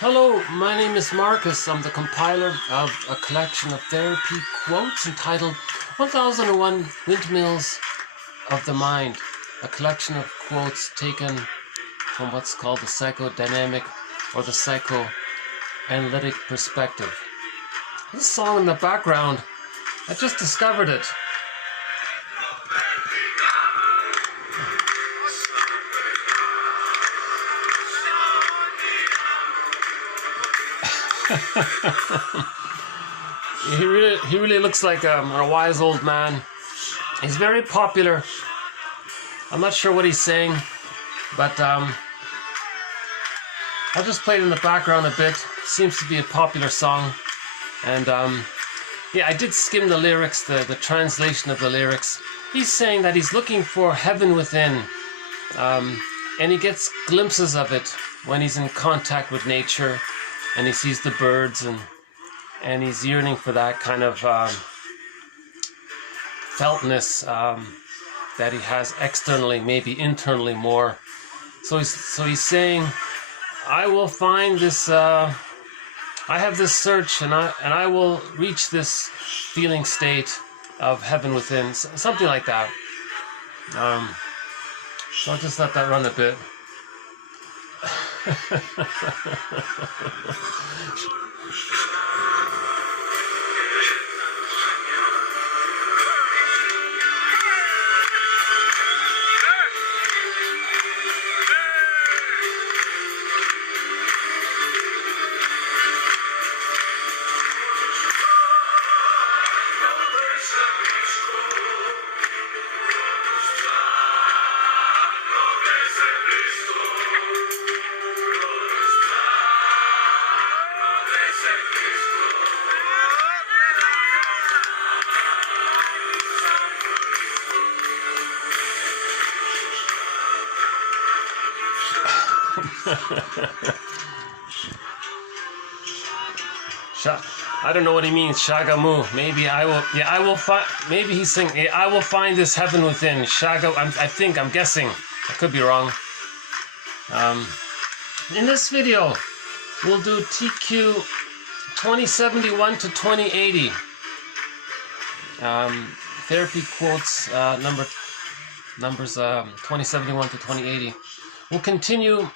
Hello, my name is Marcus. I'm the compiler of a collection of therapy quotes entitled 1001 Windmills of the Mind, a collection of quotes taken from what's called the psychodynamic or the psychoanalytic perspective. This song in the background, I just discovered it. He really looks like a wise old man. He's very popular. I'm not sure what he's saying, but I'll just play it in the background a bit. Seems to be a popular song, and yeah, I did skim the lyrics, the translation of the lyrics. He's saying that he's looking for heaven within, and he gets glimpses of it when he's in contact with nature. And he sees the birds, and he's yearning for that kind of feltness that he has externally, maybe internally more. So he's saying, I will find this. I have this search, and I will reach this feeling state of heaven within, something like that. So I'll just let that run a bit. I don't know what he means. Shagamu. Maybe I will. Yeah, I will find. Maybe he's saying, I will find this heaven within. Shaga. I'm guessing. I could be wrong. In this video, we'll do TQ 2071 to 2080. Therapy quotes numbers 2071 to 2080. We'll continue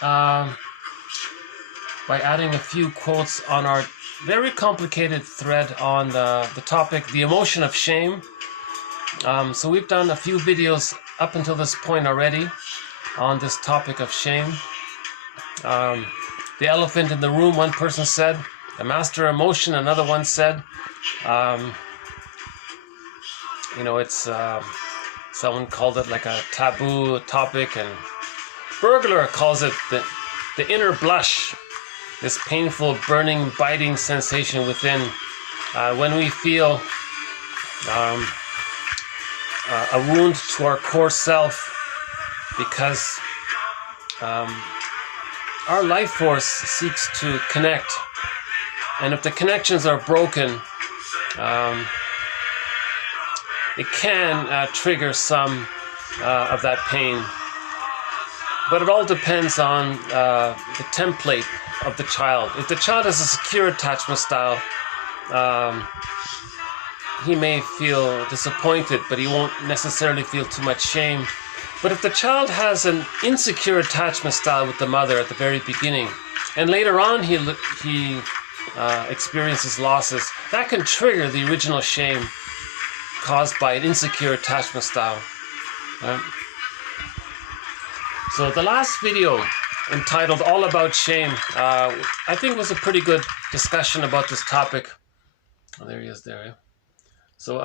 by adding a few quotes on our very complicated thread on the topic, the emotion of shame. So we've done a few videos up until this point already on this topic of shame. The elephant in the room, one person said. The master emotion, another one said. It's someone called it like a taboo topic, and Burglar calls it the inner blush. This painful, burning, biting sensation within when we feel a wound to our core self, because our life force seeks to connect, and if the connections are broken, it can trigger some of that pain. But it all depends on the template of the child. If the child has a secure attachment style, he may feel disappointed, but he won't necessarily feel too much shame. But if the child has an insecure attachment style with the mother at the very beginning, and later on he experiences losses, that can trigger the original shame caused by an insecure attachment style. Right? So the last video, entitled All About Shame, I think was a pretty good discussion about this topic. Oh, there he is there. Yeah? So,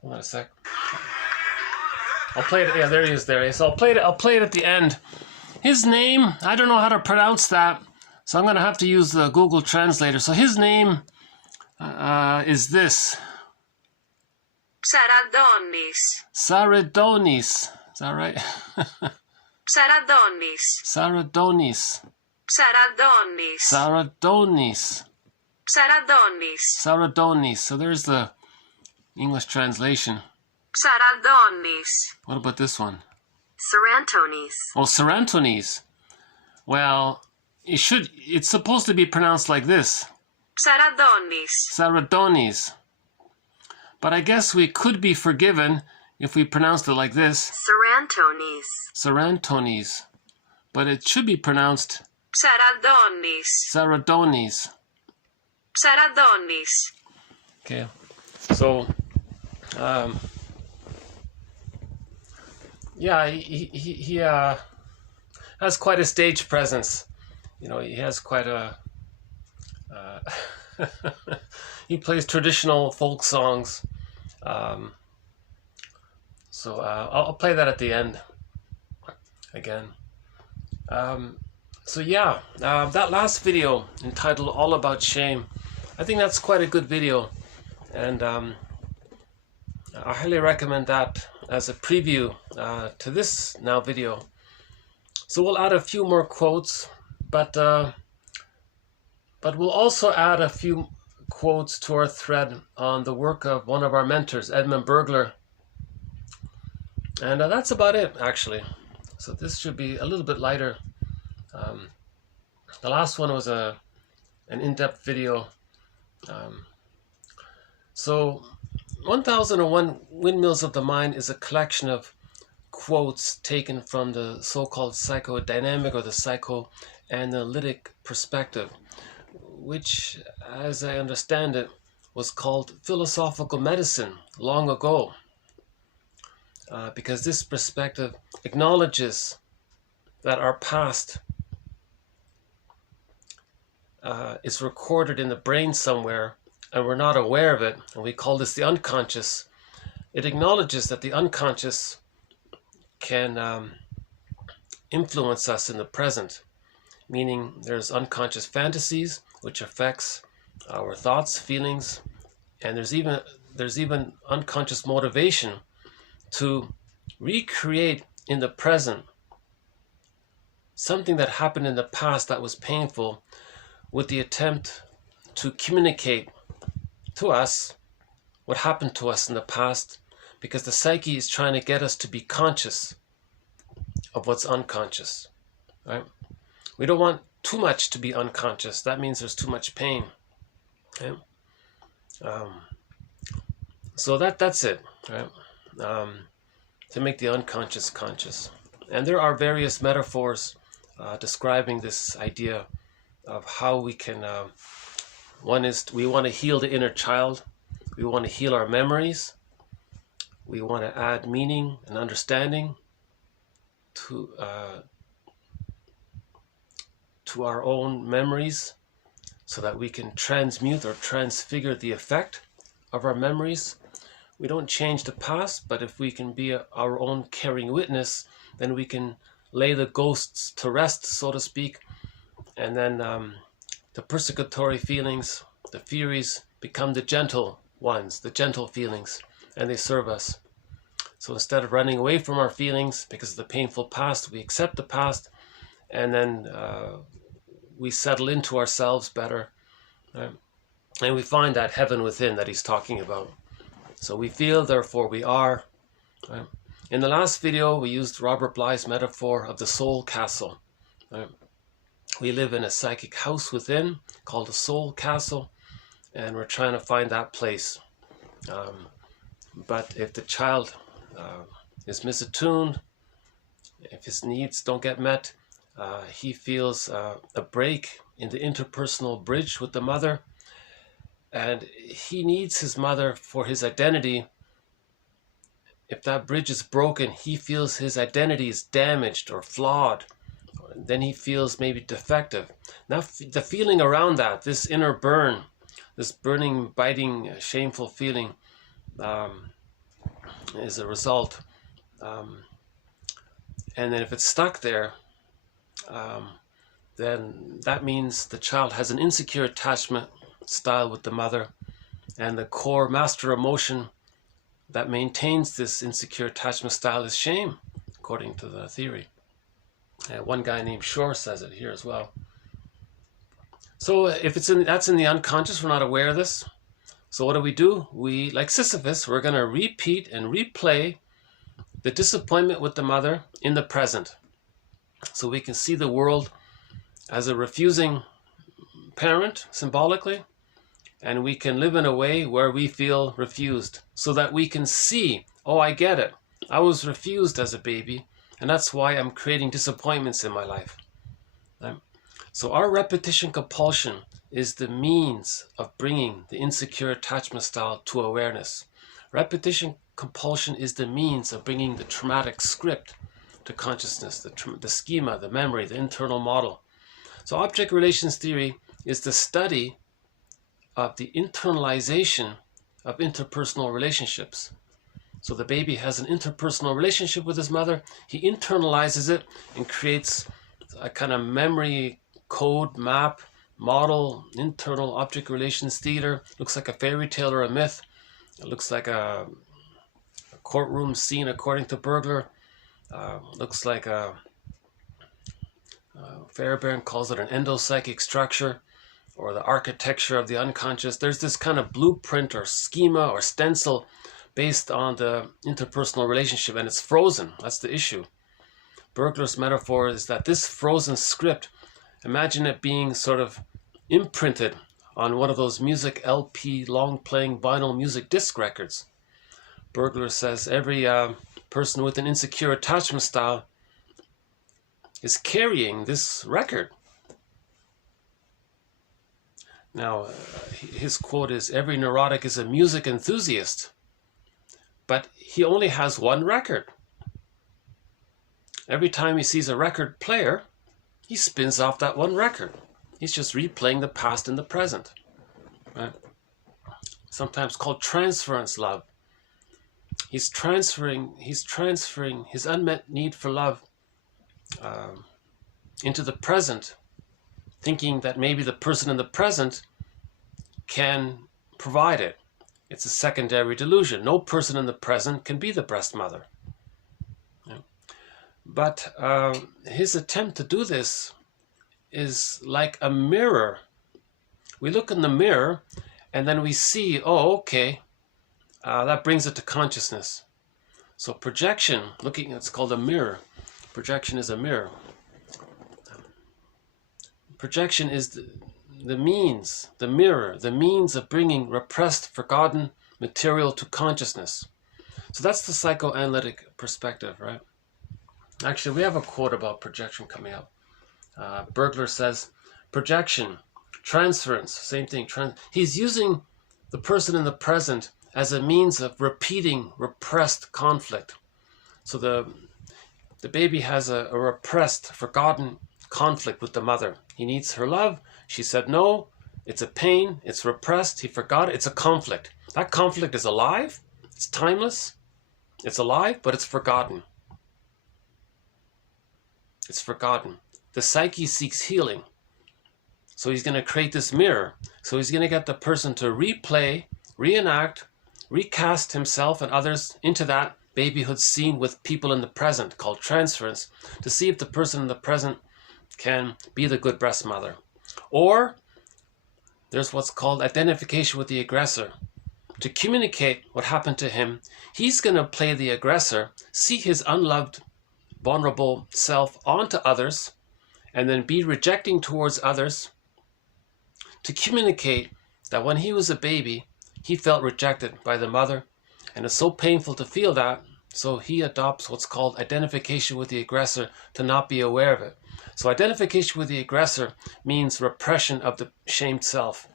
hold on a sec. I'll play it. Yeah, there he is there. So I'll play it at the end. His name, I don't know how to pronounce that, so I'm going to have to use the Google Translator. So his name is this. Saradonis. Saradonis. Is that right? Saradonis. Saradonis. Saradonis. Saradonis. Saradonis. Saradonis. So there's the English translation. Saradonis. What about this one? Serotonis. Oh, serotonis. Well, it's supposed to be pronounced like this. Ψαραδόνης. Serotonis. But I guess we could be forgiven if we pronounced it like this. Serotonis. Serotonis. But it should be pronounced Ψαραδόνης. Serotonis. Ψαραδόνης. Okay. So, yeah, he has quite a stage presence. You know, he has quite a... he plays traditional folk songs. So I'll play that at the end again. So yeah, that last video entitled All About Shame, I think that's quite a good video, and I highly recommend that as a preview to this now video. So we'll add a few more quotes, but we'll also add a few quotes to our thread on the work of one of our mentors, Edmund Bergler. And that's about it, actually. So this should be a little bit lighter. The last one was an in-depth video. So 1001 Windmills of the Mind is a collection of quotes taken from the so-called psychodynamic or the psychoanalytic perspective, which, as I understand it, was called philosophical medicine long ago, because this perspective acknowledges that our past is recorded in the brain somewhere and we're not aware of it, and we call this the unconscious. It acknowledges that the unconscious can influence us in the present, meaning there's unconscious fantasies which affects our thoughts, feelings, and there's even unconscious motivation to recreate in the present something that happened in the past that was painful, with the attempt to communicate to us what happened to us in the past, because the psyche is trying to get us to be conscious of what's unconscious, right? We don't want too much to be unconscious. That means there's too much pain. Okay? So that's it, right? To make the unconscious conscious. And there are various metaphors describing this idea of how we can, one is we want to heal the inner child, we want to heal our memories, we want to add meaning and understanding to our own memories, so that we can transmute or transfigure the effect of our memories. We don't change the past, but if we can be our own caring witness, then we can lay the ghosts to rest, so to speak, and then the persecutory feelings, the furies, become the gentle ones, the gentle feelings, and they serve us. So instead of running away from our feelings because of the painful past, we accept the past, and then we settle into ourselves better, right? And we find that heaven within that he's talking about. So we feel, therefore we are, right? In the last video, we used Robert Bly's metaphor of the soul castle, right? We live in a psychic house within called a soul castle, and we're trying to find that place. But if the child is misattuned, if his needs don't get met, he feels a break in the interpersonal bridge with the mother, and he needs his mother for his identity. If that bridge is broken, he feels his identity is damaged or flawed. Then he feels maybe defective. Now the feeling around that, this inner burn, this burning, biting, shameful feeling is a result. And then if it's stuck there, then that means the child has an insecure attachment style with the mother, and the core master emotion that maintains this insecure attachment style is shame, according to the theory. One guy named Shore says it here as well. So if that's in the unconscious, we're not aware of this. So what do? We, like Sisyphus, we're going to repeat and replay the disappointment with the mother in the present. So we can see the world as a refusing parent, symbolically, and we can live in a way where we feel refused, so that we can see, oh, I get it. I was refused as a baby, and that's why I'm creating disappointments in my life. Right? So our repetition compulsion is the means of bringing the insecure attachment style to awareness. Repetition compulsion is the means of bringing the traumatic script to consciousness, the schema, the memory, the internal model. So object relations theory is the study of the internalization of interpersonal relationships. So the baby has an interpersonal relationship with his mother. He internalizes it and creates a kind of memory code, map, model, internal object relations theater. Looks like a fairy tale or a myth. It looks like a courtroom scene according to Burglar. Looks like Fairbairn calls it an endopsychic structure, or the architecture of the unconscious. There's this kind of blueprint or schema or stencil based on the interpersonal relationship, and it's frozen. That's the issue. Burglar's metaphor is that this frozen script, imagine it being sort of imprinted on one of those music LP long playing vinyl music disc records. Burglar says every person with an insecure attachment style is carrying this record. Now, his quote is, every neurotic is a music enthusiast, but he only has one record. Every time he sees a record player, he spins off that one record. He's just replaying the past and the present. Right? Sometimes called transference love. He's transferring his unmet need for love into the present, thinking that maybe the person in the present can provide it. It's a secondary delusion. No person in the present can be the breast mother. Yeah. But his attempt to do this is like a mirror. We look in the mirror and then we see, oh, okay, that brings it to consciousness. So projection, it's called a mirror. Projection is a mirror. Projection is the means, the mirror, the means of bringing repressed, forgotten material to consciousness. So that's the psychoanalytic perspective, right? Actually, we have a quote about projection coming up. Burglar says, projection, transference, same thing. He's using the person in the present as a means of repeating repressed conflict. So the baby has a repressed, forgotten conflict with the mother. He needs her love. She said no. It's a pain. It's repressed. He forgot it. It's a conflict. That conflict is alive. It's timeless. It's alive, but it's forgotten. It's forgotten. The psyche seeks healing. So he's going to create this mirror. So he's going to get the person to replay, reenact, recast himself and others into that babyhood scene with people in the present, called transference, to see if the person in the present can be the good breast mother. Or there's what's called identification with the aggressor. To communicate what happened to him, he's going to play the aggressor, see his unloved, vulnerable self onto others, and then be rejecting towards others, to communicate that when he was a baby, he felt rejected by the mother, and it's so painful to feel that, so he adopts what's called identification with the aggressor to not be aware of it. So identification with the aggressor means repression of the shamed self.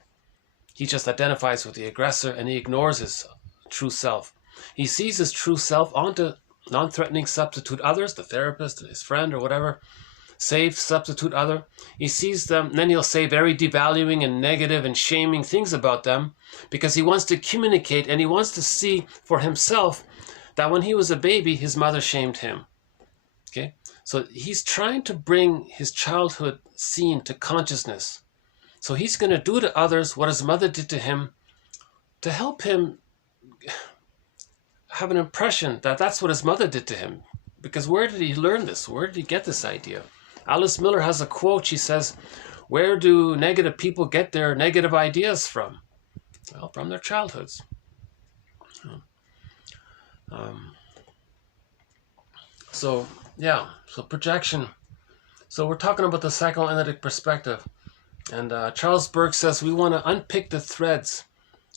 He just identifies with the aggressor and he ignores his true self. He sees his true self onto non-threatening substitute others, the therapist, his friend or whatever, safe substitute other. He sees them, and then he'll say very devaluing and negative and shaming things about them because he wants to communicate and he wants to see for himself that when he was a baby, his mother shamed him. Okay? So he's trying to bring his childhood scene to consciousness. So he's going to do to others what his mother did to him to help him have an impression that that's what his mother did to him. Because where did he learn this? Where did he get this idea? Alice Miller has a quote. She says, where do negative people get their negative ideas from? Well, from their childhoods. So yeah, so projection. So we're talking about the psychoanalytic perspective. And Charles Burke says we want to unpick the threads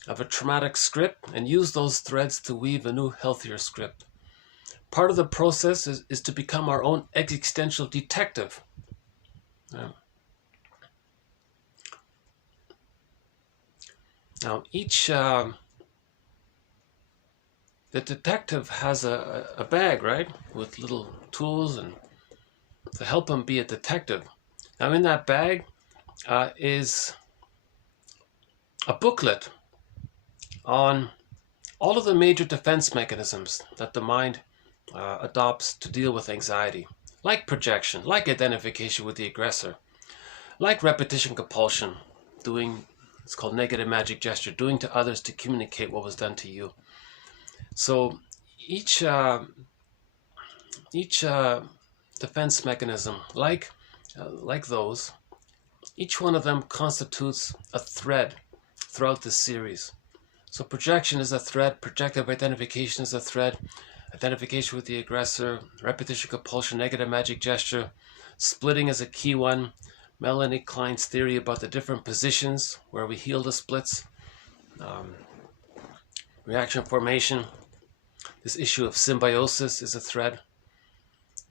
of a traumatic script and use those threads to weave a new, healthier script. Part of the process is to become our own existential detective. Yeah. Now, the detective has a bag, right, with little tools and to help him be a detective. Now, in that bag is a booklet on all of the major defense mechanisms that the mind adopts to deal with anxiety, like projection, like identification with the aggressor, like repetition compulsion, it's called negative magic gesture, doing to others to communicate what was done to you. So each defense mechanism, like those, each one of them constitutes a thread throughout this series. So projection is a thread, projective identification is a thread, identification with the aggressor, repetition compulsion, negative magic gesture, splitting is a key one, Melanie Klein's theory about the different positions where we heal the splits, reaction formation, this issue of symbiosis is a thread.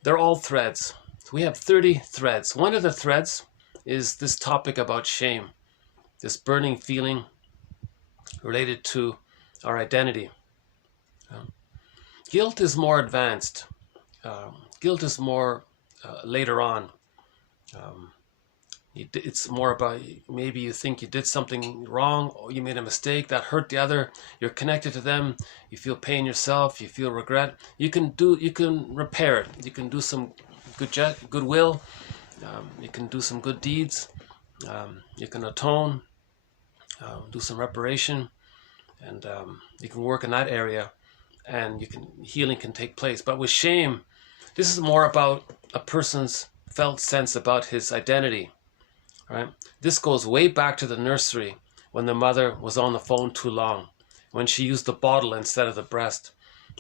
They're all threads. So we have 30 threads. One of the threads is this topic about shame, this burning feeling related to our identity. Guilt is more advanced. Guilt is more later on. It's more about maybe you think you did something wrong or you made a mistake that hurt the other. You're connected to them. You feel pain yourself. You feel regret. You can repair it. You can do some goodwill. You can do some good deeds. You can atone. Do some reparation, and you can work in that area, and healing can take place. But with shame, this is more about a person's felt sense about his identity. Right? This goes way back to the nursery when the mother was on the phone too long, when she used the bottle instead of the breast,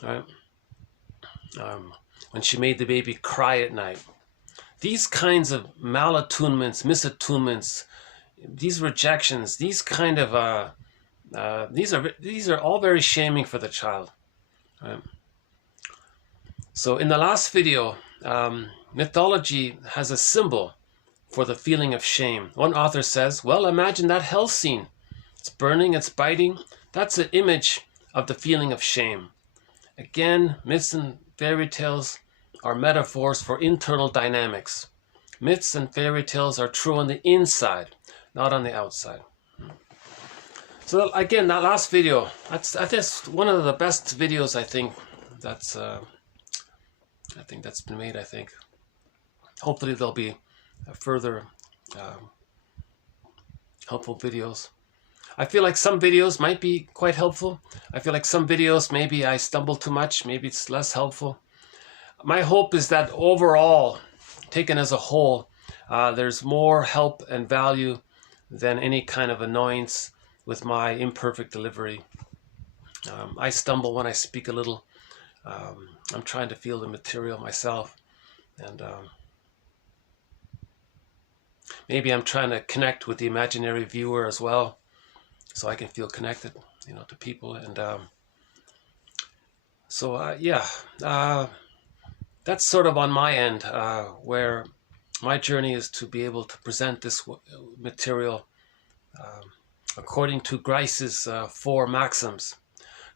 right? When she made the baby cry at night. These kinds of malattunements, misattunements, these rejections, these kind of these are all very shaming for the child. Right? So in the last video, mythology has a symbol for the feeling of shame. One author says, well, imagine that hell scene. It's burning, it's biting. That's an image of the feeling of shame. Again, myths and fairy tales are metaphors for internal dynamics. Myths and fairy tales are true on the inside, not on the outside. So again, that last video, that's one of the best videos I think that's been made. I think hopefully there'll be further helpful videos. I feel like some videos might be quite helpful. I feel like some videos maybe I stumble too much, maybe it's less helpful. My hope is that overall, taken as a whole, there's more help and value than any kind of annoyance with my imperfect delivery. I stumble when I speak a little. I'm trying to feel the material myself, and maybe I'm trying to connect with the imaginary viewer as well, so I can feel connected, to people. And that's sort of on my end, where my journey is to be able to present this material according to Grice's 4 maxims.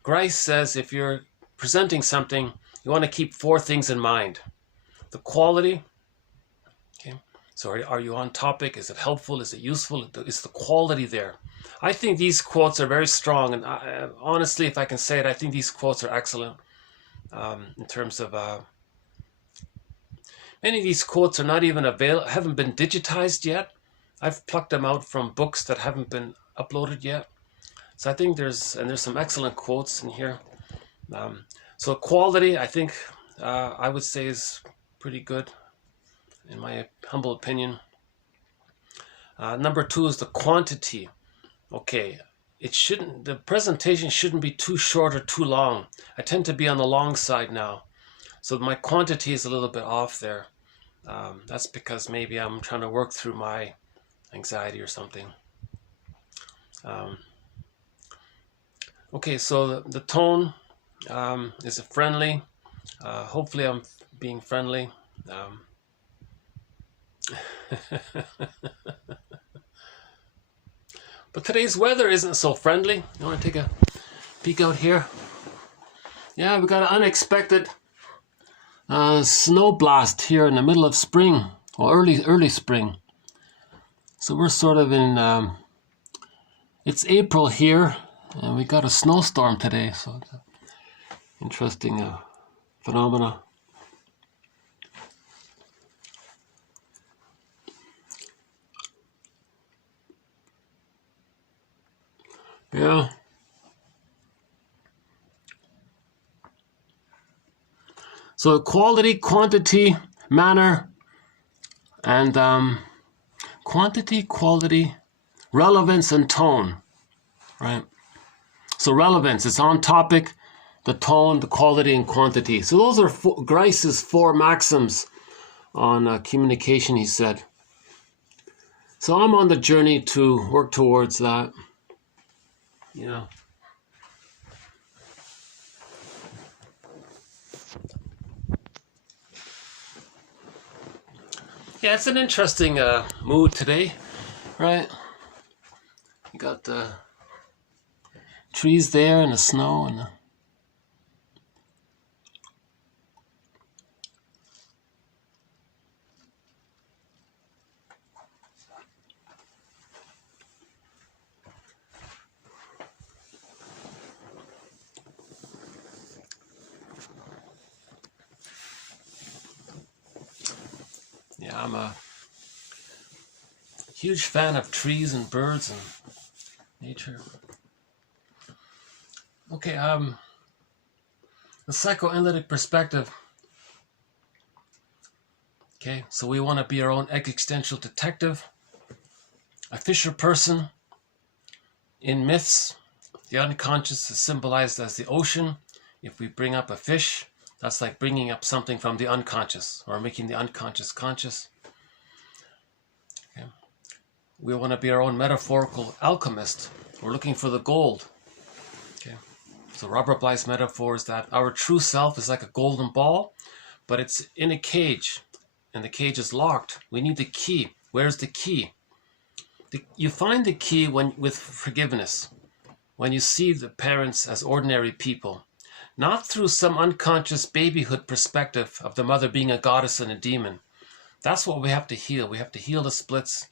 Grice says if you're presenting something, you want to keep 4 things in mind. The quality. Okay. So are you on topic? Is it helpful? Is it useful? Is the quality there? I think these quotes are very strong, and honestly, if I can say it, I think these quotes are excellent in terms of many of these quotes are not even haven't been digitized yet. I've plucked them out from books that haven't been uploaded yet. So I think there's some excellent quotes in here. So quality, I think I would say is pretty good, in my humble opinion. Number 2 is the quantity. Okay, the presentation shouldn't be too short or too long. I tend to be on the long side now. So my quantity is a little bit off there. That's because maybe I'm trying to work through my anxiety or something. Okay, so the tone is a friendly. Hopefully I'm being friendly. But today's weather isn't so friendly. You want to take a peek out here? Yeah, we got an unexpected snow blast here in the middle of spring, or early spring. So we're sort of in, it's April here, and we got a snowstorm today. So it's an interesting phenomena. Yeah. So quality, quantity, manner, and quantity, quality, relevance, and tone, right? So relevance, it's on topic, the tone, the quality, and quantity. So those are Grice's 4 maxims on communication, he said. So I'm on the journey to work towards that, you know. Yeah, it's an interesting mood today, right? You got the trees there and the snow and yeah, I'm a huge fan of trees and birds and nature. Okay, the psychoanalytic perspective. Okay, so we want to be our own existential detective, a fisher person. In myths, the unconscious is symbolized as the ocean. If we bring up a fish, that's like bringing up something from the unconscious, or making the unconscious conscious. Okay. We want to be our own metaphorical alchemist. We're looking for the gold. Okay. So Robert Bly's metaphor is that our true self is like a golden ball, but it's in a cage, and the cage is locked. We need the key. Where's the key? You find the key with forgiveness, when you see the parents as ordinary people, not through some unconscious babyhood perspective of the mother being a goddess and a demon. That's what we have to heal. We have to heal the splits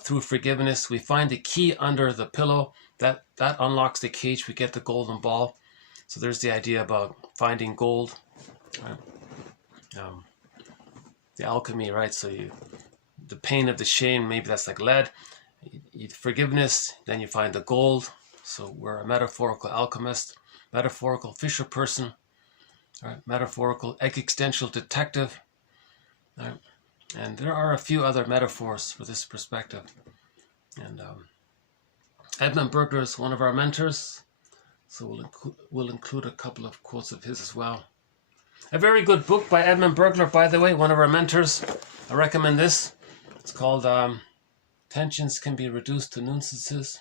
through forgiveness. We find the key under the pillow. That unlocks the cage. We get the golden ball. So there's the idea about finding gold. Right? The alchemy, right? So the pain of the shame, maybe that's like lead. Forgiveness, then you find the gold. So we're a metaphorical alchemist, metaphorical fisher person, right? Metaphorical existential detective, right? And there are a few other metaphors for this perspective. And Edmund Burglar is one of our mentors, so we'll include a couple of quotes of his as well. A very good book by Edmund Burglar, by the way, one of our mentors. I recommend this. It's called Tensions Can Be Reduced to Nuisances.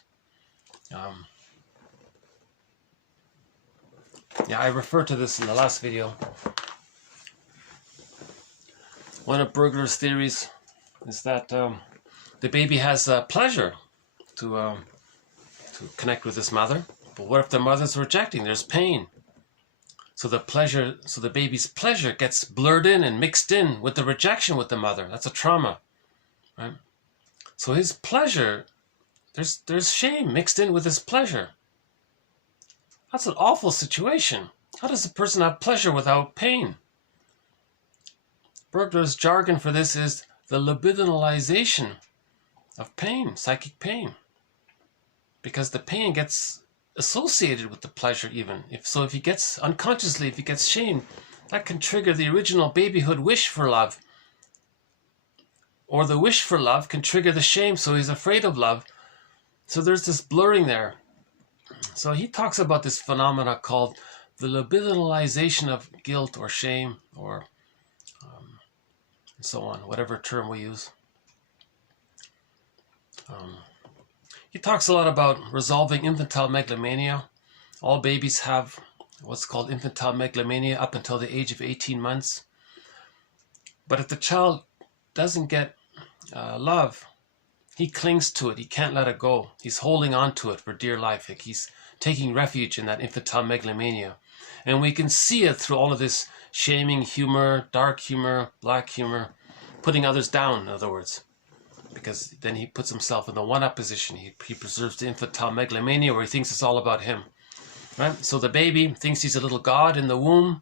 Yeah, I referred to this in the last video. One of Burglar's theories is that the baby has pleasure to connect with his mother. But what if the mother's rejecting? There's pain. So the baby's pleasure gets blurred in and mixed in with the rejection with the mother. That's a trauma, right? So his pleasure, there's shame mixed in with his pleasure. That's an awful situation. How does a person have pleasure without pain? Burglar's jargon for this is the libidinalization of pain, psychic pain. Because the pain gets associated with the pleasure even. If he gets shame, that can trigger the original babyhood wish for love. Or the wish for love can trigger the shame, so he's afraid of love. So there's this blurring there. So he talks about this phenomena called the libidinalization of guilt or shame or and so on, whatever term we use. He talks a lot about resolving infantile megalomania. All babies have what's called infantile megalomania up until the age of 18 months. But if the child doesn't get love, he clings to it. He can't let it go. He's holding on to it for dear life. Like he's taking refuge in that infantile megalomania. And we can see it through all of this shaming humor, dark humor, black humor, putting others down, in other words. Because then he puts himself in the one-up position. He preserves the infantile megalomania where he thinks it's all about him. Right? So the baby thinks he's a little god in the womb.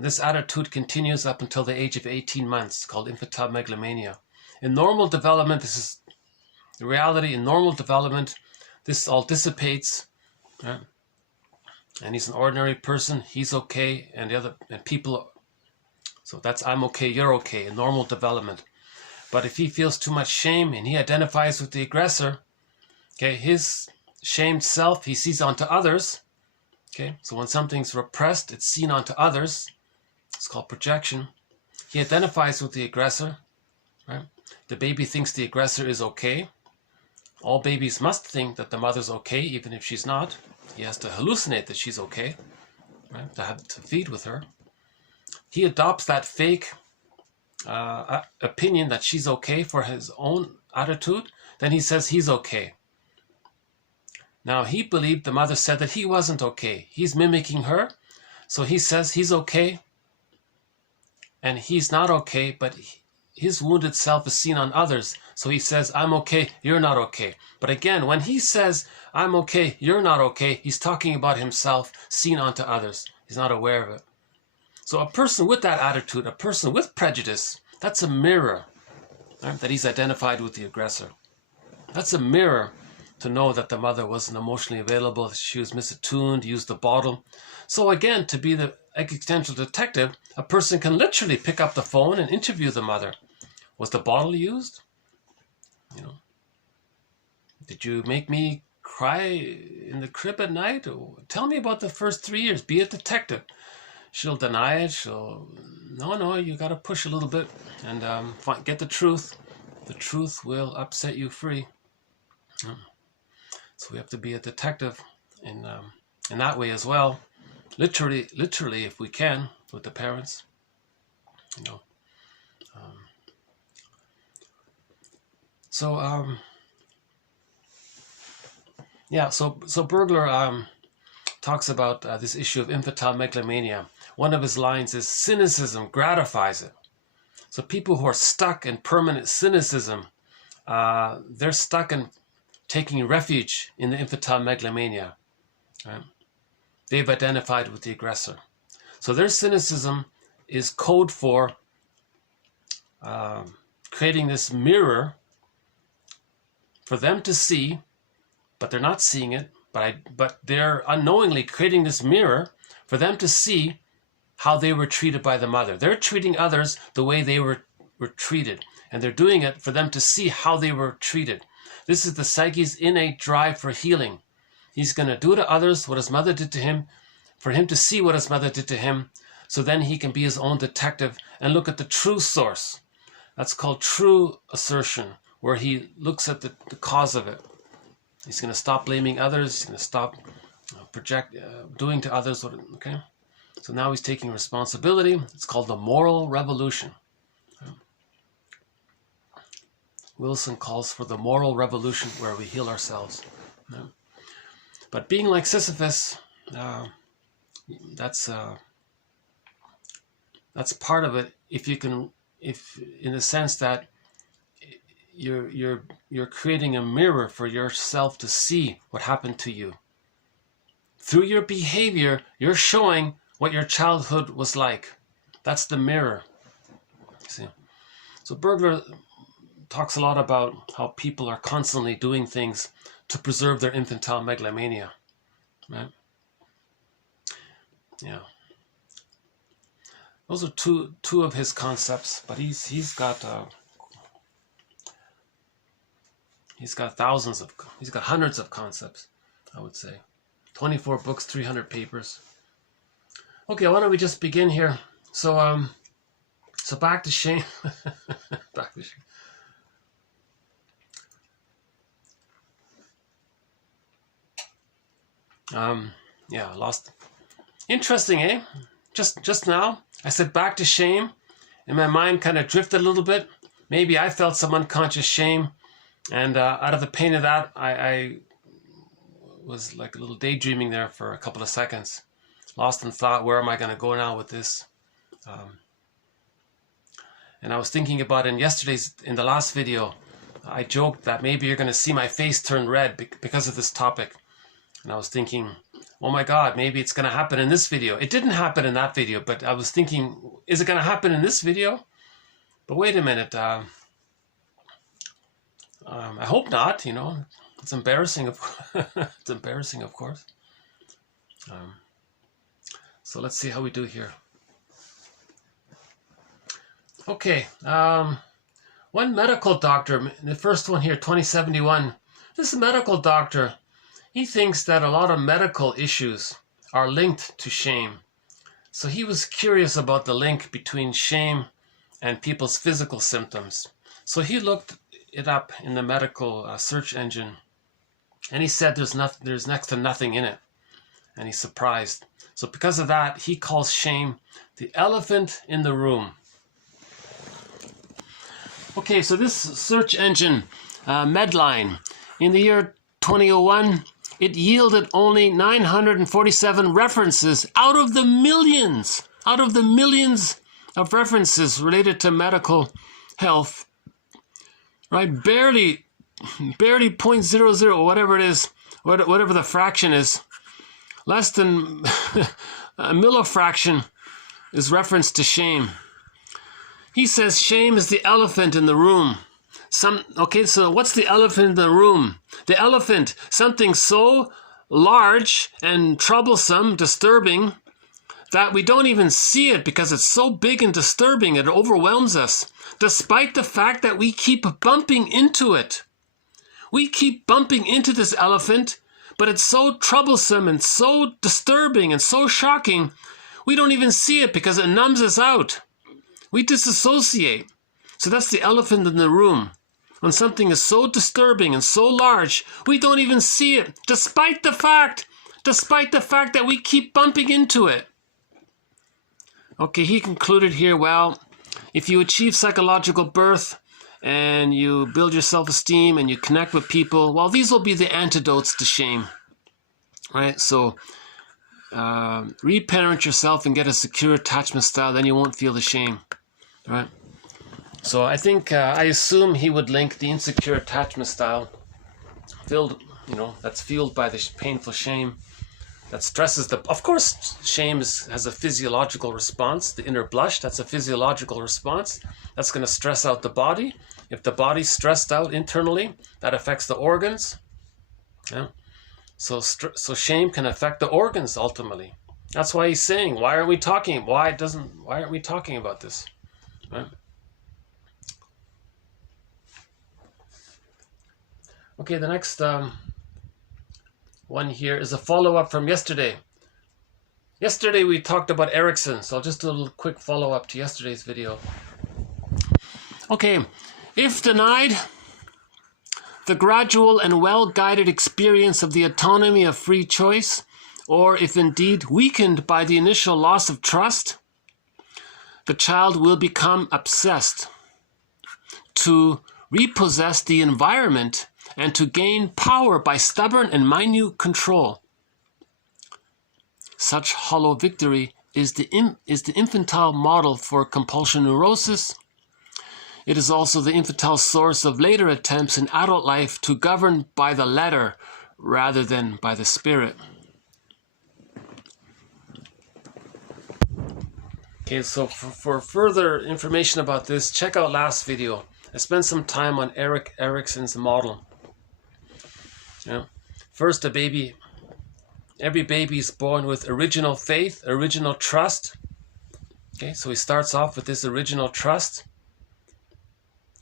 This attitude continues up until the age of 18 months, called infantile megalomania. In normal development, this is the reality. In normal development, this all dissipates, right? And he's an ordinary person. He's okay, and people. So that's I'm okay, you're okay in normal development. But if he feels too much shame and he identifies with the aggressor, okay, his shamed self he sees onto others. Okay, so when something's repressed, it's seen onto others. It's called projection. He identifies with the aggressor, right? The baby thinks the aggressor is okay. All babies must think that the mother's okay, even if she's not. He has to hallucinate that she's okay, right? To feed with her. He adopts that fake opinion that she's okay for his own attitude. Then he says he's okay. Now, he believed the mother said that he wasn't okay. He's mimicking her. So he says he's okay. And he's not okay, but his wounded self is seen on others. So he says, I'm okay, you're not okay. But again, when he says, I'm okay, you're not okay, he's talking about himself seen onto others. He's not aware of it. So a person with that attitude, a person with prejudice, that's a mirror, right? That he's identified with the aggressor. That's a mirror to know that the mother wasn't emotionally available, she was misattuned, used the bottle. So again, to be the existential detective, a person can literally pick up the phone and interview the mother. Was the bottle used? You know, did you make me cry in the crib at night? Tell me about the first 3 years. Be a detective. She'll deny it. No, you got to push a little bit and get the truth. The truth will upset you free. So we have to be a detective in that way as well. Literally, if we can, with the parents. You know. So Bergler talks about this issue of infantile megalomania. One of his lines is, cynicism gratifies it. So people who are stuck in permanent cynicism, they're stuck in taking refuge in the infantile megalomania. Right? They've identified with the aggressor. So their cynicism is code for creating this mirror for them to see, but they're not seeing it, but they're unknowingly creating this mirror for them to see how they were treated by the mother. They're treating others the way they were treated, and they're doing it for them to see how they were treated. This is the psyche's innate drive for healing. He's going to do to others what his mother did to him, for him to see what his mother did to him, so then he can be his own detective and look at the true source. That's called true assertion, where he looks at the cause of it. He's going to stop blaming others. He's going to stop doing to others. Okay? So now he's taking responsibility. It's called the moral revolution. Wilson calls for the moral revolution where we heal ourselves. But being like Sisyphus, that's part of it. If in the sense that you're creating a mirror for yourself to see what happened to you. Through your behavior, you're showing what your childhood was like. That's the mirror. See? So Bergler talks a lot about how people are constantly doing things to preserve their infantile megalomania. Right? Yeah. Those are two of his concepts, but he's got hundreds of concepts, I would say. 24 books, 300 papers. Okay, why don't we just begin here? So back to shame. Back to shame. Yeah, I lost. Interesting, eh? Just now, I said back to shame, and my mind kind of drifted a little bit. Maybe I felt some unconscious shame, and out of the pain of that, I was like a little daydreaming there for a couple of seconds. Lost in thought, where am I going to go now with this? And I was thinking about in the last video, I joked that maybe you're going to see my face turn red because of this topic. And I was thinking, oh my God, maybe it's going to happen in this video. It didn't happen in that video, but I was thinking, is it going to happen in this video? But wait a minute. I hope not, you know. It's embarrassing. It's embarrassing, of course. So let's see how we do here. Okay. One medical doctor, the first one here, 2071. This medical doctor, he thinks that a lot of medical issues are linked to shame. So he was curious about the link between shame and people's physical symptoms. So he looked it up in the medical search engine, and he said there's next to nothing in it, and he's surprised. So because of that, he calls shame the elephant in the room. Okay, so this search engine, Medline, in the year 2001, it yielded only 947 references out of the millions of references related to medical health, right? Barely 0.00, whatever it is, whatever the fraction is, less than a millifraction is referenced to shame. He says shame is the elephant in the room. Okay, so what's the elephant in the room? The elephant, something so large and troublesome, disturbing, that we don't even see it because it's so big and disturbing, it overwhelms us, despite the fact that we keep bumping into it. We keep bumping into this elephant, but it's so troublesome and so disturbing and so shocking, we don't even see it because it numbs us out. We disassociate. So that's the elephant in the room. When something is so disturbing and so large, we don't even see it, despite the fact that we keep bumping into it. Okay, he concluded here, well, if you achieve psychological birth and you build your self-esteem and you connect with people, well, these will be the antidotes to shame, right? So reparent yourself and get a secure attachment style, then you won't feel the shame, right? So I think, I assume he would link the insecure attachment style, that's fueled by the painful shame, that stresses of course, shame has a physiological response. The inner blush, that's a physiological response. That's going to stress out the body. If the body's stressed out internally, that affects the organs. Yeah. So shame can affect the organs ultimately. That's why he's saying, why aren't we talking about this? Right? Okay, the next one here is a follow-up from yesterday. Yesterday we talked about Erikson, so I'll just do a little quick follow-up to yesterday's video. Okay, if denied the gradual and well-guided experience of the autonomy of free choice, or if indeed weakened by the initial loss of trust, the child will become obsessed to repossess the environment and to gain power by stubborn and minute control. Such hollow victory is the infantile model for compulsion neurosis. It is also the infantile source of later attempts in adult life to govern by the letter rather than by the spirit. Okay, so for further information about this, check out last video. I spent some time on Erikson's model. Yeah. First, every baby is born with original faith, original trust. Okay, so he starts off with this original trust.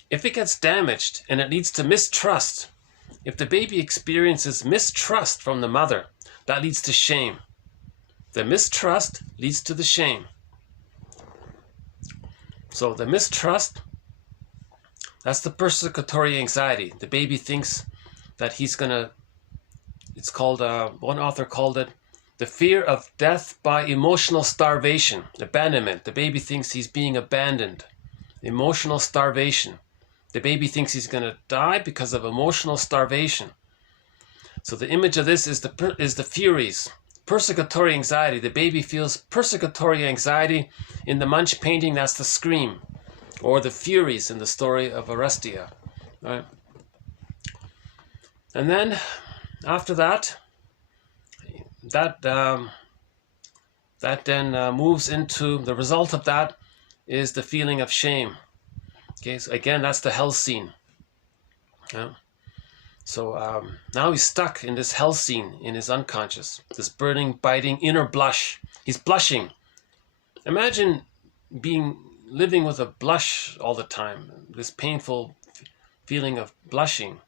If it gets damaged and it leads to mistrust, if the baby experiences mistrust from the mother, that leads to shame. The mistrust leads to the shame. So the mistrust, that's the persecutory anxiety. The baby thinks that he's gonna, it's called, one author called it, the fear of death by emotional starvation, abandonment. The baby thinks he's being abandoned. Emotional starvation. The baby thinks he's gonna die because of emotional starvation. So the image of this is the furies. Persecutory anxiety. The baby feels persecutory anxiety. In the Munch painting, that's the scream, or the furies in the story of Orestia. Right? And then, after that, that then moves into, the result of that is the feeling of shame. Okay, so again, that's the hell scene. Yeah. So now he's stuck in this hell scene in his unconscious, this burning, biting inner blush. He's blushing. Imagine living with a blush all the time, this painful feeling of blushing.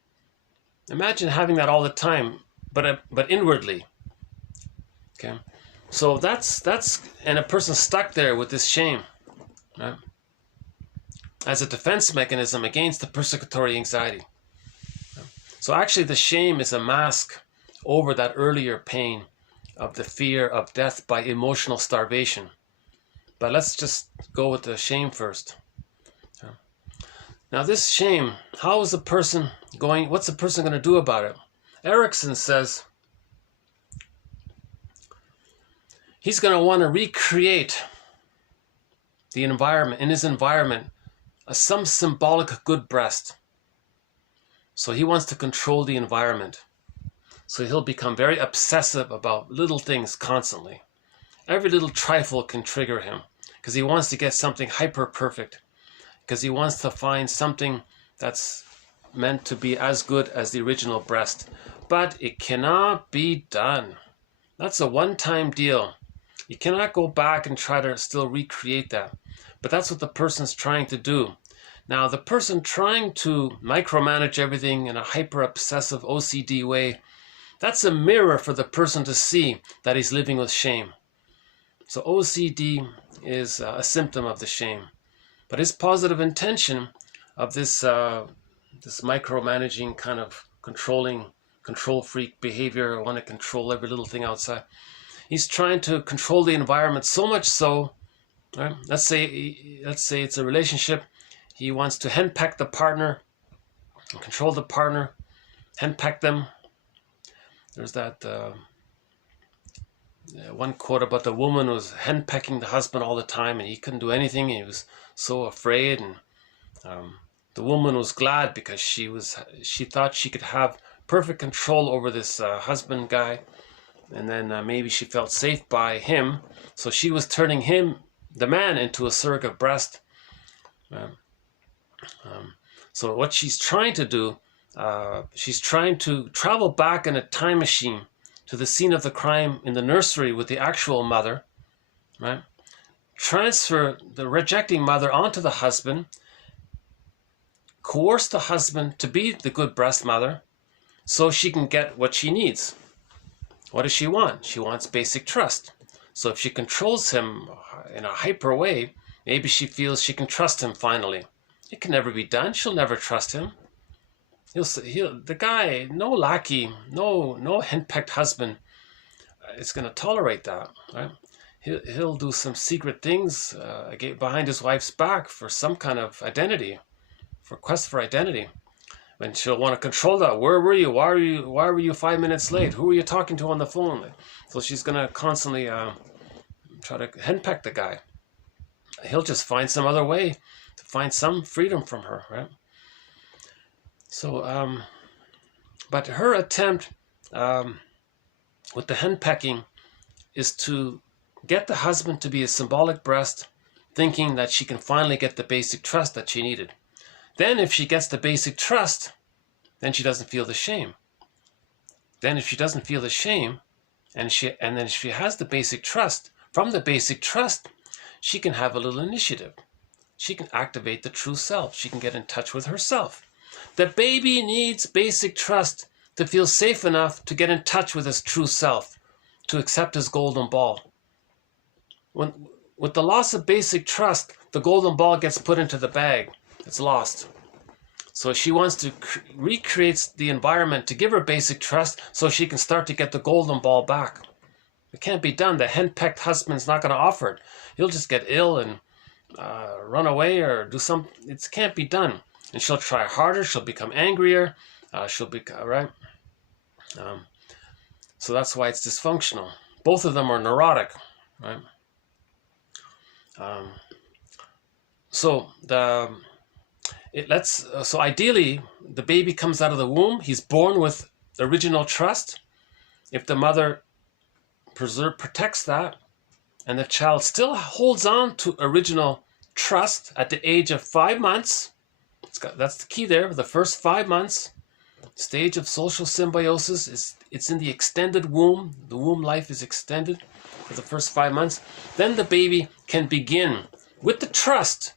Imagine having that all the time, but inwardly. Okay, so that's and a person stuck there with this shame, right? As a defense mechanism against the persecutory anxiety. So actually the shame is a mask over that earlier pain of the fear of death by emotional starvation. But let's just go with the shame first. Now this shame, how is the person going, what's the person going to do about it? Erikson says he's going to want to recreate the environment, in his environment, some symbolic good breast. So he wants to control the environment. So he'll become very obsessive about little things constantly. Every little trifle can trigger him because he wants to get something hyper perfect, because he wants to find something that's meant to be as good as the original breast. But it cannot be done. That's a one-time deal. You cannot go back and try to still recreate that. But that's what the person's trying to do. Now, the person trying to micromanage everything in a hyper-obsessive OCD way, that's a mirror for the person to see that he's living with shame. So OCD is a symptom of the shame. But his positive intention of this this micromanaging kind of control freak behavior, I want to control every little thing outside. He's trying to control the environment so much so, right? Let's say it's a relationship. He wants to henpeck the partner, control the partner, henpeck them. There's that one quote about the woman who was henpecking the husband all the time, and he couldn't do anything. He was so afraid, and the woman was glad because she thought she could have perfect control over this husband guy, and then maybe she felt safe by him, so she was turning him, the man, into a surrogate breast. So what she's trying to do, she's trying to travel back in a time machine to the scene of the crime in the nursery with the actual mother, right? Transfer the rejecting mother onto the husband, coerce the husband to be the good breast mother so she can get what she needs. What does she want? She wants basic trust. So if she controls him in a hyper way, maybe she feels she can trust him finally. It can never be done. She'll never trust him. The guy, no lackey, no henpecked husband is going to tolerate that, right? He'll do some secret things behind his wife's back for some kind of identity, for quest for identity. And she'll want to control that. Where were you? Why were you 5 minutes late? Who were you talking to on the phone? So she's going to constantly try to henpeck the guy. He'll just find some other way to find some freedom from her, right? So, but her attempt with the henpecking is to get the husband to be a symbolic breast, thinking that she can finally get the basic trust that she needed. Then if she gets the basic trust, then she doesn't feel the shame. Then if she doesn't feel the shame, and then she has the basic trust, from the basic trust, she can have a little initiative. She can activate the true self. She can get in touch with herself. The baby needs basic trust to feel safe enough to get in touch with his true self, to accept his golden ball. with the loss of basic trust, the golden ball gets put into the bag. It's lost. So she wants to recreate the environment to give her basic trust so she can start to get the golden ball back. It can't be done. The henpecked husband's not going to offer it. He'll just get ill and run away or do something. It can't be done. And she'll try harder. She'll become angrier. She'll be, right? So that's why it's dysfunctional. Both of them are neurotic, right? So ideally, the baby comes out of the womb. He's born with original trust. If the mother protects that, and the child still holds on to original trust at the age of 5 months, that's the key there. The first 5 months, stage of social symbiosis, it's in the extended womb. The womb life is extended for the first 5 months. Then the baby can begin with the trust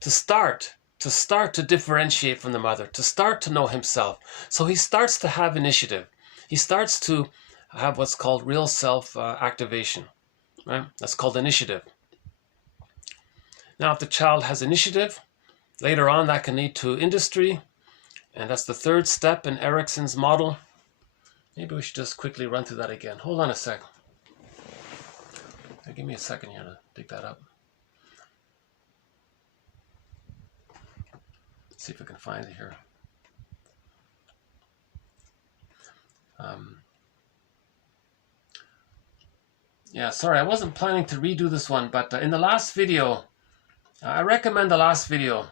to start to differentiate from the mother, to start to know himself. So he starts to have initiative. He starts to have what's called real self activation, right? That's called initiative. Now, if the child has initiative, later on that can lead to industry, and that's the third step in Erikson's model. Maybe we should just quickly run through that again. Hold on a sec. Give me a second here to dig that up. See if I can find it here. Yeah, sorry, I wasn't planning to redo this one, but in the last video, I recommend the last video.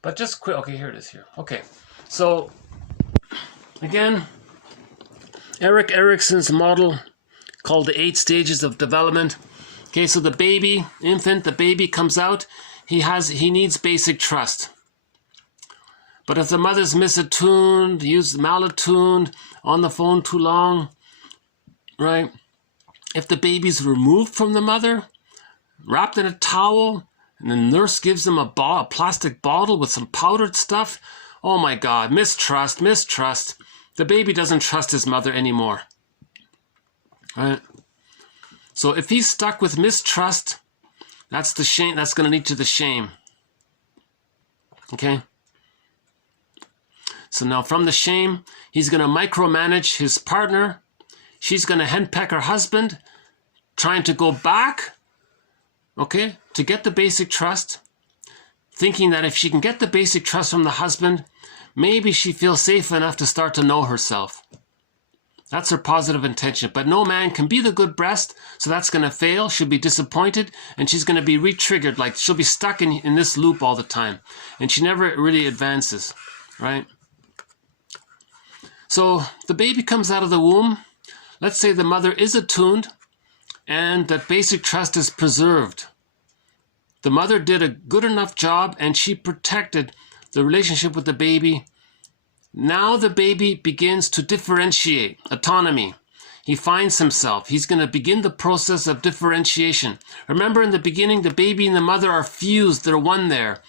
But just quick, okay, here it is here. Okay, so again, Erikson's model called the 8 stages of development. Okay, so the baby, the baby comes out, he needs basic trust. But if the mother's misattuned, malattuned, on the phone too long, right? If the baby's removed from the mother, wrapped in a towel, and the nurse gives them a plastic bottle with some powdered stuff, oh my God, mistrust. The baby doesn't trust his mother anymore. Right? So if he's stuck with mistrust, that's the shame. That's going to lead to the shame. Okay? So now from the shame, he's going to micromanage his partner. She's going to henpeck her husband, trying to go back, okay, to get the basic trust, thinking that if she can get the basic trust from the husband, maybe she feels safe enough to start to know herself. That's her positive intention. But no man can be the good breast, so that's going to fail. She'll be disappointed, and she's going to be re-triggered. Like she'll be stuck in this loop all the time, and she never really advances, right? So the baby comes out of the womb. Let's say the mother is attuned, and that basic trust is preserved. The mother did a good enough job, and she protected the relationship with the baby. Now the baby begins to differentiate, autonomy. He finds himself. He's going to begin the process of differentiation. Remember, in the beginning, the baby and the mother are fused. They're one there.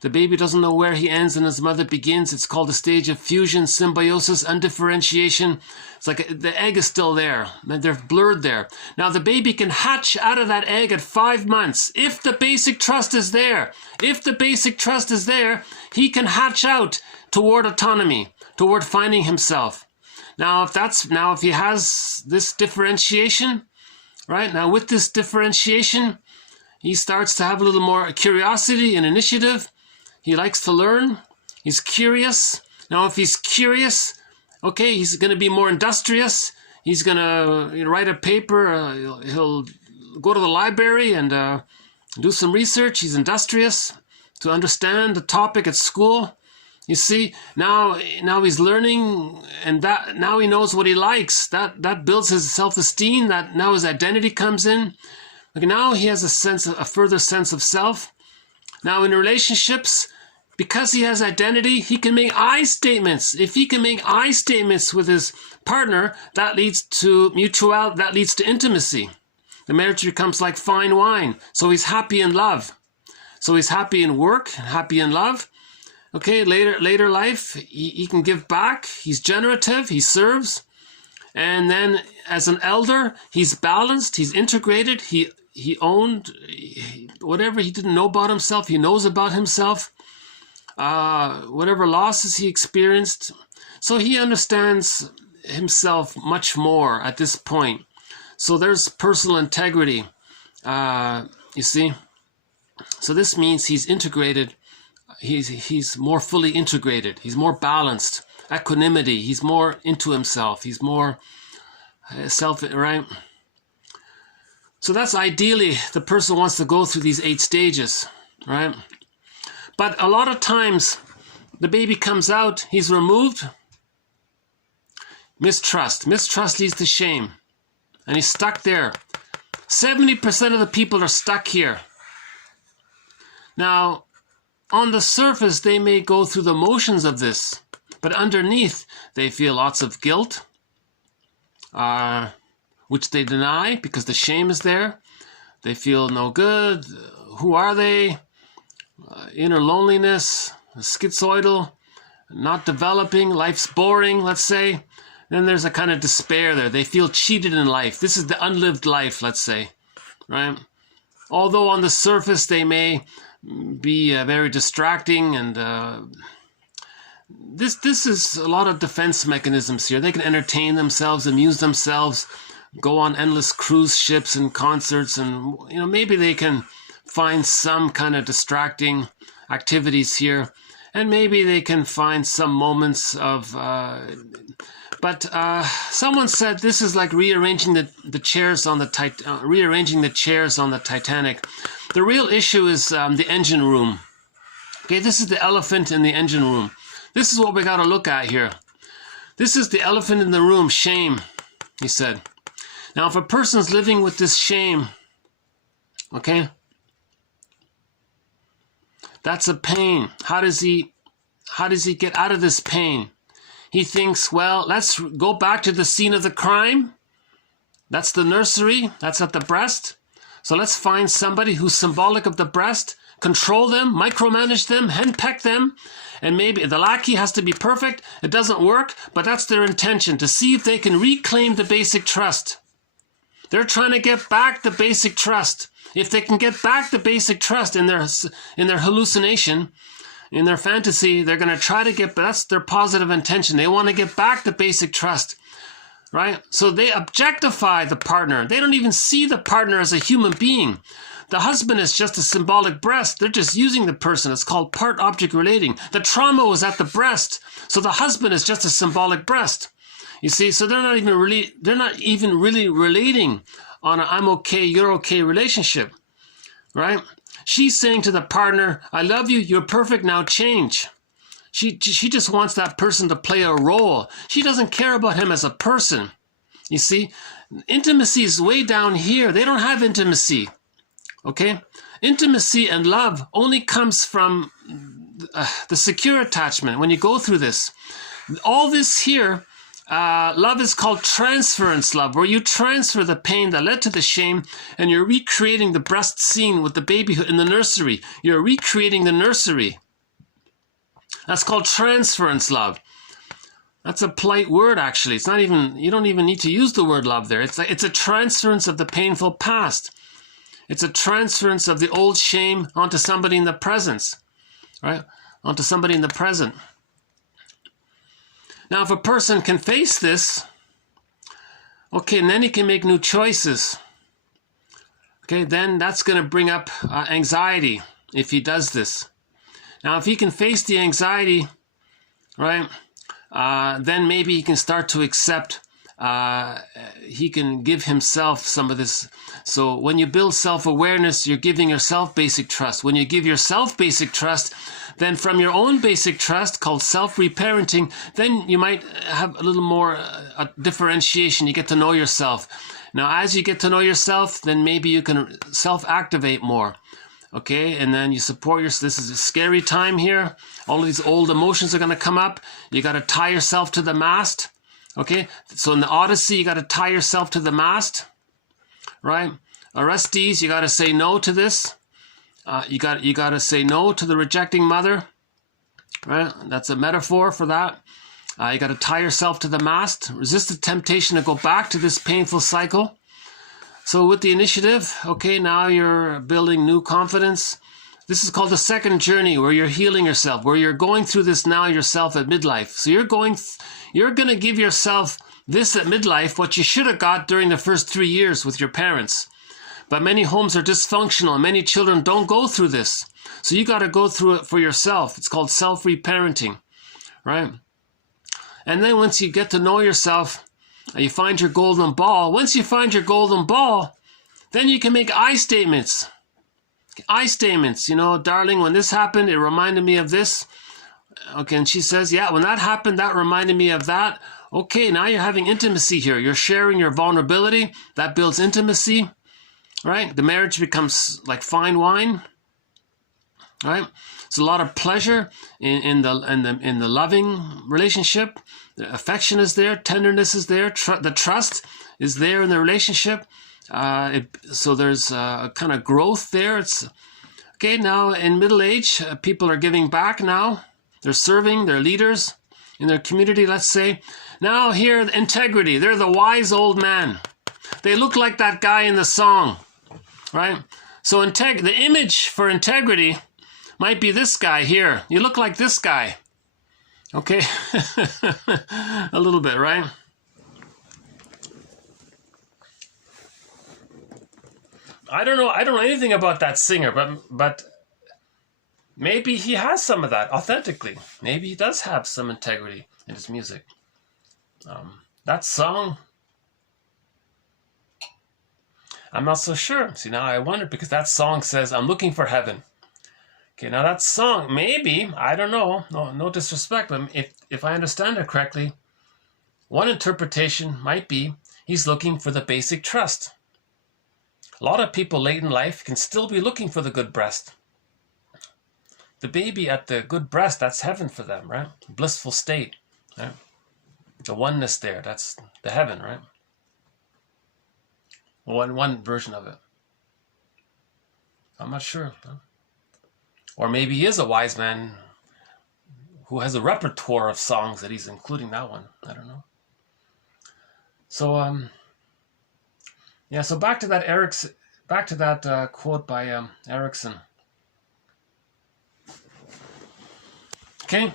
The baby doesn't know where he ends and his mother begins. It's called a stage of fusion, symbiosis, undifferentiation. It's like the egg is still there. They're blurred there. Now the baby can hatch out of that egg at 5 months. If the basic trust is there, he can hatch out toward autonomy, toward finding himself. Now if he has this differentiation, right? Now with this differentiation, he starts to have a little more curiosity and initiative. He likes to learn. He's curious. Now, if he's curious, okay, he's going to be more industrious. He's going to write a paper. He'll go to the library and do some research. He's industrious to understand the topic at school. You see, now he's learning, and now he knows what he likes. That builds his self-esteem. That now his identity comes in. Okay, now he has a further sense of self. Now in relationships, because he has identity, he can make I statements. If he can make I statements with his partner, that leads to that leads to intimacy. The marriage becomes like fine wine. So he's happy in love. So he's happy in work, happy in love. Okay, later life, he can give back. He's generative, he serves. And then as an elder, he's balanced, he's integrated, he he owned, whatever he didn't know about himself, he knows about himself. Whatever losses he experienced. So he understands himself much more at this point. So there's personal integrity, you see. So this means he's integrated. He's more fully integrated. He's more balanced. Equanimity. He's more into himself. He's more right? So that's ideally the person wants to go through these 8 stages, right? But a lot of times the baby comes out, he's removed. Mistrust. Mistrust leads to shame. And he's stuck there. 70% of the people are stuck here. Now, on the surface, they may go through the motions of this, but underneath, they feel lots of guilt, which they deny because the shame is there. They feel no good. Who are they? Inner loneliness, schizoidal, not developing, life's boring, let's say. Then there's a kind of despair there. They feel cheated in life. This is the unlived life, let's say, right? Although on the surface they may be very distracting, and this is a lot of defense mechanisms here. They can entertain themselves, amuse themselves, go on endless cruise ships and concerts, and maybe they can find some kind of distracting activities here, and maybe they can find some moments of but someone said this is like rearranging the chairs on the Titanic. The real issue is the engine room. Okay, this is the elephant in the engine room. This is what we got to look at here. This is the elephant in the room, shame, he said. Now, if a person's living with this shame, okay, that's a pain. How does he get out of this pain? He thinks, well, let's go back to the scene of the crime. That's the nursery. That's at the breast. So let's find somebody who's symbolic of the breast, control them, micromanage them, henpeck them, and maybe the lackey has to be perfect. It doesn't work, but that's their intention, to see if they can reclaim the basic trust. They're trying to get back the basic trust. If they can get back the basic trust in their hallucination, in their fantasy, they're going to try to get, that's their positive intention. They want to get back the basic trust, right? So they objectify the partner. They don't even see the partner as a human being. The husband is just a symbolic breast. They're just using the person. It's called part-object relating. The trauma was at the breast, so the husband is just a symbolic breast. You see, so they're not even really relating on a I'm okay, you're okay relationship, right? She's saying to the partner, I love you, you're perfect, now change. She just wants that person to play a role. She doesn't care about him as a person. You see, intimacy is way down here. They don't have intimacy, okay? Intimacy and love only comes from the secure attachment. When you go through this, all this here, love is called transference love, where you transfer the pain that led to the shame and you're recreating the breast scene with the baby in the nursery. You're recreating the nursery. That's called transference love. That's a polite word, actually. It's not even, you don't even need to use the word love there. It's a transference of the painful past. It's a transference of the old shame onto somebody in the present, right? Onto somebody in the present. Now, if a person can face this, okay, and then he can make new choices. Okay, then that's going to bring up anxiety if he does this. Now, if he can face the anxiety, right, then maybe he can start to accept, he can give himself some of this. So when you build self-awareness, you're giving yourself basic trust. When you give yourself basic trust, then from your own basic trust, called self-reparenting, then you might have a little more differentiation. You get to know yourself. Now, as you get to know yourself, then maybe you can self-activate more. Okay, and then you support yourself. This is a scary time here. All of these old emotions are going to come up. You got to tie yourself to the mast. Okay, so in the Odyssey, you got to tie yourself to the mast, right? Orestes, you got to say no to this. You got to say no to the rejecting mother, right? That's a metaphor for that. You got to tie yourself to the mast. Resist the temptation to go back to this painful cycle. So with the initiative, okay, now you're building new confidence. This is called the second journey, where you're healing yourself, where you're going through this now yourself at midlife. So you're going to give yourself this at midlife, what you should have got during the first 3 years with your parents. But many homes are dysfunctional, and many children don't go through this. So you got to go through it for yourself. It's called self-reparenting, right? And then once you get to know yourself, you find your golden ball. Once you find your golden ball, then you can make I statements. I statements, you know, darling, when this happened, it reminded me of this. Okay, and she says, yeah, when that happened, that reminded me of that. Okay, now you're having intimacy here. You're sharing your vulnerability. That builds intimacy, right? The marriage becomes like fine wine, right? It's a lot of pleasure in the loving relationship. The affection is there, tenderness is there, the trust is there in the relationship. So there's a kind of growth there. It's okay. Now in middle age, people are giving back now. They're serving, they're leaders in their community, let's say. Now here, integrity. They're the wise old man. They look like that guy in the song, right? So the image for integrity might be this guy here. You look like this guy. Okay? A little bit, right? I don't know anything about that singer, but maybe he has some of that authentically. Maybe he does have some integrity in his music. That song, I'm not so sure. See, now I wonder, because that song says, I'm looking for heaven. Okay, now that song, maybe, I don't know, no disrespect, but if I understand it correctly, one interpretation might be he's looking for the basic trust. A lot of people late in life can still be looking for the good breast. The baby at the good breast, that's heaven for them, right? Blissful state, right? The oneness there, that's the heaven, right? One version of it. I'm not sure. Or maybe he is a wise man who has a repertoire of songs that he's including that one. I don't know. So, yeah, so back to that quote by Erikson. Okay,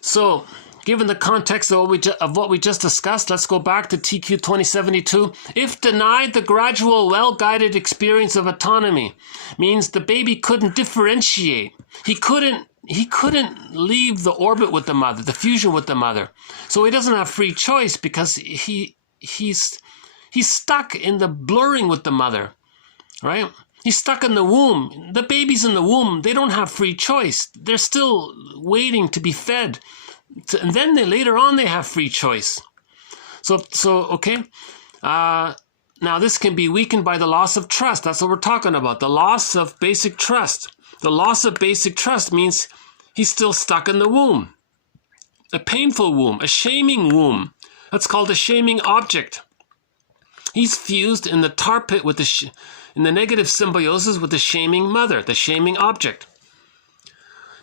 so given the context of what we just discussed, let's go back to TQ 2072. If denied, the gradual, well-guided experience of autonomy means the baby couldn't differentiate. He couldn't leave the orbit with the mother, the fusion with the mother. So he doesn't have free choice, because he's stuck in the blurring with the mother, right? He's stuck in the womb. The baby's in the womb. They don't have free choice. They're still waiting to be fed. And then later on they have free choice. So okay. Now this can be weakened by the loss of trust. That's what we're talking about. The loss of basic trust. The loss of basic trust means he's still stuck in the womb. A painful womb, a shaming womb. That's called a shaming object. He's fused in the tar pit with in the negative symbiosis with the shaming mother, the shaming object.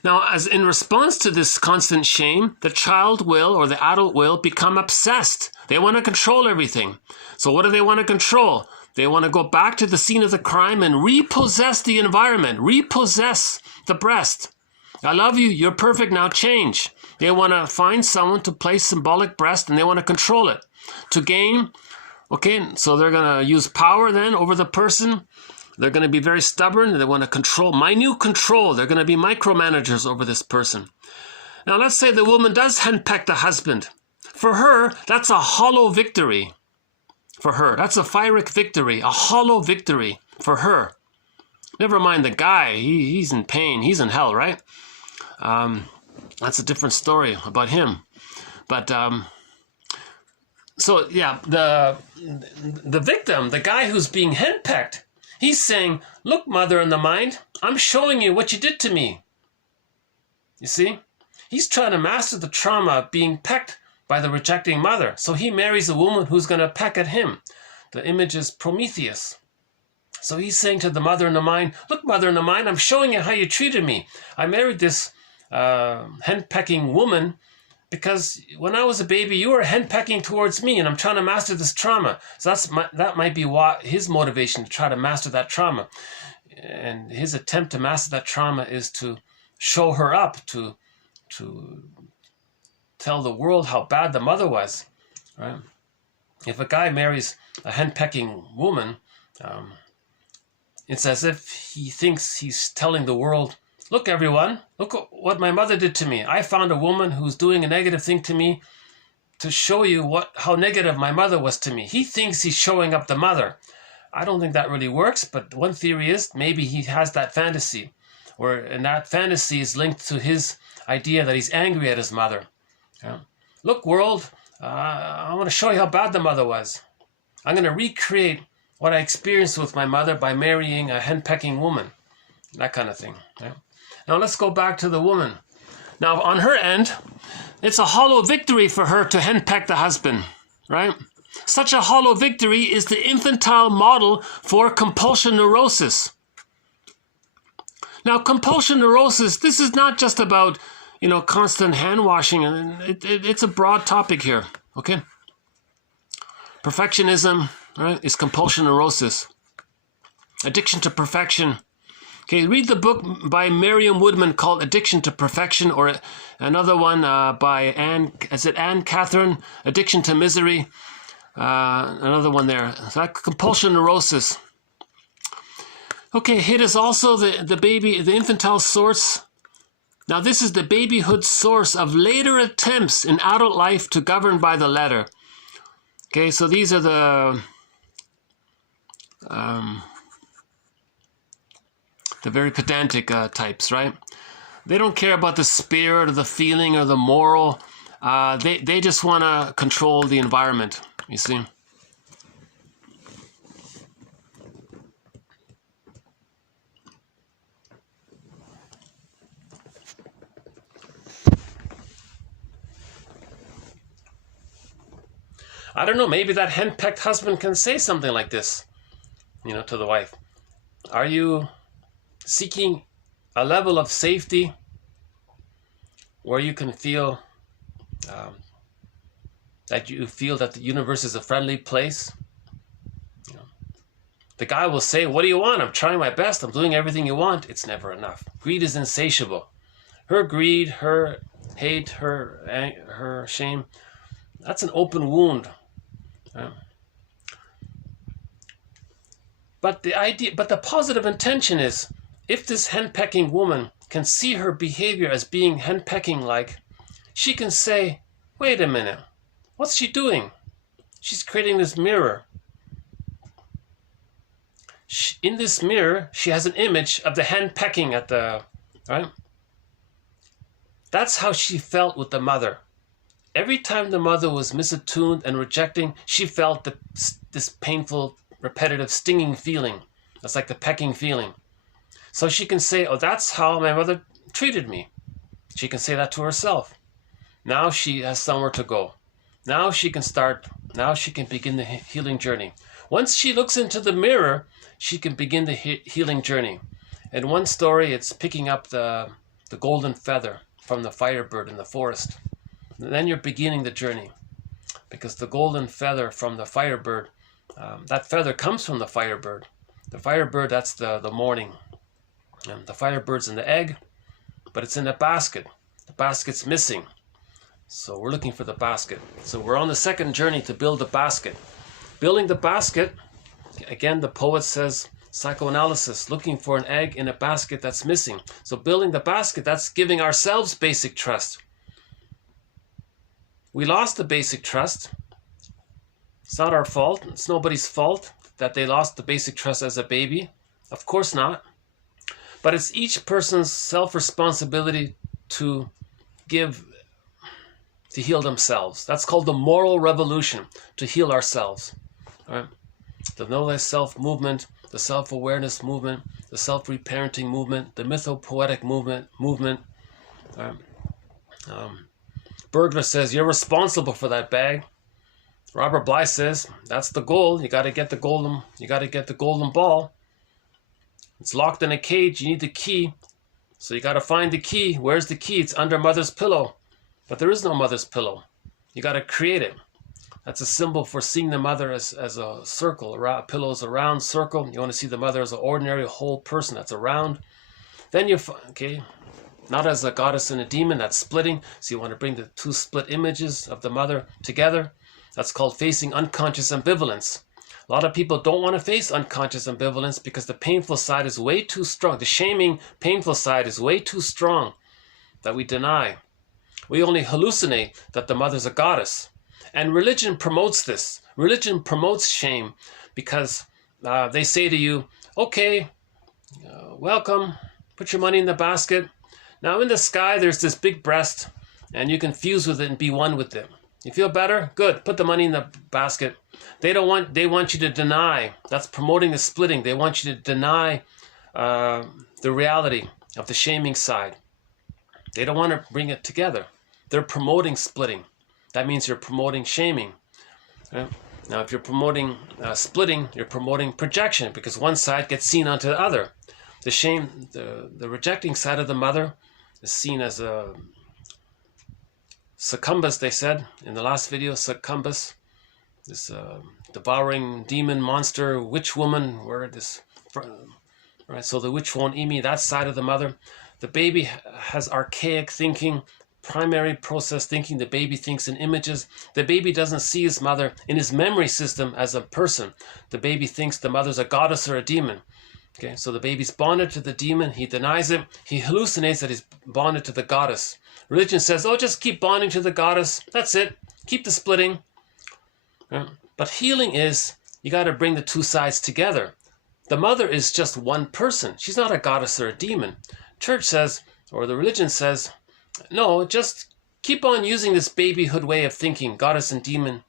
Now, as in response to this constant shame, the child will, or the adult will, become obsessed. They want to control everything. So what do they want to control? They want to go back to the scene of the crime and repossess the environment, repossess the breast. I love you, you're perfect, now change. They want to find someone to place symbolic breast, and they want to control it. To gain, okay, so they're going to use power then over the person. They're going to be very stubborn. They want to control, minute control. They're going to be micromanagers over this person. Now, let's say the woman does henpeck the husband. For her, that's a hollow victory. For her, that's a pyrrhic victory, a hollow victory for her. Never mind the guy. He's in pain. He's in hell, right? That's a different story about him. But so yeah, the victim, the guy who's being henpecked, he's saying, look, mother in the mind, I'm showing you what you did to me. You see? He's trying to master the trauma of being pecked by the rejecting mother. So he marries a woman who's going to peck at him. The image is Prometheus. So he's saying to the mother in the mind, look, mother in the mind, I'm showing you how you treated me. I married this henpecking woman because when I was a baby, you were henpecking towards me, and I'm trying to master this trauma. So that might be what his motivation, to try to master that trauma. And his attempt to master that trauma is to show her up, to tell the world how bad the mother was, right? If a guy marries a henpecking woman, it's as if he thinks he's telling the world, look everyone, look what my mother did to me. I found a woman who's doing a negative thing to me to show you how negative my mother was to me. He thinks he's showing up the mother. I don't think that really works, but one theory is maybe he has that fantasy, and that fantasy is linked to his idea that he's angry at his mother. Yeah. Look world, I want to show you how bad the mother was. I'm going to recreate what I experienced with my mother by marrying a henpecking woman. That kind of thing. Yeah. Now let's go back to the woman. Now on her end, it's a hollow victory for her to henpeck the husband, right? Such a hollow victory is the infantile model for compulsion neurosis. Now compulsion neurosis, this is not just about, constant hand washing. It's a broad topic here, okay? Perfectionism, right, is compulsion neurosis. Addiction to perfection. Okay, read the book by Miriam Woodman called Addiction to Perfection, or another one by Anne Catherine, Addiction to Misery. Another one there. So that compulsion neurosis. Okay, it is also the infantile source. Now this is the babyhood source of later attempts in adult life to govern by the letter. Okay, so these are the very pedantic types, right? They don't care about the spirit or the feeling or the moral. They just want to control the environment, you see. I don't know, maybe that henpecked husband can say something like this, to the wife. Are you seeking a level of safety where you can feel that the universe is a friendly place? The guy will say, what do you want? I'm trying my best. I'm doing everything you want. It's never enough. Greed is insatiable. Her greed, her hate, her shame, that's an open wound. But the positive intention is, if this henpecking woman can see her behavior as being henpecking-like, she can say, wait a minute, what's she doing? She's creating this mirror. In this mirror, she has an image of the henpecking right? That's how she felt with the mother. Every time the mother was misattuned and rejecting, she felt this painful, repetitive, stinging feeling. That's like the pecking feeling. So she can say, oh, that's how my mother treated me. She can say that to herself. Now she has somewhere to go. Now she can begin the healing journey. Once she looks into the mirror, she can begin the healing journey. In one story, it's picking up the golden feather from the firebird in the forest. And then you're beginning the journey, because the golden feather from the firebird, that feather comes from the firebird. The firebird, that's the morning. And the firebird's in the egg, but it's in a basket. The basket's missing. So we're looking for the basket. So we're on the second journey to build the basket. Building the basket, again, the poet says, psychoanalysis, looking for an egg in a basket that's missing. So building the basket, that's giving ourselves basic trust. We lost the basic trust. It's not our fault. It's nobody's fault that they lost the basic trust as a baby. Of course not. But it's each person's self-responsibility to heal themselves. That's called the moral revolution, to heal ourselves. All right? The Know Thyself movement, the self-awareness movement, the self-reparenting movement, the mythopoetic movement. Bergler says, you're responsible for that bag. Robert Bly says, that's the goal. You got to get the golden ball. It's locked in a cage. You need the key. So you got to find the key. Where's the key? It's under mother's pillow. But there is no mother's pillow. You got to create it. That's a symbol for seeing the mother as a circle. A pillow is a round circle. You want to see the mother as an ordinary whole person. That's a round. Then you, okay, not as a goddess and a demon. That's splitting. So you want to bring the two split images of the mother together. That's called facing unconscious ambivalence. A lot of people don't want to face unconscious ambivalence because the painful side is way too strong. The shaming, painful side is way too strong that we deny. We only hallucinate that the mother's a goddess. And religion promotes this. Religion promotes shame because they say to you, okay, welcome, put your money in the basket. Now in the sky there's this big breast and you can fuse with it and be one with it. You feel better? Good. Put the money in the basket. They want you to deny. That's promoting the splitting. They want you to deny the reality of the shaming side. They don't want to bring it together. They're promoting splitting. That means you're promoting shaming. Right? Now, if you're promoting splitting, you're promoting projection because one side gets seen onto the other. The shame, the rejecting side of the mother is seen as a succumbus, they said in the last video, succumbus, this devouring demon monster, witch woman, right? So the witch won't eat me, that side of the mother. The baby has archaic thinking, primary process thinking. The baby thinks in images. The baby doesn't see his mother in his memory system as a person. The baby thinks the mother's a goddess or a demon. Okay, so the baby's bonded to the demon. He denies it. He hallucinates that he's bonded to the goddess. Religion says, oh, just keep bonding to the goddess. That's it. Keep the splitting. But healing is, you got to bring the two sides together. The mother is just one person. She's not a goddess or a demon. Church says, or the religion says, no, just keep on using this babyhood way of thinking, goddess and demon.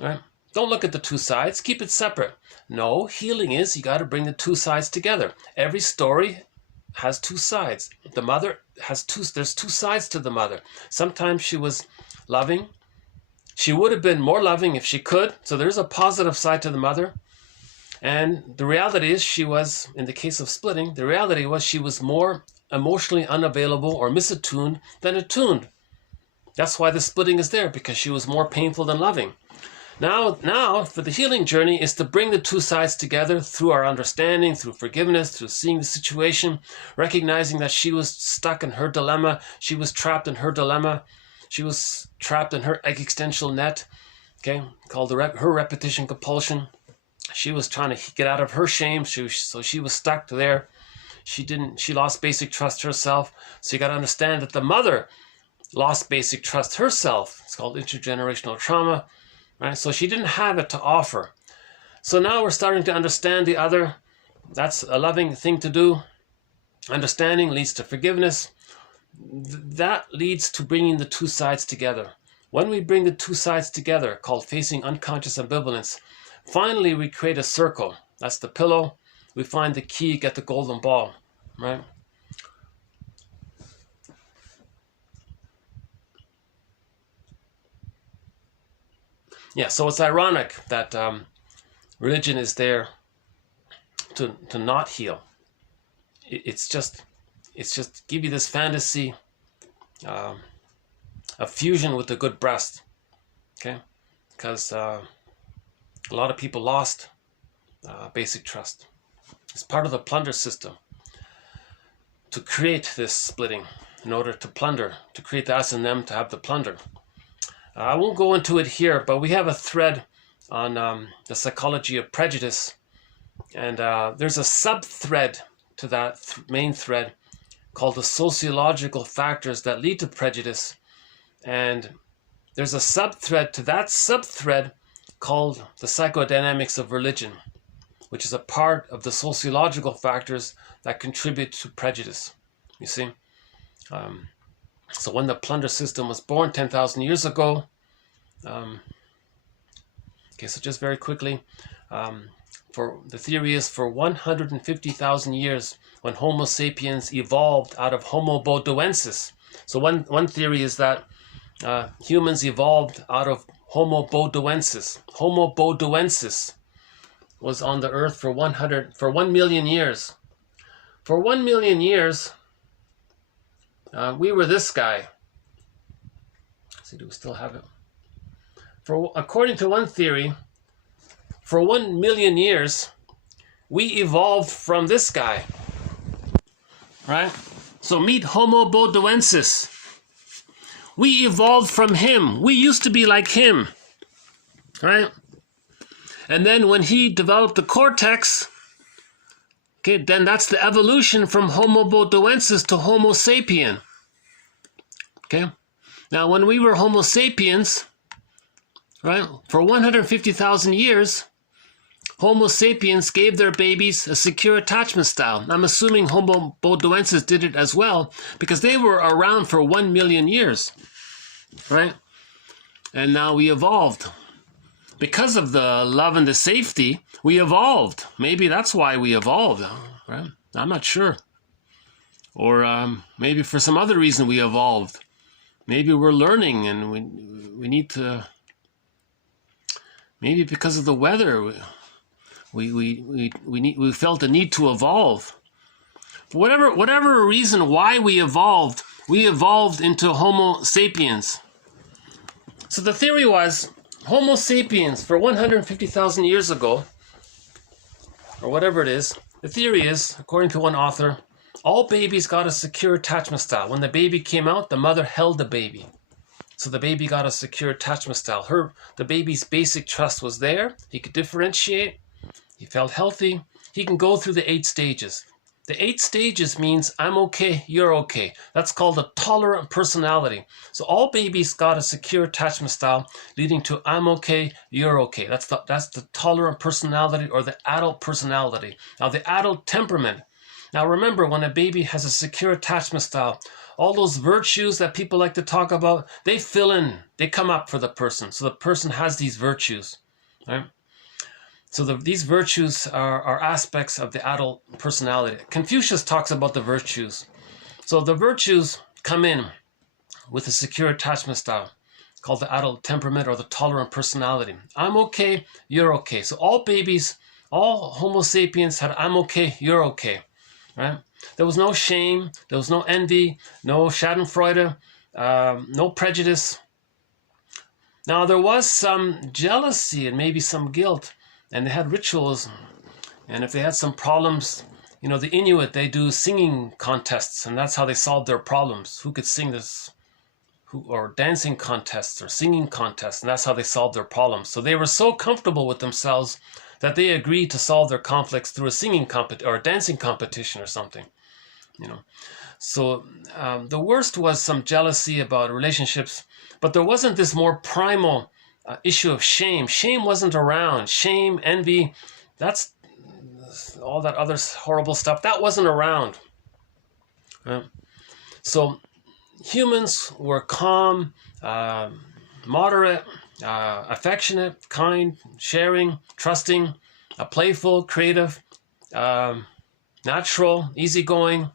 Right? Don't look at the two sides. Keep it separate. No, healing is you got to bring the two sides together. Every story has two sides. The mother has there's two sides to the mother. Sometimes she was loving. She would have been more loving if she could. So there's a positive side to the mother. And the reality is she was, in the case of splitting, the reality was she was more emotionally unavailable or misattuned than attuned. That's why the splitting is there, because she was more painful than loving. Now, for the healing journey is to bring the two sides together through our understanding, through forgiveness, through seeing the situation, recognizing that she was stuck in her dilemma. She was trapped in her dilemma. She was trapped in her existential net, okay, called her repetition compulsion. She was trying to get out of her shame, so she was stuck there. She lost basic trust herself. So you got to understand that the mother lost basic trust herself. It's called intergenerational trauma, right? So she didn't have it to offer. So now we're starting to understand the other. That's a loving thing to do. Understanding leads to forgiveness. That leads to bringing the two sides together. When we bring the two sides together, called facing unconscious ambivalence, finally we create a circle. That's the pillow. We find the key, get the golden ball, right? Yeah, so it's ironic that religion is there to not heal. It's just give you this fantasy, a fusion with the good breast, okay? Because a lot of people lost basic trust. It's part of the plunder system to create this splitting in order to plunder, to create the us and them to have the plunder. I won't go into it here, but we have a thread on the psychology of prejudice, and there's a sub-thread to that main thread called the sociological factors that lead to prejudice, and there's a sub-thread to that sub-thread called the psychodynamics of religion, which is a part of the sociological factors that contribute to prejudice, you see. So when the plunder system was born 10,000 years ago, okay, so just very quickly, for the theory is for 150,000 years, when Homo sapiens evolved out of Homo bodoensis. So one theory is that humans evolved out of Homo bodoensis. Homo bodoensis was on the earth for 1 million years. For 1 million years, we were this guy. see, do we still have it? According to one theory, for 1 million years, we evolved from this guy, right? So meet Homo bodoensis. We evolved from him. We used to be like him, right? And then when he developed the cortex, okay, then that's the evolution from Homo bodoensis to Homo sapien. Okay? Now, when we were Homo sapiens, right, for 150,000 years, Homo sapiens gave their babies a secure attachment style. I'm assuming Homo bodoensis did it as well because they were around for 1 million years, right? And now we evolved. Because of the love and the safety, we evolved. Maybe that's why we evolved, right? I'm not sure. Or maybe for some other reason we evolved. Maybe we're learning and we need to... Maybe because of the weather, we felt a need to evolve. For whatever reason why we evolved into Homo sapiens. So the theory was Homo sapiens for 150,000 years ago, or whatever it is, the theory is, according to one author, all babies got a secure attachment style. When the baby came out, the mother held the baby. So the baby got a secure attachment style. The baby's basic trust was there. He could differentiate. He felt healthy. He can go through the 8 stages. The 8 stages means I'm okay, you're okay. That's called a tolerant personality. So all babies got a secure attachment style leading to I'm okay, you're okay. That's the tolerant personality or the adult personality. Now the adult temperament. Now remember, when a baby has a secure attachment style, all those virtues that people like to talk about, they fill in, they come up for the person. So the person has these virtues, right? So these virtues are aspects of the adult personality. Confucius talks about the virtues. So the virtues come in with a secure attachment style called the adult temperament or the tolerant personality. I'm okay, you're okay. So all babies, all Homo sapiens had I'm okay, you're okay, right? There was no shame, there was no envy, no schadenfreude, no prejudice. Now there was some jealousy and maybe some guilt. And they had rituals, and if they had some problems, you know, the Inuit, they do singing contests, and that's how they solved their problems. Who could sing this, or dancing contests, or singing contests, and that's how they solved their problems. So they were so comfortable with themselves that they agreed to solve their conflicts through a singing or a dancing competition or something, you know. So the worst was some jealousy about relationships, but there wasn't this more primal issue of shame. Shame wasn't around. Shame, envy, that's all that other horrible stuff. That wasn't around. So humans were calm, moderate, affectionate, kind, sharing, trusting, playful, creative, natural, easygoing,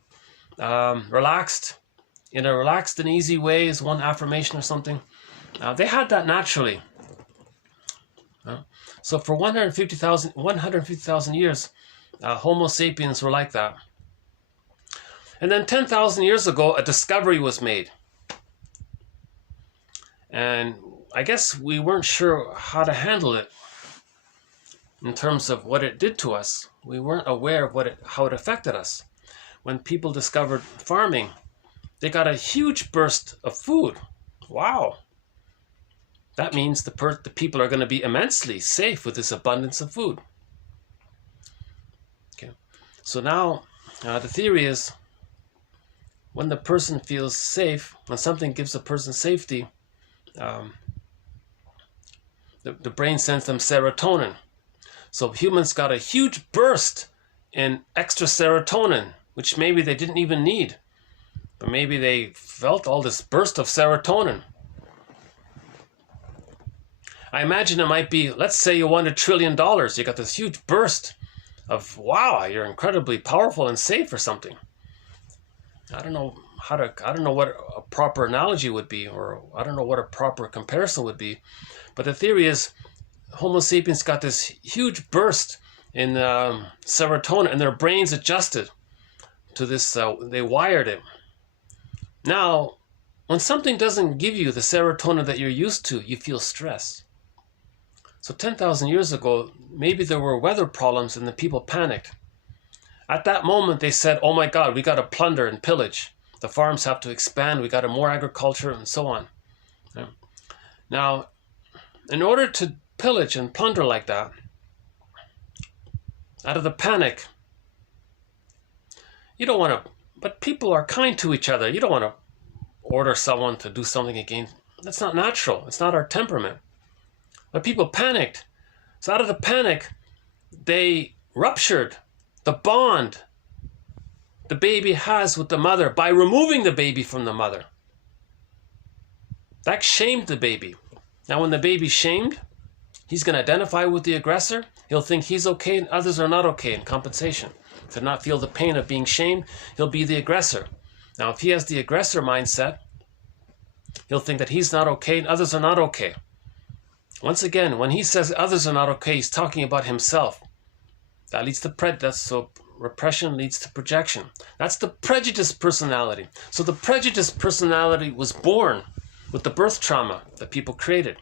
relaxed. In a relaxed and easy way is one affirmation or something. They had that naturally. So for 150,000 years, Homo sapiens were like that. And then 10,000 years ago, a discovery was made. And I guess we weren't sure how to handle it in terms of what it did to us. We weren't aware of how it affected us. When people discovered farming, they got a huge burst of food. Wow. That means the people are going to be immensely safe with this abundance of food. Okay. So now the theory is when the person feels safe, when something gives a person safety, the brain sends them serotonin. So humans got a huge burst in extra serotonin, which maybe they didn't even need. But maybe they felt all this burst of serotonin. I imagine it might be, let's say you won $1 trillion. You got this huge burst of, wow, you're incredibly powerful and safe or something. I don't know what a proper analogy would be, or I don't know what a proper comparison would be. But the theory is Homo sapiens got this huge burst in serotonin, and their brains adjusted to this, they wired it. Now, when something doesn't give you the serotonin that you're used to, you feel stress. So 10,000 years ago, maybe there were weather problems and the people panicked. At that moment, they said, oh my God, we got to plunder and pillage. The farms have to expand. We got to more agriculture and so on. Yeah. Now, in order to pillage and plunder like that, out of the panic, you don't want to, but people are kind to each other. You don't want to order someone to do something against. That's not natural. It's not our temperament. But people panicked. So out of the panic, they ruptured the bond the baby has with the mother by removing the baby from the mother. That shamed the baby. Now when the baby's shamed, he's going to identify with the aggressor. He'll think he's okay and others are not okay in compensation. To not feel the pain of being shamed, he'll be the aggressor. Now if he has the aggressor mindset, he'll think that he's not okay and others are not okay. Once again, when he says others are not okay, he's talking about himself. That leads to so repression leads to projection. That's the prejudiced personality. So the prejudiced personality was born with the birth trauma that people created.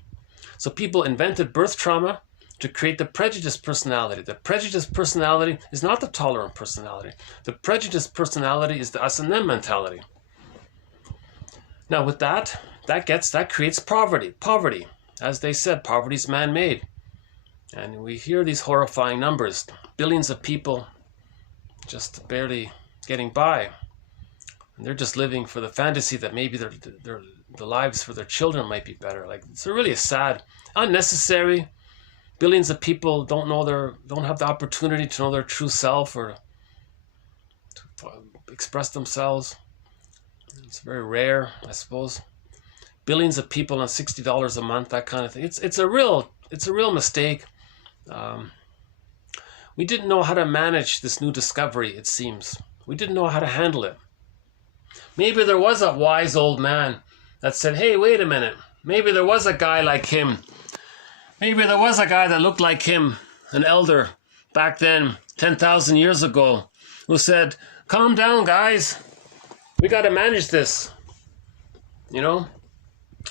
So people invented birth trauma to create the prejudiced personality. The prejudiced personality is not the tolerant personality. The prejudiced personality is the us and them mentality. Now with that creates poverty. Poverty, as they said, poverty is man-made. And we hear these horrifying numbers. Billions of people just barely getting by. And they're just living for the fantasy that maybe the lives for their children might be better. Like, it's really a sad, unnecessary. Billions of people don't have the opportunity to know their true self or to express themselves. It's very rare, I suppose. Billions of people on $60 a month, that kind of thing. It's a real mistake. We didn't know how to manage this new discovery, it seems. We didn't know how to handle it. Maybe there was a wise old man that said, hey, wait a minute. Maybe there was a guy like him. Maybe there was a guy that looked like him, an elder back then, 10,000 years ago, who said, calm down, guys. We got to manage this. You know,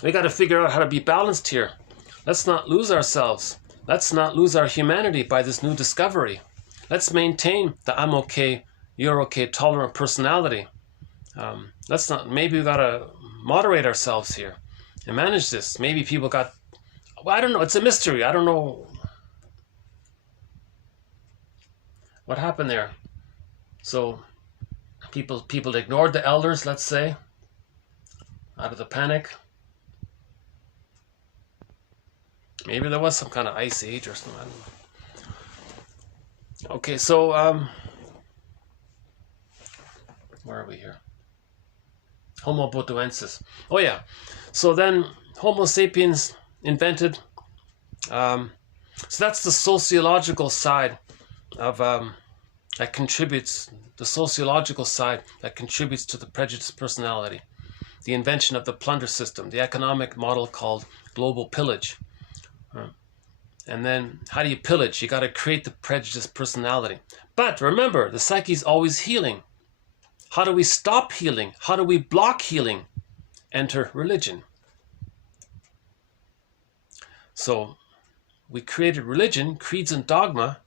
we got to figure out how to be balanced here. Let's not lose ourselves. Let's not lose our humanity by this new discovery. Let's maintain the I'm okay, you're okay, tolerant personality. Maybe we got to moderate ourselves here and manage this. Maybe people I don't know, it's a mystery. I don't know what happened there. So people ignored the elders, let's say, out of the panic. Maybe there was some kind of ice age or something. I don't know. Okay, so where are we here? Homo botuensis. Oh yeah. So then Homo sapiens invented. So that's the sociological side of that contributes. The sociological side that contributes to the prejudiced personality. The invention of the plunder system, the economic model called global pillage. And then how do you pillage? You got to create the prejudiced personality. But remember, the psyche is always healing. How do we stop healing? How do we block healing? Enter religion. So we created religion, creeds and dogma,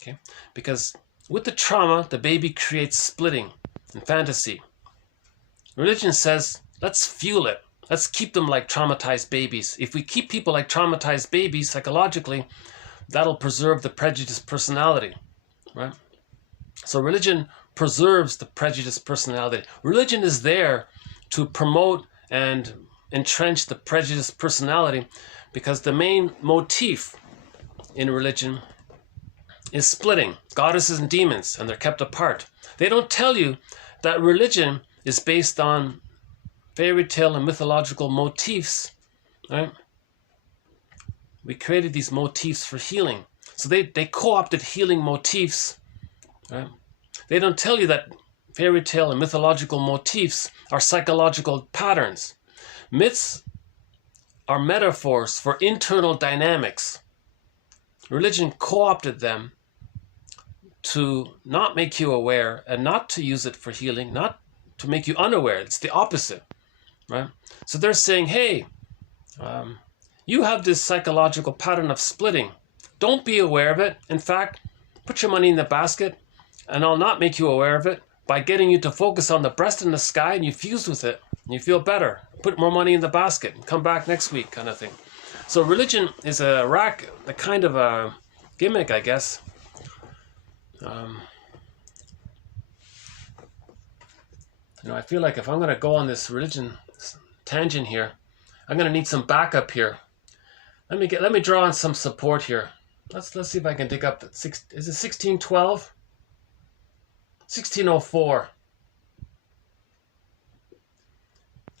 okay? Because with the trauma, the baby creates splitting and fantasy. Religion says, let's fuel it. Let's keep them like traumatized babies. If we keep people like traumatized babies psychologically, that'll preserve the prejudiced personality, right? So religion preserves the prejudiced personality. Religion is there to promote and entrench the prejudiced personality because the main motif in religion is splitting. Goddesses and demons, and they're kept apart. They don't tell you that religion is based on fairy tale and mythological motifs, right? We created these motifs for healing. So they co-opted healing motifs, right? They don't tell you that fairy tale and mythological motifs are psychological patterns. Myths are metaphors for internal dynamics. Religion co-opted them to not make you aware and not to use it for healing, not to make you unaware. It's the opposite. right? So they're saying, hey, you have this psychological pattern of splitting. Don't be aware of it. In fact, put your money in the basket, and I'll not make you aware of it by getting you to focus on the breast in the sky, and you fuse with it, and you feel better. Put more money in the basket, and come back next week, kind of thing. So religion is a kind of a gimmick, I guess. I feel like if I'm going to go on this religion tangent here, I'm going to need some backup here. Let me draw on some support here. Let's see if I can dig up the is it 1612? 1604.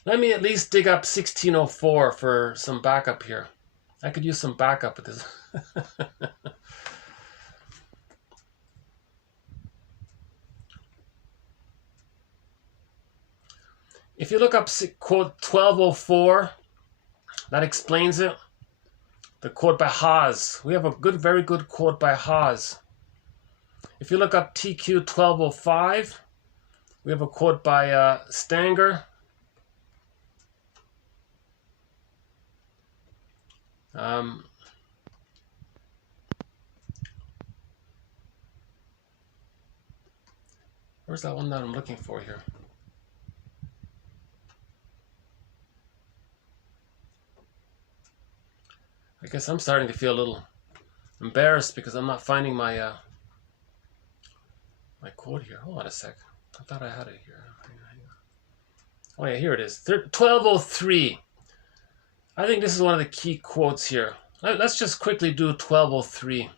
Let me at least dig up 1604 for some backup here. I could use some backup with this. If you look up quote 1204, that explains it. The quote by Haas. We have a very good quote by Haas. If you look up TQ 1205, we have a quote by Stanger. Where's that one that I'm looking for here? I guess I'm starting to feel a little embarrassed because I'm not finding my my quote here. Hold on a sec. I thought I had it here. Oh yeah, here it is. 1203. I think this is one of the key quotes here. Let's just quickly do 1203.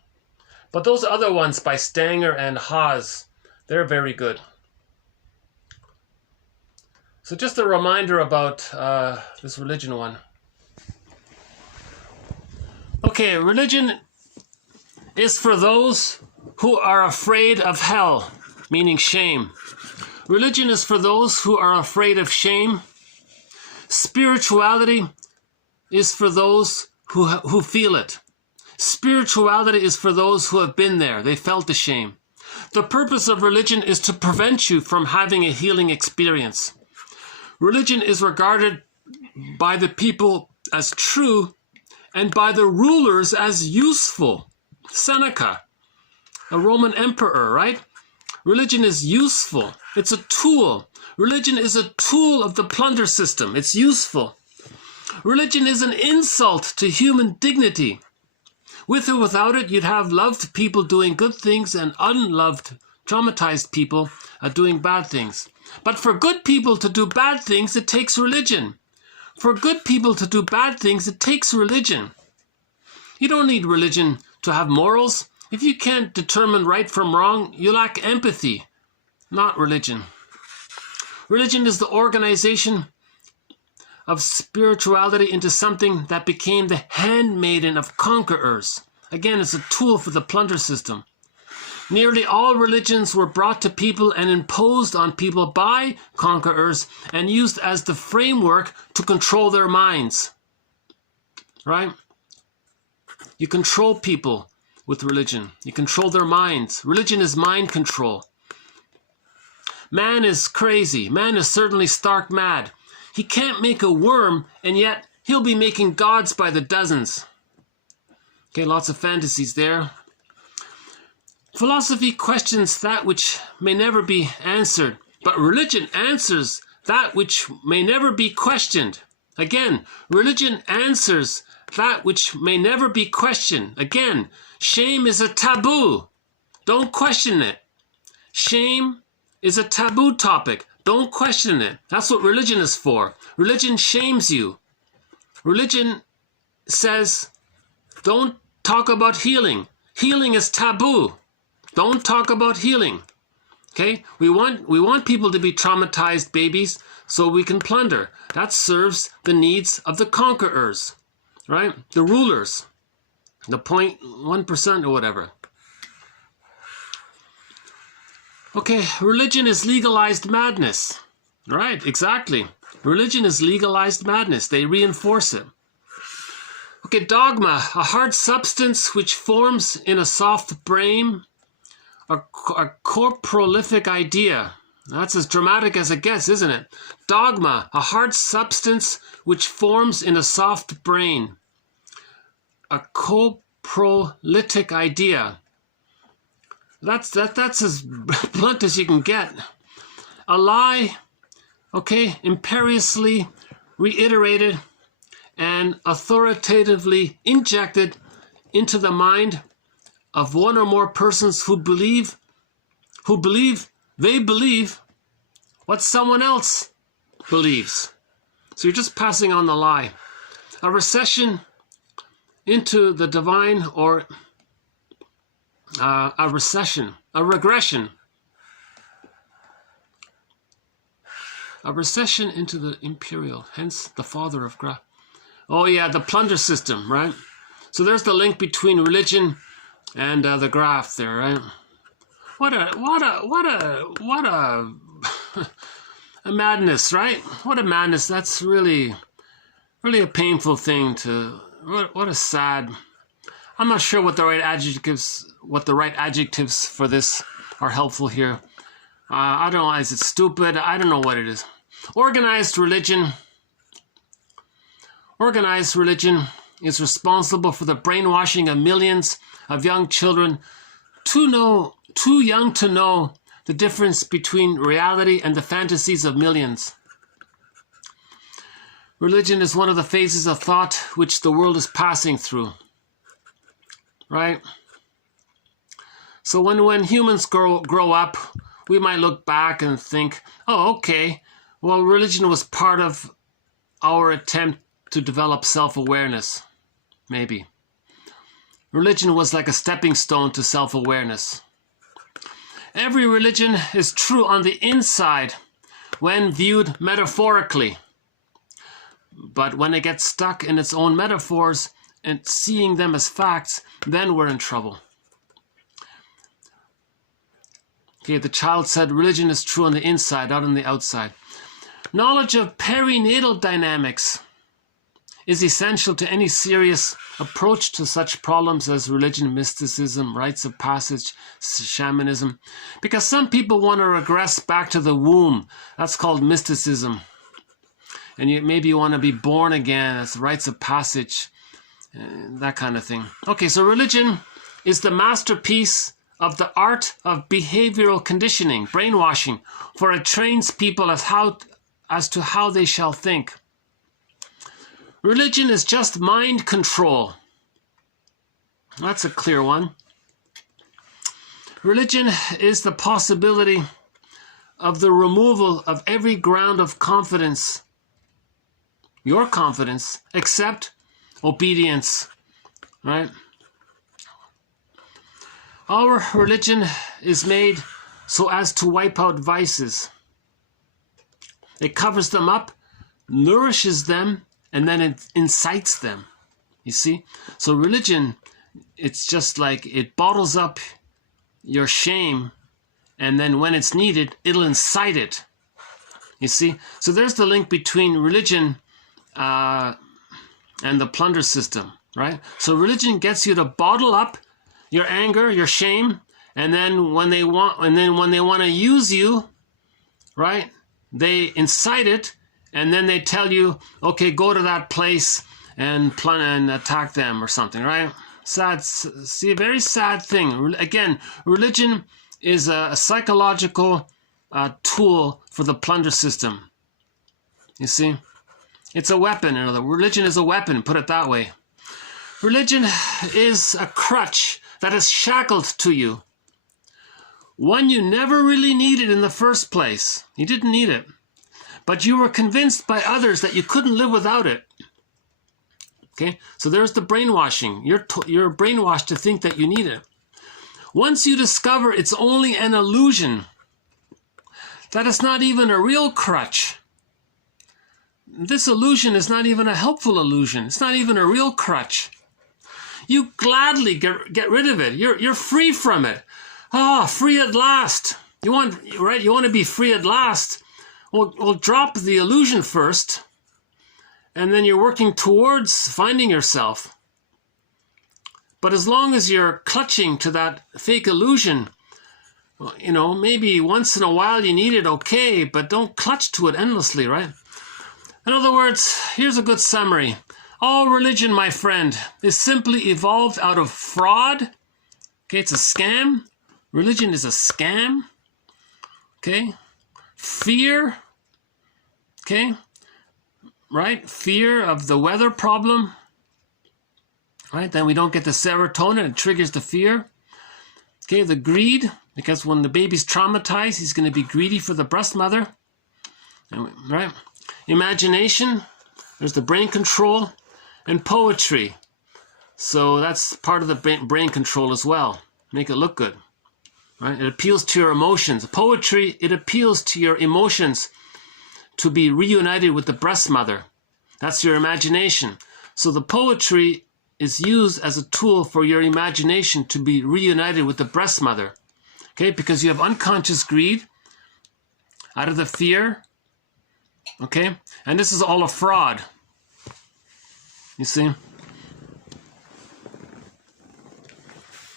But those other ones by Stanger and Haas, they're very good. So just a reminder about this religion one. Okay, religion is for those who are afraid of hell, meaning shame. Religion is for those who are afraid of shame. Spirituality is for those who feel it. Spirituality is for those who have been there. They felt the shame. The purpose of religion is to prevent you from having a healing experience. Religion is regarded by the people as true and by the rulers as useful. Seneca, a Roman emperor, right? Religion is useful. It's a tool. Religion is a tool of the plunder system. It's useful. Religion is an insult to human dignity. With or without it, you'd have loved people doing good things and unloved, traumatized people doing bad things. But for good people to do bad things, it takes religion. For good people to do bad things, it takes religion. You don't need religion to have morals. If you can't determine right from wrong, you lack empathy, not religion. Religion is the organization of spirituality into something that became the handmaiden of conquerors. Again, it's a tool for the plunder system. Nearly all religions were brought to people and imposed on people by conquerors and used as the framework to control their minds. Right? You control people with religion. You control their minds. Religion is mind control. Man is crazy. Man is certainly stark mad. He can't make a worm, and yet he'll be making gods by the dozens. Okay, lots of fantasies there. Philosophy questions that which may never be answered, but religion answers that which may never be questioned. Again, religion answers that which may never be questioned. Again, shame is a taboo. Don't question it. Shame is a taboo topic. Don't question it. That's what religion is for. Religion shames you. Religion says, don't talk about healing. Healing is taboo. Don't talk about healing. Okay? We want people to be traumatized babies so we can plunder. That serves the needs of the conquerors, right? The rulers, the 0.1% or whatever. Okay, religion is legalized madness. Right, exactly. Religion is legalized madness. They reinforce it. Okay, dogma, a hard substance which forms in a soft brain, a corprolific idea. That's as dramatic as it gets, isn't it? Dogma, a hard substance which forms in a soft brain. A coprolitic idea. That's as blunt as you can get. A lie, okay, imperiously reiterated and authoritatively injected into the mind of one or more persons who believe what someone else believes. So you're just passing on the lie. A recession into the divine, or a regression. A recession into the imperial, hence the father of Oh yeah, the plunder system, right? So there's the link between religion and the graph there, right? What a a madness, right? What a madness. That's really a painful thing to. What a sad. I'm not sure what the right adjectives for this are helpful here. I don't know. Is it stupid? I don't know what it is. Organized religion is responsible for the brainwashing of millions of young children too young to know the difference between reality and the fantasies of millions. Religion is one of the phases of thought which the world is passing through. Right? So when humans grow up, we might look back and think, oh, okay, well, religion was part of our attempt to develop self-awareness. Maybe. Religion was like a stepping stone to self-awareness. Every religion is true on the inside when viewed metaphorically. But when it gets stuck in its own metaphors and seeing them as facts, then we're in trouble. Okay, the child said religion is true on the inside, not on the outside. Knowledge of perinatal dynamics is essential to any serious approach to such problems as religion, mysticism, rites of passage, shamanism. Because some people want to regress back to the womb. That's called mysticism. And maybe you want to be born again. That's rites of passage, that kind of thing. Okay, so religion is the masterpiece of the art of behavioral conditioning, brainwashing, for it trains people as to how they shall think. Religion is just mind control. That's a clear one. Religion is the possibility of the removal of every ground of confidence, your confidence, except obedience, right? Our religion is made so as to wipe out vices. It covers them up, nourishes them, and then it incites them. You see? So religion, it's just like it bottles up your shame, and then when it's needed, it'll incite it. You see? So there's the link between religion and the plunder system, right? So religion gets you to bottle up your anger, your shame, and then when they want to use you, right? They incite it, and then they tell you, okay, go to that place and attack them or something, right? Sad, see, a very sad thing. Again, religion is a psychological tool for the plunder system. You see? It's a weapon. Religion is a weapon, put it that way. Religion is a crutch that is shackled to you. One you never really needed in the first place. You didn't need it. But you were convinced by others that you couldn't live without it. Okay? So there's the brainwashing. You're brainwashed to think that you need it. Once you discover it's only an illusion, that it's not even a real crutch. This illusion is not even a helpful illusion. It's not even a real crutch. You gladly get rid of it. You're free from it. Ah, free at last. You want to be free at last. Well, drop the illusion first, and then you're working towards finding yourself. But as long as you're clutching to that fake illusion, Well, you know, maybe once in a while you need it, okay, but don't clutch to it endlessly, right? In other words, here's a good summary. All religion, my friend, is simply evolved out of fraud. Okay, it's a scam. Religion is a scam. Okay? Fear. Okay? Right? Fear of the weather problem. Right? Then we don't get the serotonin. It triggers the fear. Okay, the greed. Because when the baby's traumatized, he's going to be greedy for the breast mother. Right? Imagination. There's the brain control. And poetry. So that's part of the brain control as well. Make it look good. Right? It appeals to your emotions. Poetry, it appeals to your emotions to be reunited with the breast mother. That's your imagination. So the poetry is used as a tool for your imagination to be reunited with the breast mother. Okay, because you have unconscious greed out of the fear. Okay, and this is all a fraud. You see?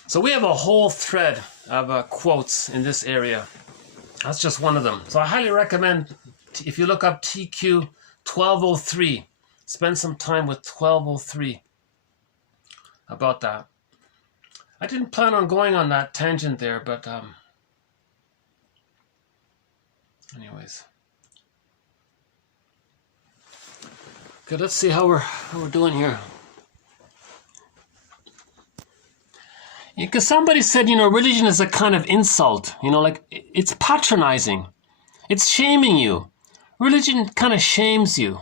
So we have a whole thread of quotes in this area. That's just one of them. So I highly recommend, if you look up TQ 1203, spend some time with 1203 about that. I didn't plan on going on that tangent there, but anyways. Okay, let's see how we're doing here. Because somebody said, you know, religion is a kind of insult. You know, like it's patronizing. It's shaming you. Religion kind of shames you.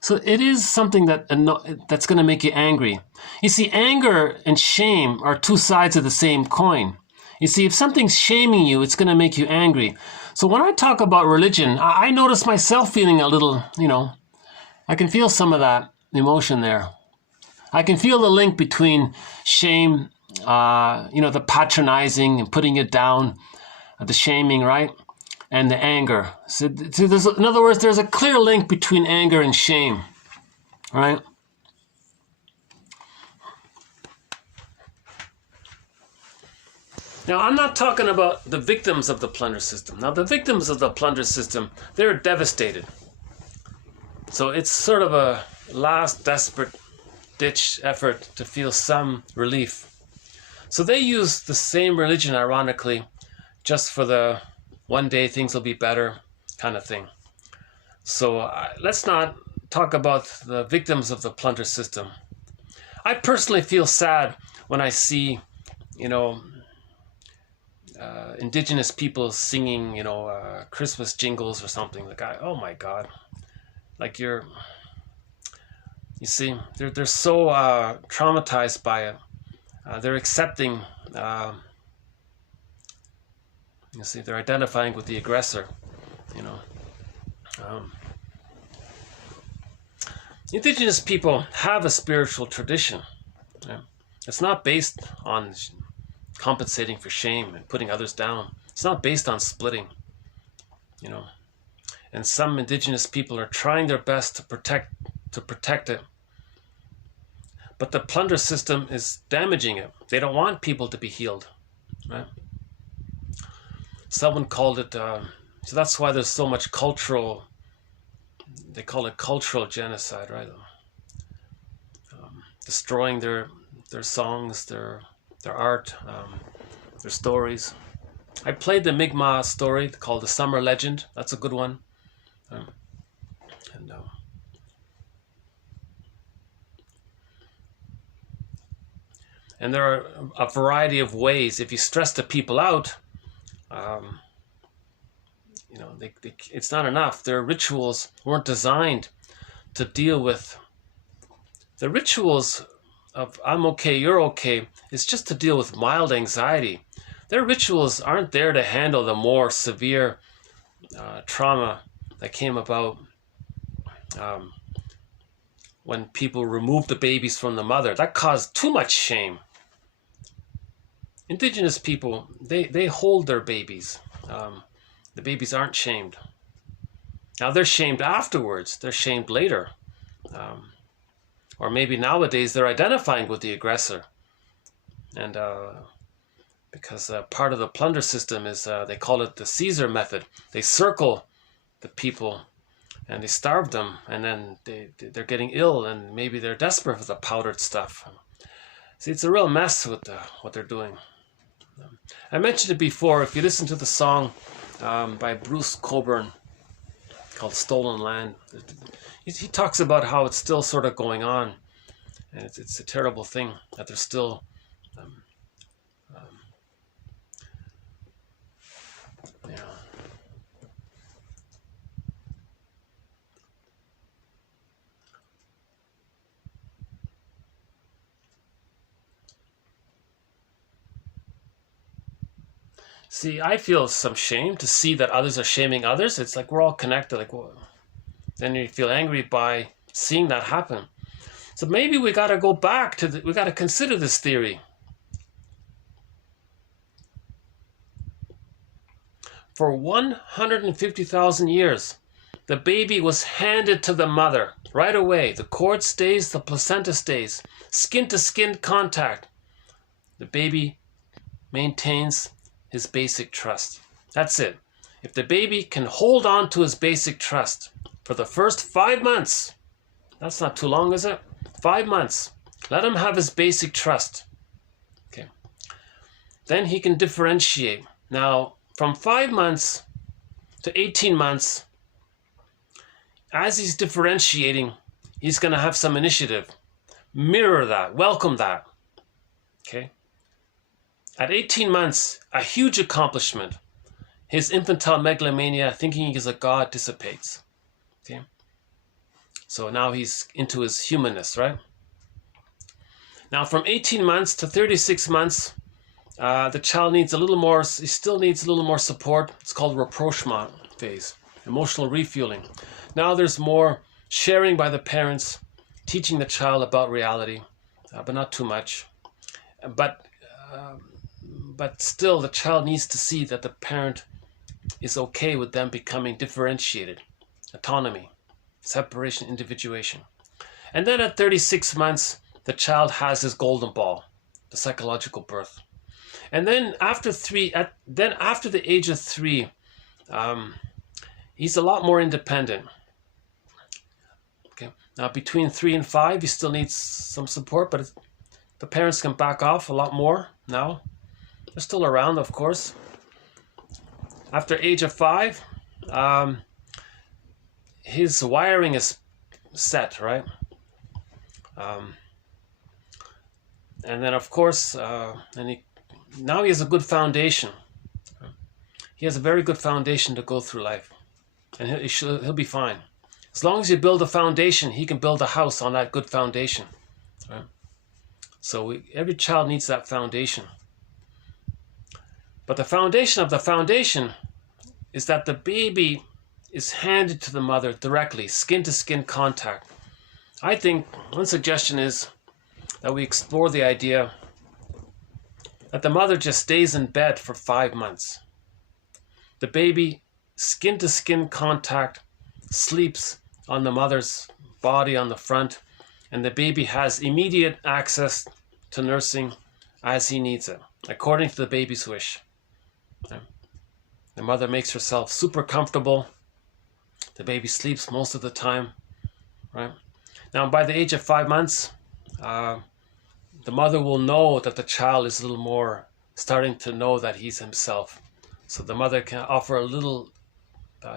So it is something that's going to make you angry. You see, anger and shame are two sides of the same coin. You see, if something's shaming you, it's going to make you angry. So when I talk about religion, I notice myself feeling a little, you know, I can feel some of that emotion there. I can feel the link between shame, you know, the patronizing and putting it down, the shaming, right? And the anger. So there's, in other words, there's a clear link between anger and shame, right? Now, I'm not talking about the victims of the plunder system. Now, the victims of the plunder system, they're devastated. So it's sort of a last desperate ditch effort to feel some relief. So they use the same religion, ironically, just for the one day things will be better kind of thing. So let's not talk about the victims of the plunder system. I personally feel sad when I see, you know, indigenous people singing, you know, Christmas jingles or something. Like, oh my God, like you see, they're so traumatized by it. They're accepting. You see, they're identifying with the aggressor, you know. Indigenous people have a spiritual tradition. Yeah. It's not based on compensating for shame and putting others down. It's not based on splitting, you know. And some indigenous people are trying their best to protect it. But the plunder system is damaging it. They don't want people to be healed, right? Someone called it, so that's why there's so much cultural, they call it cultural genocide, right? Destroying their songs, their art, their stories. I played the Mi'kmaq story called The Summer Legend. That's a good one. And there are a variety of ways. If you stress the people out, you know, it's not enough. Their rituals weren't designed to deal with. The rituals of I'm okay, you're okay, is just to deal with mild anxiety. Their rituals aren't there to handle the more severe trauma that came about when people removed the babies from the mother. That caused too much shame. Indigenous people, they hold their babies. The babies aren't shamed. Now they're shamed afterwards. They're shamed later. Or maybe nowadays they're identifying with the aggressor. And because part of the plunder system is, they call it the Caesar method. They circle the people and they starve them, and then they're getting ill, and maybe they're desperate for the powdered stuff. See, it's a real mess with what they're doing. I mentioned it before. If you listen to the song by Bruce Cockburn called Stolen Land, he talks about how it's still sort of going on, and it's a terrible thing that there's still See, I feel some shame to see that others are shaming others. It's like we're all connected. Like, well, then you feel angry by seeing that happen. So maybe we got to go back to we got to consider this theory. For 150,000 years, the baby was handed to the mother right away. The cord stays, the placenta stays, skin-to-skin contact. The baby maintains his basic trust. That's it. If the baby can hold on to his basic trust for the first 5 months, that's not too long, is it? 5 months. Let him have his basic trust. Okay. Then he can differentiate. Now, from 5 months to 18 months, as he's differentiating, he's going to have some initiative. Mirror that. Welcome that. Okay. At 18 months, a huge accomplishment. His infantile megalomania, thinking he is a god, dissipates. Okay. So now he's into his humanness, right? Now, from 18 months to 36 months, the child needs a little more, he still needs a little more support. It's called rapprochement phase, emotional refueling. Now there's more sharing by the parents, teaching the child about reality, but not too much. But still, the child needs to see that the parent is okay with them becoming differentiated. Autonomy, separation, individuation. And then at 36 months, the child has his golden ball, the psychological birth. And then after the age of 3, he's a lot more independent. Okay. Now between 3 and 5, he still needs some support, but the parents can back off a lot more now. They're still around, of course. After age of 5, his wiring is set, right? And then, of course, now he has a good foundation. He has a very good foundation to go through life, and he'll be fine. As long as you build a foundation, he can build a house on that good foundation. Right? So every child needs that foundation. But the foundation of the foundation is that the baby is handed to the mother directly, skin-to-skin contact. I think one suggestion is that we explore the idea that the mother just stays in bed for 5 months. The baby, skin-to-skin contact, sleeps on the mother's body on the front, and the baby has immediate access to nursing as he needs it, according to the baby's wish. The mother makes herself super comfortable. The baby sleeps most of the time, right? Now, by the age of 5 months, the mother will know that the child is a little more starting to know that he's himself. So the mother can offer a little,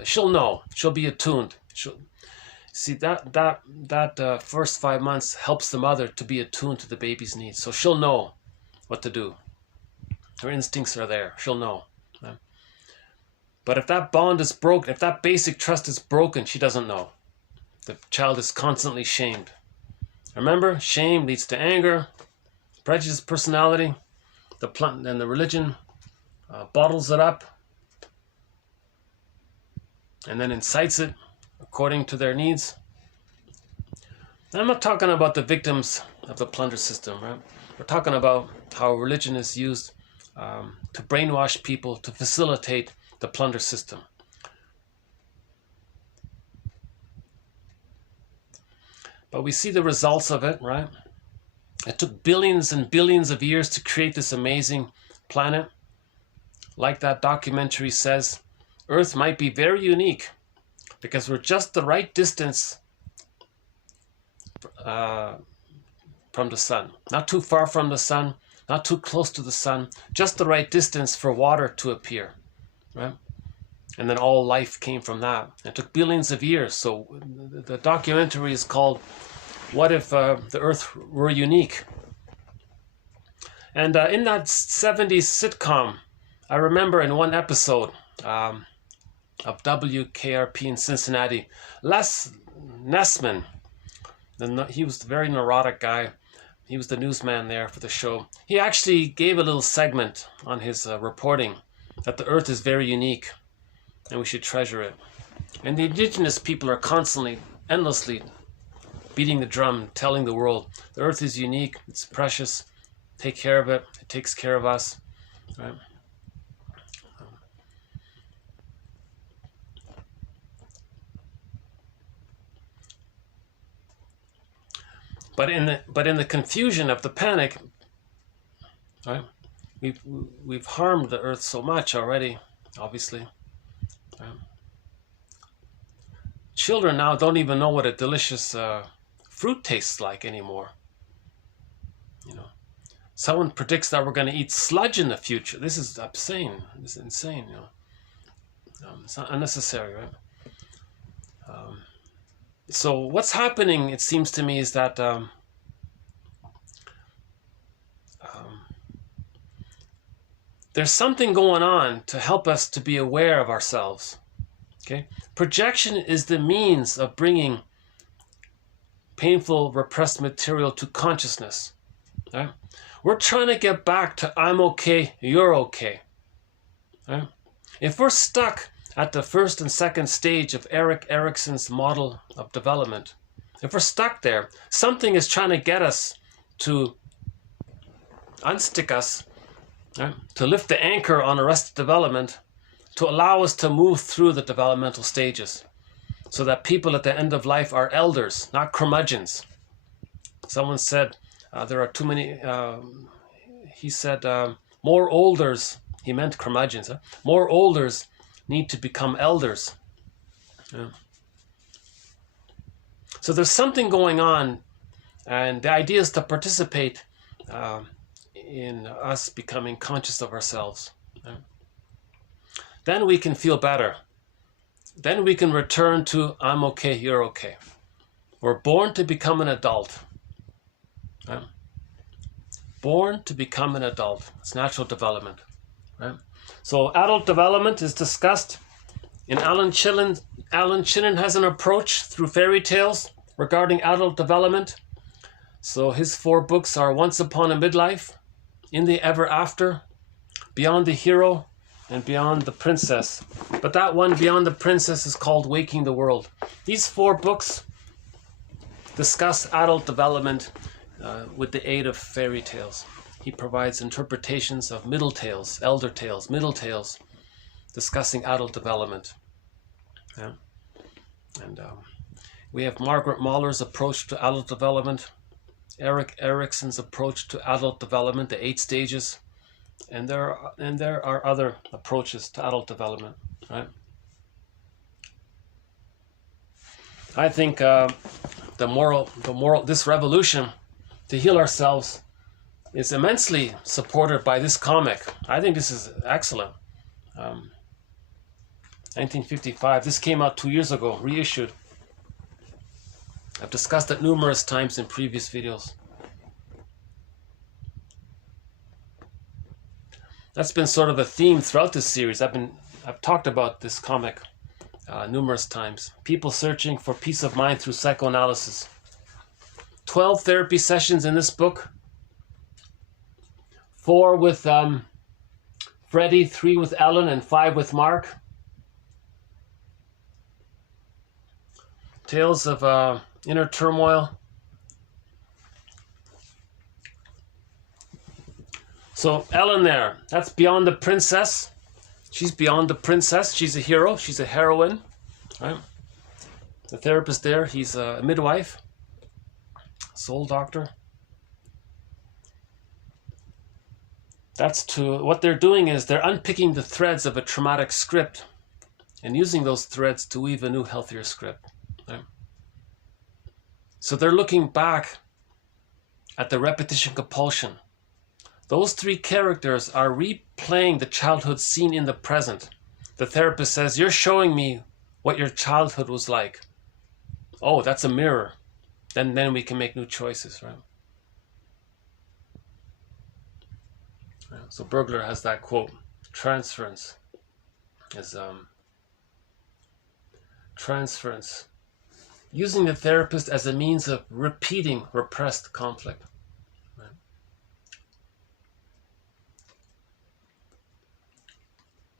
she'll know, she'll be attuned. See, that first 5 months helps the mother to be attuned to the baby's needs. So she'll know what to do. Her instincts are there. She'll know. Right? But if that bond is broken, if that basic trust is broken, she doesn't know. The child is constantly shamed. Remember, shame leads to anger, prejudice, personality. And the religion bottles it up and then incites it according to their needs. And I'm not talking about the victims of the plunder system, right? We're talking about how religion is used to brainwash people to facilitate the plunder system. But we see the results of it, right? It took billions and billions of years to create this amazing planet, like that documentary says, Earth might be very unique because we're just the right distance from the sun. Not too far from the sun, not too close to the sun, just the right distance for water to appear, right? And then all life came from that. It took billions of years. So the documentary is called What If the Earth Were Unique? And in that 70s sitcom, I remember in one episode of WKRP in Cincinnati, Les Nessman, he was a very neurotic guy. He was the newsman there for the show. He actually gave a little segment on his reporting that the Earth is very unique and we should treasure it. And the indigenous people are constantly, endlessly beating the drum, telling the world, the Earth is unique, it's precious, take care of it, it takes care of us, right? But in the confusion of the panic, right? We've harmed the Earth so much already, obviously. Right? Children now don't even know what a delicious fruit tastes like anymore. You know, someone predicts that we're going to eat sludge in the future. This is insane. This is insane. You know, it's not unnecessary, right? So what's happening, it seems to me, is that there's something going on to help us to be aware of ourselves. Okay, projection is the means of bringing painful, repressed material to consciousness. Right? We're trying to get back to I'm okay, you're okay. Right? If we're stuck at the first and second stage of Erikson's model of development, if we're stuck there, something is trying to get us to unstick us, right? To lift the anchor on arrested development, to allow us to move through the developmental stages, so that people at the end of life are elders, not curmudgeons. Someone said there are too many, he said more olders, he meant curmudgeons, more olders need to become elders. Yeah. So there's something going on, and the idea is to participate in us becoming conscious of ourselves. Yeah. Then we can feel better. Then we can return to I'm okay, you're okay. We're born to become an adult. Yeah. Born to become an adult. It's natural development. Right? So adult development is discussed in Alan Chillen. Alan Chillen has an approach through fairy tales regarding adult development. So his 4 books are Once Upon a Midlife, In the Ever After, Beyond the Hero, and Beyond the Princess. But that one, Beyond the Princess, is called Waking the World. These 4 books discuss adult development with the aid of fairy tales. He provides interpretations of middle tales, elder tales, middle tales, discussing adult development. Yeah. And we have Margaret Mahler's approach to adult development, Erik Erikson's approach to adult development, the 8 stages, and there are other approaches to adult development. Right? I think this revolution to heal ourselves is immensely supported by this comic. I think this is excellent. 1955. This came out 2 years ago, reissued. I've discussed it numerous times in previous videos. That's been sort of a theme throughout this series. I've talked about this comic numerous times. People searching for peace of mind through psychoanalysis. 12 therapy sessions in this book. 4 with Freddie, 3 with Ellen, and 5 with Mark. Tales of inner turmoil. So Ellen there, that's Beyond the Princess. She's beyond the princess. She's a hero. She's a heroine. Right? The therapist there, he's a midwife, soul doctor. what they're doing is they're unpicking the threads of a traumatic script and using those threads to weave a new, healthier script. Right? So they're looking back at the repetition compulsion. Those three characters are replaying the childhood scene in the present. The therapist says, you're showing me what your childhood was like. Oh, that's a mirror. Then we can make new choices, right? So Bergler has that quote, transference is transference, using the therapist as a means of repeating repressed conflict. Right?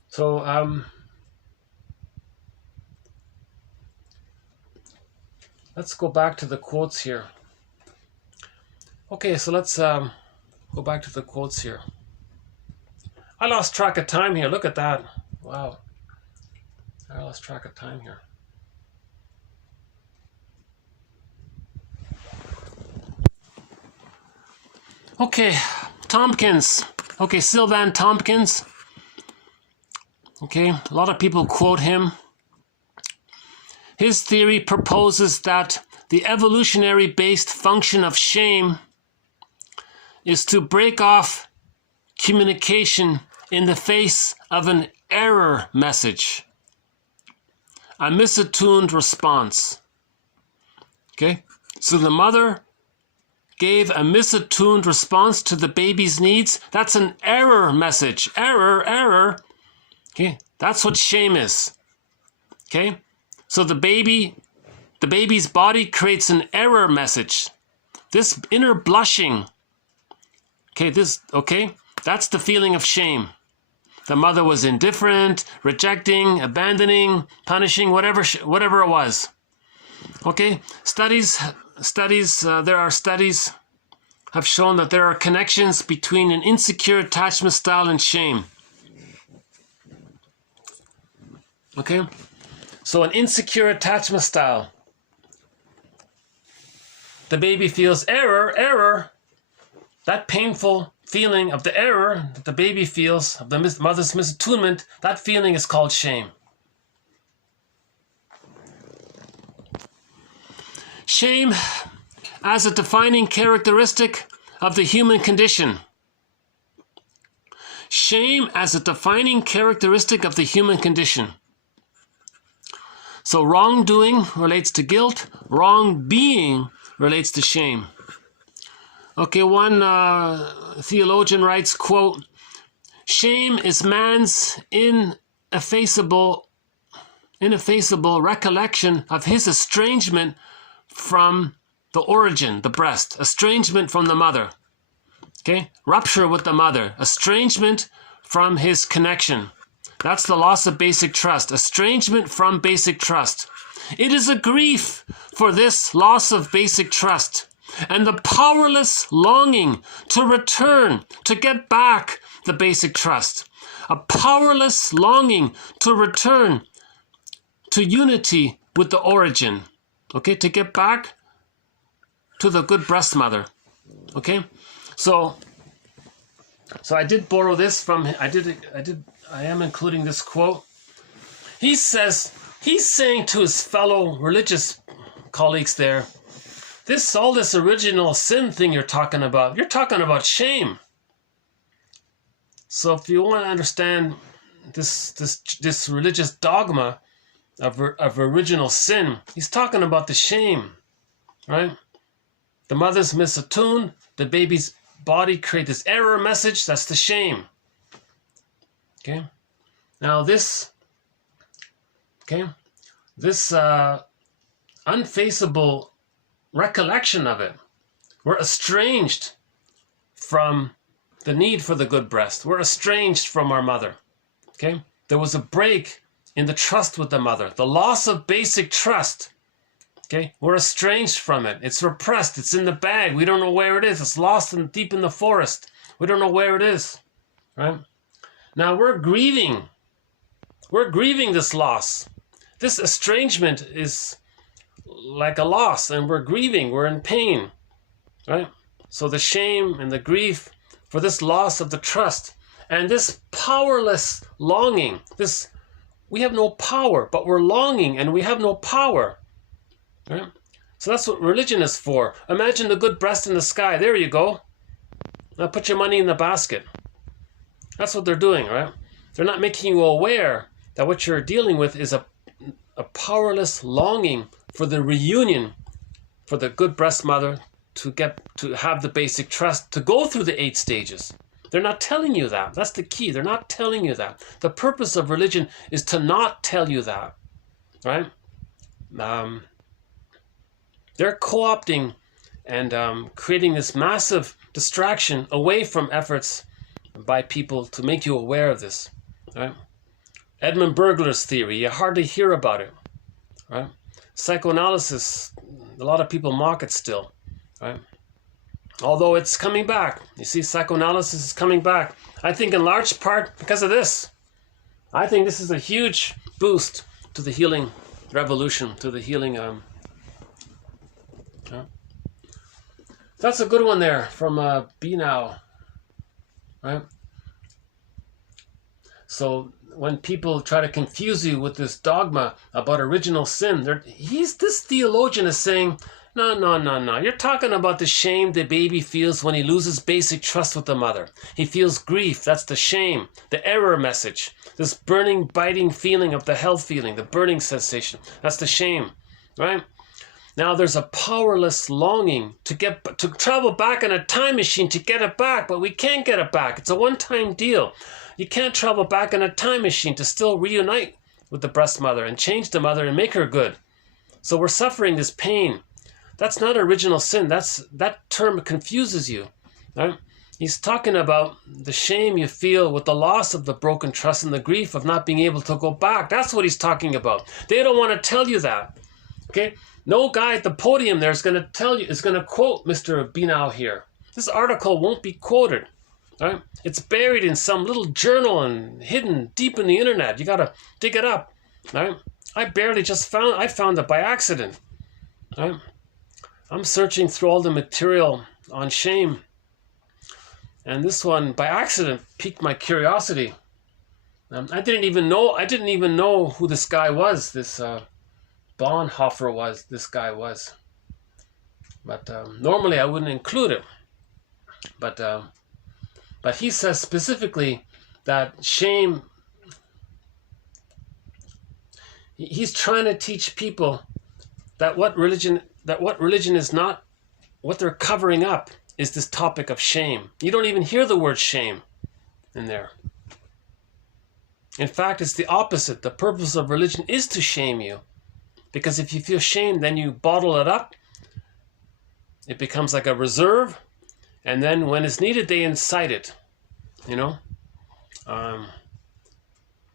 So let's go back to the quotes here. Okay, so let's go back to the quotes here. I lost track of time here. Look at that. Wow. I lost track of time here. Okay, Tompkins. Okay, Sylvan Tompkins. Okay, a lot of people quote him. His theory proposes that the evolutionary-based function of shame is to break off communication in the face of an error message, a misattuned response. Okay, so the mother gave a misattuned response to the baby's needs. That's an error message. Error. Okay, that's what shame is. Okay, so the baby's body creates an error message. This inner blushing. Okay, that's the feeling of shame. The mother was indifferent, rejecting, abandoning, punishing, whatever it was. Okay, there are studies have shown that there are connections between an insecure attachment style and shame. Okay, so an insecure attachment style. The baby feels error. That painful feeling of the error that the baby feels, of the mother's misattunement, that feeling is called shame. Shame as a defining characteristic of the human condition. Shame as a defining characteristic of the human condition. So wrongdoing relates to guilt, wrong being relates to shame. Okay, one theologian writes, quote, shame is man's ineffaceable recollection of his estrangement from the origin, the breast, estrangement from the mother. Okay, rupture with the mother, estrangement from his connection. That's the loss of basic trust, estrangement from basic trust. It is a grief for this loss of basic trust and the powerless longing to return, to get back the basic trust. A powerless longing to return to unity with the origin. Okay, to get back to the good breast mother. Okay, so I did borrow this from, I am including this quote. He says, he's saying to his fellow religious colleagues there, all this original sin thing you're talking about shame. So if you want to understand this religious dogma of original sin, he's talking about the shame, right? The mother's misattuned, the baby's body creates this error message, that's the shame. Okay? Now this unfaceable recollection of it, we're estranged from the need for the good breast. We're estranged from our mother. Okay? There was a break in the trust with the mother, the loss of basic trust. Okay? We're estranged from it. It's repressed. It's in the bag. We don't know where it is. It's lost deep in the forest. We don't know where it is. Right? Now we're grieving. We're grieving this loss. This estrangement is like a loss, and we're grieving. We're in pain. Right? So the shame and the grief for this loss of the trust and this powerless longing. We have no power, but we're longing and we have no power. Right? So that's what religion is for. Imagine the good breast in the sky. There you go. Now put your money in the basket. That's what they're doing, right? They're not making you aware that what you're dealing with is a powerless longing for the reunion, for the good breast mother to have the basic trust, to go through the 8 stages. They're not telling you that. That's the key. They're not telling you that. The purpose of religion is to not tell you that, right? They're co-opting and creating this massive distraction away from efforts by people to make you aware of this, right? Edmund Burglar's theory, you hardly hear about it, right? Psychoanalysis, a lot of people mock it still, right? Although it's coming back. You see, psychoanalysis is coming back. I think in large part because of this. I think this is a huge boost to the healing revolution, to the healing. That's a good one there from Be Now, right? So when people try to confuse you with this dogma about original sin, this theologian is saying, no. You're talking about the shame the baby feels when he loses basic trust with the mother. He feels grief. That's the shame, the error message. This burning, biting feeling of the hell feeling, the burning sensation. That's the shame, right? Now there's a powerless longing to travel back in a time machine to get it back, but we can't get it back. It's a one-time deal. You can't travel back in a time machine to still reunite with the breast mother and change the mother and make her good. So we're suffering this pain. That's not original sin. That term confuses you, right? He's talking about the shame you feel with the loss of the broken trust and the grief of not being able to go back. That's what he's talking about. They don't want to tell you that, okay? No guy at the podium there is going to tell you, is going to quote Mr. Binau here. This article won't be quoted, right? It's buried in some little journal and hidden deep in the internet. You got to dig it up, right? I found it by accident, right? I'm searching through all the material on shame, and this one by accident piqued my curiosity. I didn't even know who this guy was. This Bonhoeffer this guy was. But normally I wouldn't include it. But he says specifically that shame, he's trying to teach people that what religion is not, what they're covering up is this topic of shame. You don't even hear the word shame in there. In fact, it's the opposite. The purpose of religion is to shame you. Because if you feel shame, then you bottle it up. It becomes like a reserve. And then when it's needed, they incite it. You know?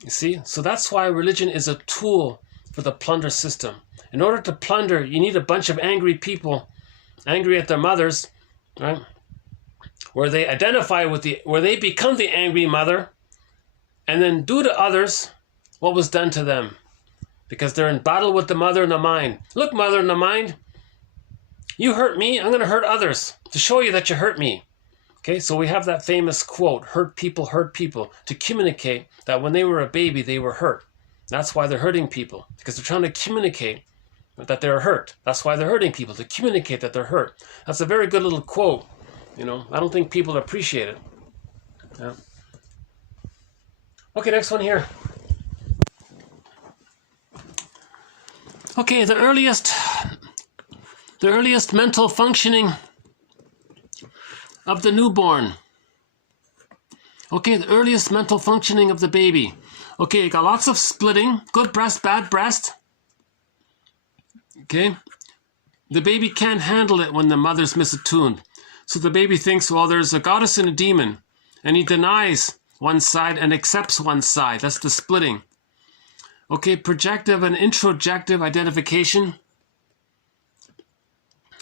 You see? So that's why religion is a tool for the plunder system. In order to plunder, you need a bunch of angry people, angry at their mothers, right? Where they identify where they become the angry mother and then do to others what was done to them. Because they're in battle with the mother and the mind. Look, mother and the mind, you hurt me, I'm going to hurt others to show you that you hurt me. Okay, so we have that famous quote, hurt people, to communicate that when they were a baby, they were hurt. That's why they're hurting people, because they're trying to communicate that they're hurt. That's why they're hurting people, to communicate that they're hurt. That's a very good little quote. You know, I don't think people appreciate it. Yeah. Okay, next one here. Okay, the earliest mental functioning of the newborn. Okay, the earliest mental functioning of the baby. Okay, you got lots of splitting, good breast, bad breast. Okay, the baby can't handle it when the mother's misattuned. So the baby thinks, well, there's a goddess and a demon, and he denies one side and accepts one side. That's the splitting. Okay, projective and introjective identification.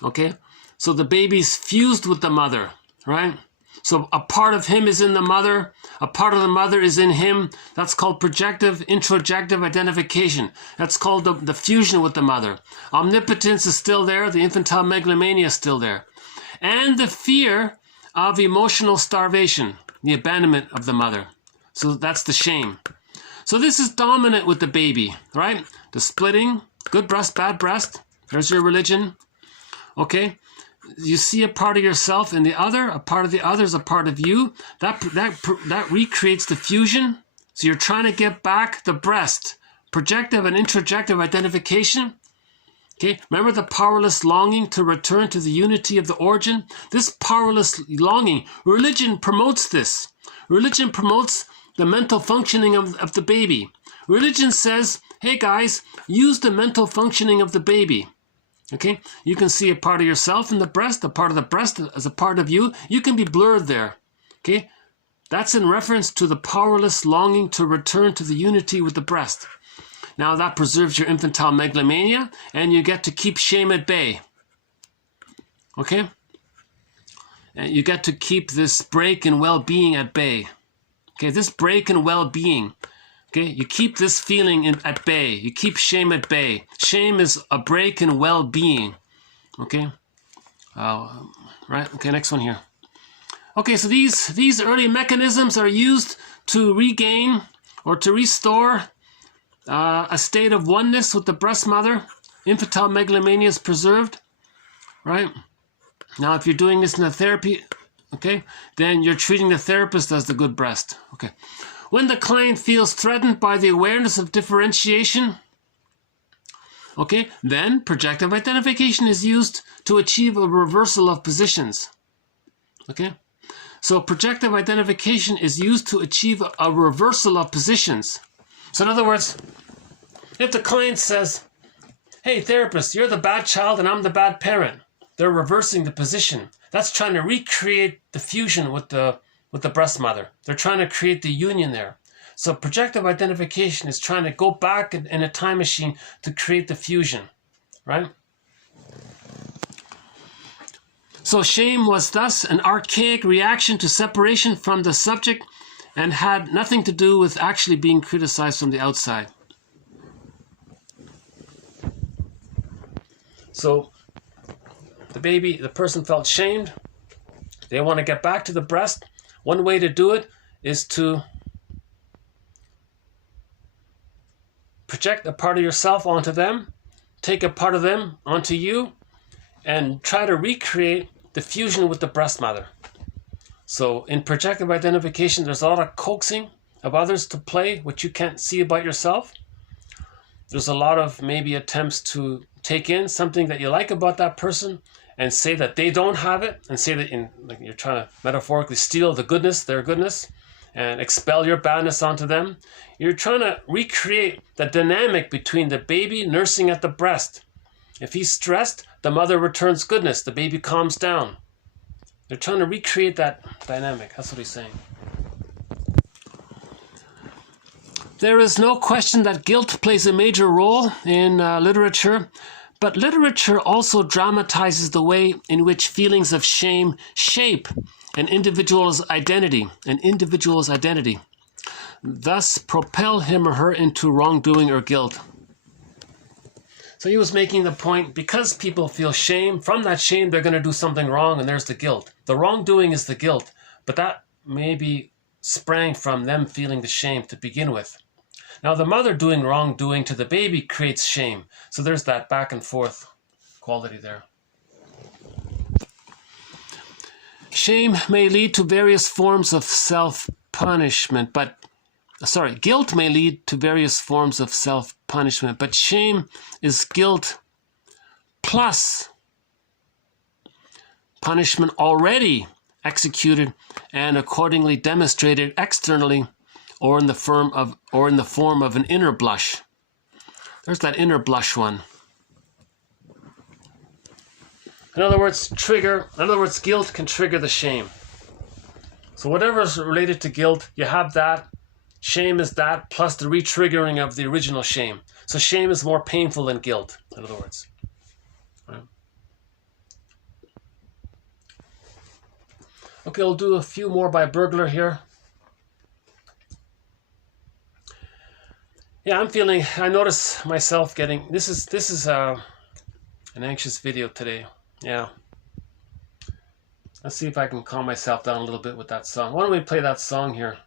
Okay, so the baby's fused with the mother, right? So a part of him is in the mother, a part of the mother is in him. That's called projective, introjective identification. That's called the fusion with the mother. Omnipotence is still there. The infantile megalomania is still there. And the fear of emotional starvation, the abandonment of the mother. So that's the shame. So this is dominant with the baby, right? The splitting, good breast, bad breast. There's your religion. Okay? You see a part of yourself in the other, a part of the other is a part of you. That recreates the fusion. So you're trying to get back the breast. Projective and introjective identification. Okay, remember the powerless longing to return to the unity of the origin? This powerless longing, religion promotes this. Religion promotes the mental functioning of the baby. Religion says, hey guys, use the mental functioning of the baby. Okay, you can see a part of yourself in the breast, a part of the breast as a part of you. You can be blurred there. Okay, that's in reference to the powerless longing to return to the unity with the breast. Now that preserves your infantile megalomania, and you get to keep shame at bay. Okay? And you get to keep this break in well-being at bay. Okay, this break in well-being. Okay, you keep this feeling at bay. You keep shame at bay. Shame is a break in well-being. Okay? Right? Okay, next one here. Okay, so these early mechanisms are used to regain or to restore a state of oneness with the breast mother. Infantile megalomania is preserved, right? Now, if you're doing this in a therapy, okay, then you're treating the therapist as the good breast, okay. When the client feels threatened by the awareness of differentiation, okay, then projective identification is used to achieve a reversal of positions, okay. So projective identification is used to achieve a reversal of positions. So in other words, if the client says, hey therapist, you're the bad child and I'm the bad parent, they're reversing the position. That's trying to recreate the fusion with the breast mother. They're trying to create the union there. So projective identification is trying to go back in a time machine to create the fusion, right? So shame was thus an archaic reaction to separation from the subject and had nothing to do with actually being criticized from the outside. So the person felt shamed. They want to get back to the breast. One way to do it is to project a part of yourself onto them, take a part of them onto you, and try to recreate the fusion with the breast mother. So in projective identification, there's a lot of coaxing of others to play what you can't see about yourself. There's a lot of maybe attempts to take in something that you like about that person and say that they don't have it, and say that like you're trying to metaphorically steal the goodness, their goodness, and expel your badness onto them. You're trying to recreate the dynamic between the baby nursing at the breast. If he's stressed, the mother returns goodness, the baby calms down. They're trying to recreate that dynamic. That's what he's saying. There is no question that guilt plays a major role in literature, but literature also dramatizes the way in which feelings of shame shape an individual's identity, thus propel him or her into wrongdoing or guilt. So he was making the point, because people feel shame, from that shame they're going to do something wrong, and there's the guilt. The wrongdoing is the guilt, but that maybe sprang from them feeling the shame to begin with. Now the mother doing wrongdoing to the baby creates shame. So there's that back and forth quality there. Shame may lead to various forms of self-punishment, guilt may lead to various forms of self-punishment, but shame is guilt plus punishment already executed and accordingly demonstrated externally or in the form of an inner blush. There's that inner blush one. In other words, guilt can trigger the shame. So whatever is related to guilt, you have that. Shame is that, plus the re-triggering of the original shame. So shame is more painful than guilt, in other words. Right. Okay, I'll do a few more by Burglar here. Yeah, I notice myself getting, this is an anxious video today. Yeah. Let's see if I can calm myself down a little bit with that song. Why don't we play that song here?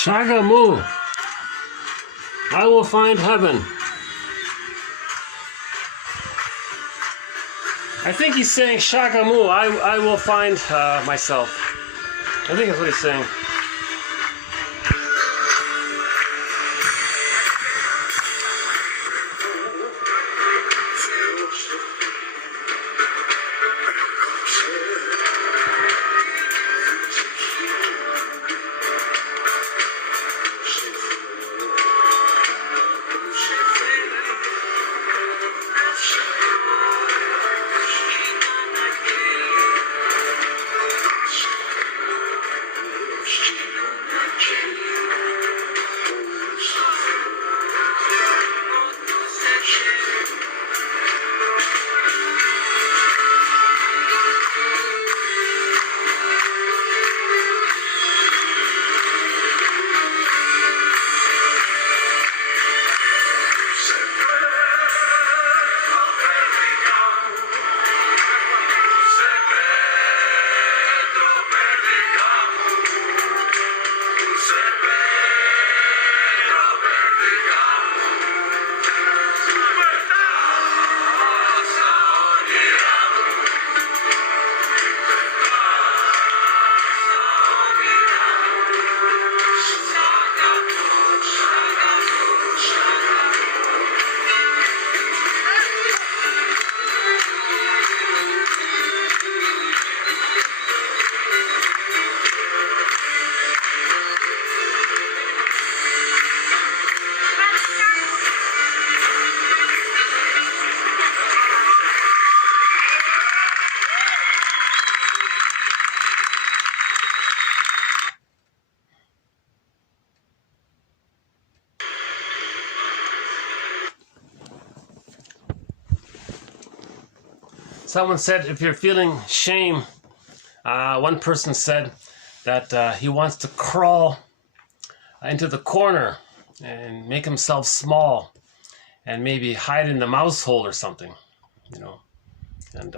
Shagamu, I will find heaven. I think he's saying Shagamu, I will find myself. I think that's what he's saying. Someone said if you're feeling shame, one person said that he wants to crawl into the corner and make himself small and maybe hide in the mouse hole or something, you know. And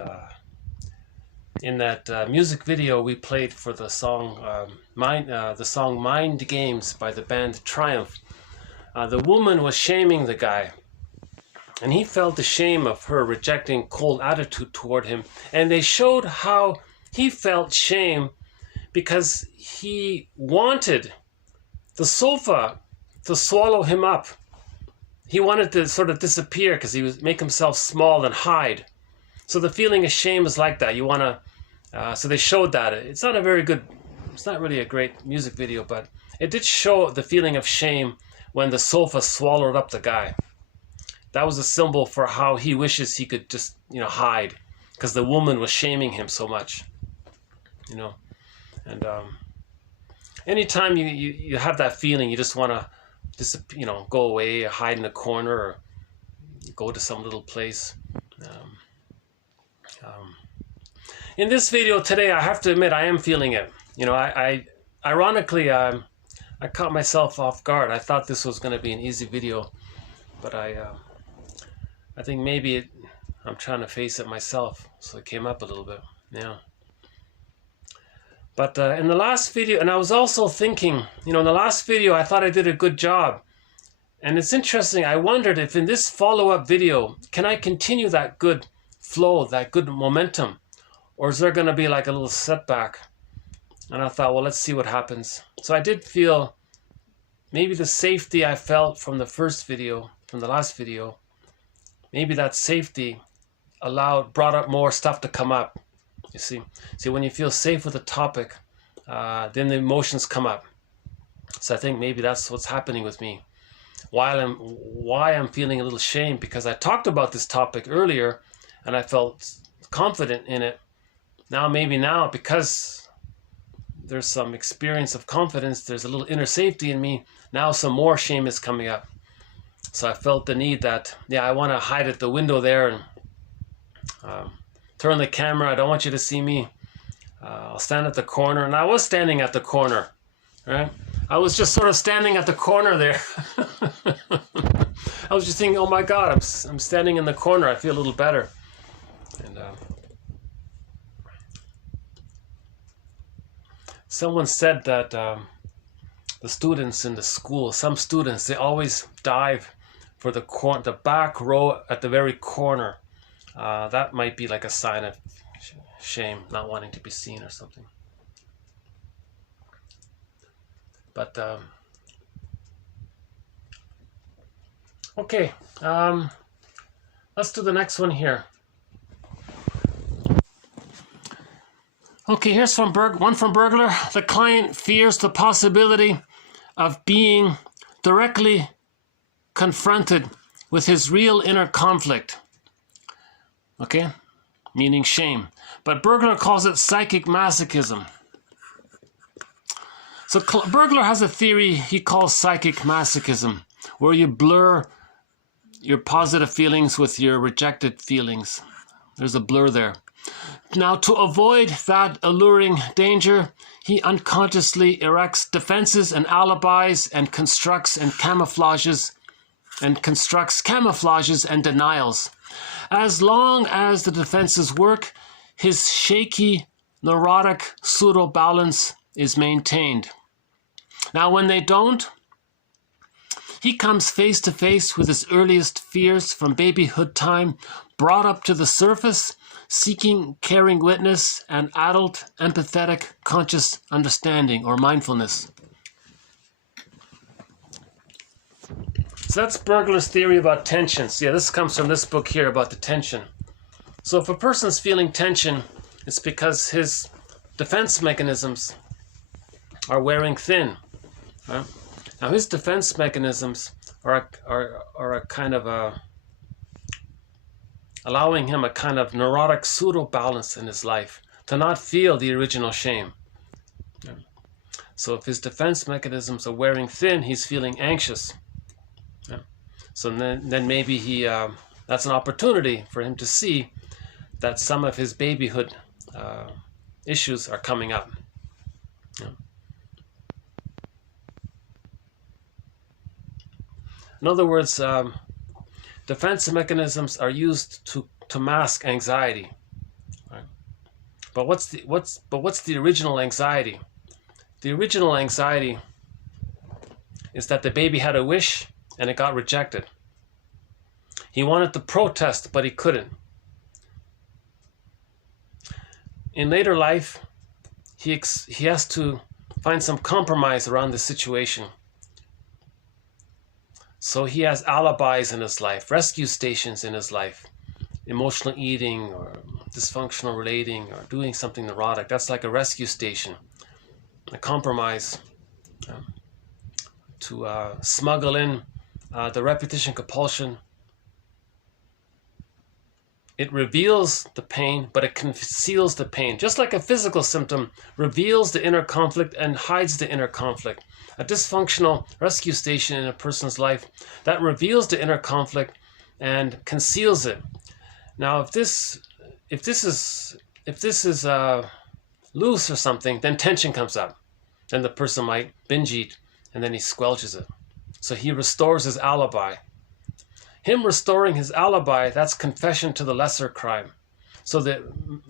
in that music video we played for the song Mind Games by the band Triumph, the woman was shaming the guy, and he felt the shame of her rejecting cold attitude toward him. And they showed how he felt shame because he wanted the sofa to swallow him up. He wanted to sort of disappear because he would make himself small and hide. So the feeling of shame is like that. You want to, so they showed that. It's not a very good, it's not really a great music video, but it did show the feeling of shame when the sofa swallowed up the guy. That was a symbol for how he wishes he could just, hide, because the woman was shaming him so much, And anytime you have that feeling, you just want to just, go away, or hide in a corner, or go to some little place. In this video today, I have to admit, I am feeling it. Ironically, I caught myself off guard. I thought this was going to be an easy video, but I think maybe I'm trying to face it myself, so it came up a little bit. Yeah. But in the last video, and I was also thinking, in the last video, I thought I did a good job. And it's interesting, I wondered if in this follow-up video, can I continue that good flow, that good momentum? Or is there going to be like a little setback? And I thought, well, let's see what happens. So I did feel maybe the safety I felt from the first video, from the last video, maybe that safety brought up more stuff to come up. You see, when you feel safe with a topic, then the emotions come up. So I think maybe that's what's happening with me. Why I'm feeling a little shame, because I talked about this topic earlier and I felt confident in it. Now, because there's some experience of confidence, there's a little inner safety in me. Now some more shame is coming up. So I felt the need that, I want to hide at the window there and turn the camera. I don't want you to see me. I'll stand at the corner. And I was standing at the corner, right? I was just sort of standing at the corner there. I was just thinking, oh my God, I'm standing in the corner. I feel a little better. And someone said that the students in the school, some students, they always dive for the back row at the very corner. That might be like a sign of shame, not wanting to be seen or something. But okay, let's do the next one here. Okay, here's one from Burglar. The client fears the possibility of being directly confronted with his real inner conflict. Okay, meaning shame. But Burglar calls it psychic masochism. So Burglar has a theory he calls psychic masochism, where you blur your positive feelings with your rejected feelings. There's a blur there. Now, to avoid that alluring danger, he unconsciously erects defenses and alibis and constructs camouflages and denials. As long as the defenses work, his shaky, neurotic pseudo-balance is maintained. Now, when they don't, he comes face to face with his earliest fears from babyhood time, brought up to the surface, seeking caring witness and adult, empathetic, conscious understanding or mindfulness. So that's Burglar's theory about tensions. Yeah, this comes from this book here about the tension. So if a person's feeling tension, it's because his defense mechanisms are wearing thin. Right? Now his defense mechanisms are a kind of allowing him a kind of neurotic pseudo-balance in his life to not feel the original shame. Yeah. So if his defense mechanisms are wearing thin, he's feeling anxious. Yeah. So then maybe that's an opportunity for him to see that some of his babyhood issues are coming up. Yeah. In other words, defense mechanisms are used to mask anxiety. Right? But what's the original anxiety? The original anxiety is that the baby had a wish and it got rejected. He wanted to protest, but he couldn't. In later life, he has to find some compromise around the situation. So he has alibis in his life, rescue stations in his life, emotional eating or dysfunctional relating or doing something neurotic. That's like a rescue station, a compromise to smuggle in the repetition compulsion. It reveals the pain, but it conceals the pain. Just like a physical symptom reveals the inner conflict and hides the inner conflict. A dysfunctional rescue station in a person's life that reveals the inner conflict and conceals it. Now, if this is loose or something, then tension comes up. Then the person might binge eat, and then he squelches it. So he restores his alibi. Him restoring his alibi, that's confession to the lesser crime. So the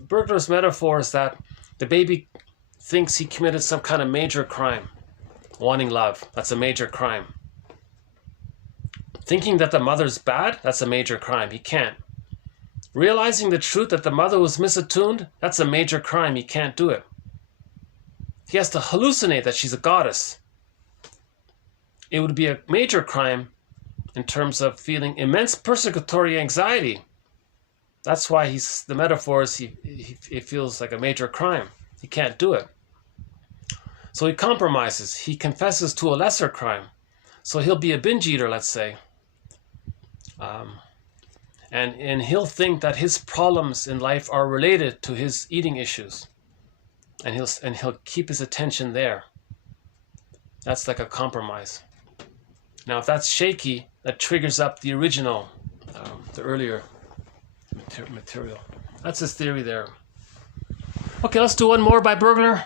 burglar's metaphor is that the baby thinks he committed some kind of major crime. Wanting love, that's a major crime. Thinking that the mother's bad, that's a major crime. He can't. Realizing the truth that the mother was misattuned, that's a major crime. He can't do it. He has to hallucinate that she's a goddess. It would be a major crime in terms of feeling immense persecutory anxiety. That's why the metaphor is he feels like a major crime. He can't do it. So he compromises. He confesses to a lesser crime. So he'll be a binge eater, let's say. And he'll think that his problems in life are related to his eating issues. And he'll keep his attention there. That's like a compromise. Now, if that's shaky, that triggers up the original, the earlier material. That's his theory there. Okay, let's do one more by Burglar.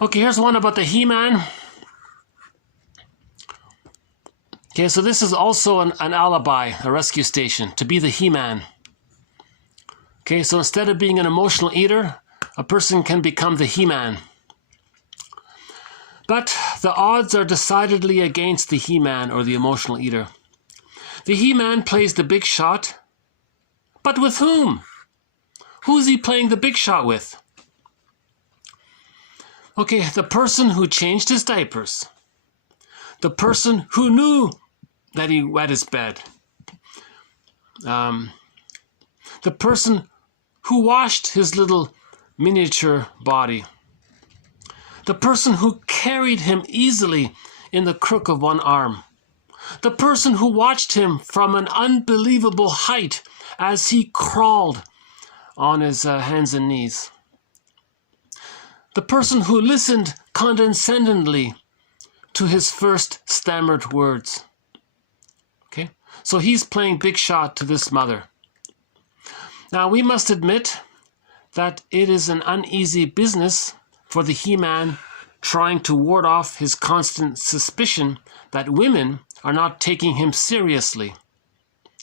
Okay, here's one about the He-Man. Okay, so this is also an alibi, a rescue station, to be the He-Man. Okay, so instead of being an emotional eater, a person can become the He-Man. But the odds are decidedly against the He-Man or the emotional eater. The He-Man plays the big shot, but with whom? Who's he playing the big shot with? Okay, the person who changed his diapers. The person who knew that he wet his bed. The person who washed his little miniature body. The person who carried him easily in the crook of one arm. The person who watched him from an unbelievable height as he crawled on his hands and knees. The person who listened condescendingly to his first stammered words. Okay, so he's playing big shot to this mother. Now, we must admit that it is an uneasy business for the He-Man trying to ward off his constant suspicion that women are not taking him seriously.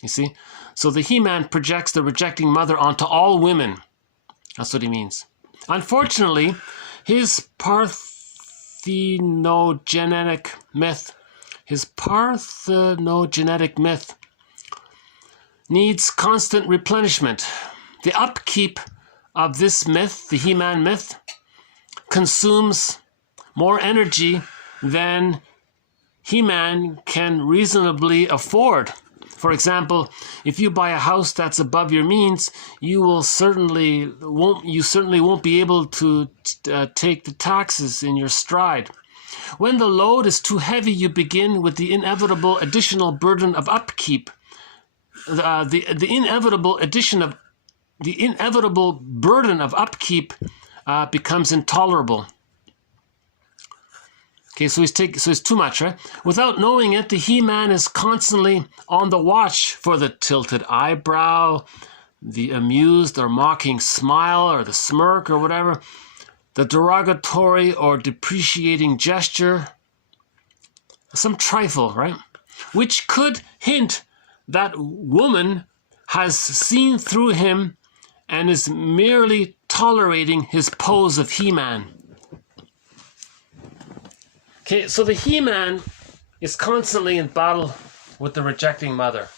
You see? So the He-Man projects the rejecting mother onto all women. That's what he means. Unfortunately, his parthenogenetic myth needs constant replenishment. The upkeep of this myth, the He-Man myth, consumes more energy than He-Man can reasonably afford. For example, if you buy a house that's above your means, you certainly won't be able to take the taxes in your stride. When the load is too heavy, you begin with the inevitable additional burden of upkeep. The inevitable burden of upkeep becomes intolerable. Okay, so it's too much, right? Without knowing it, the He-Man is constantly on the watch for the tilted eyebrow, the amused or mocking smile or the smirk or whatever, the derogatory or depreciating gesture, some trifle, right? Which could hint that woman has seen through him and is merely tolerating his pose of He-Man. Okay, so the He-Man is constantly in battle with the rejecting mother.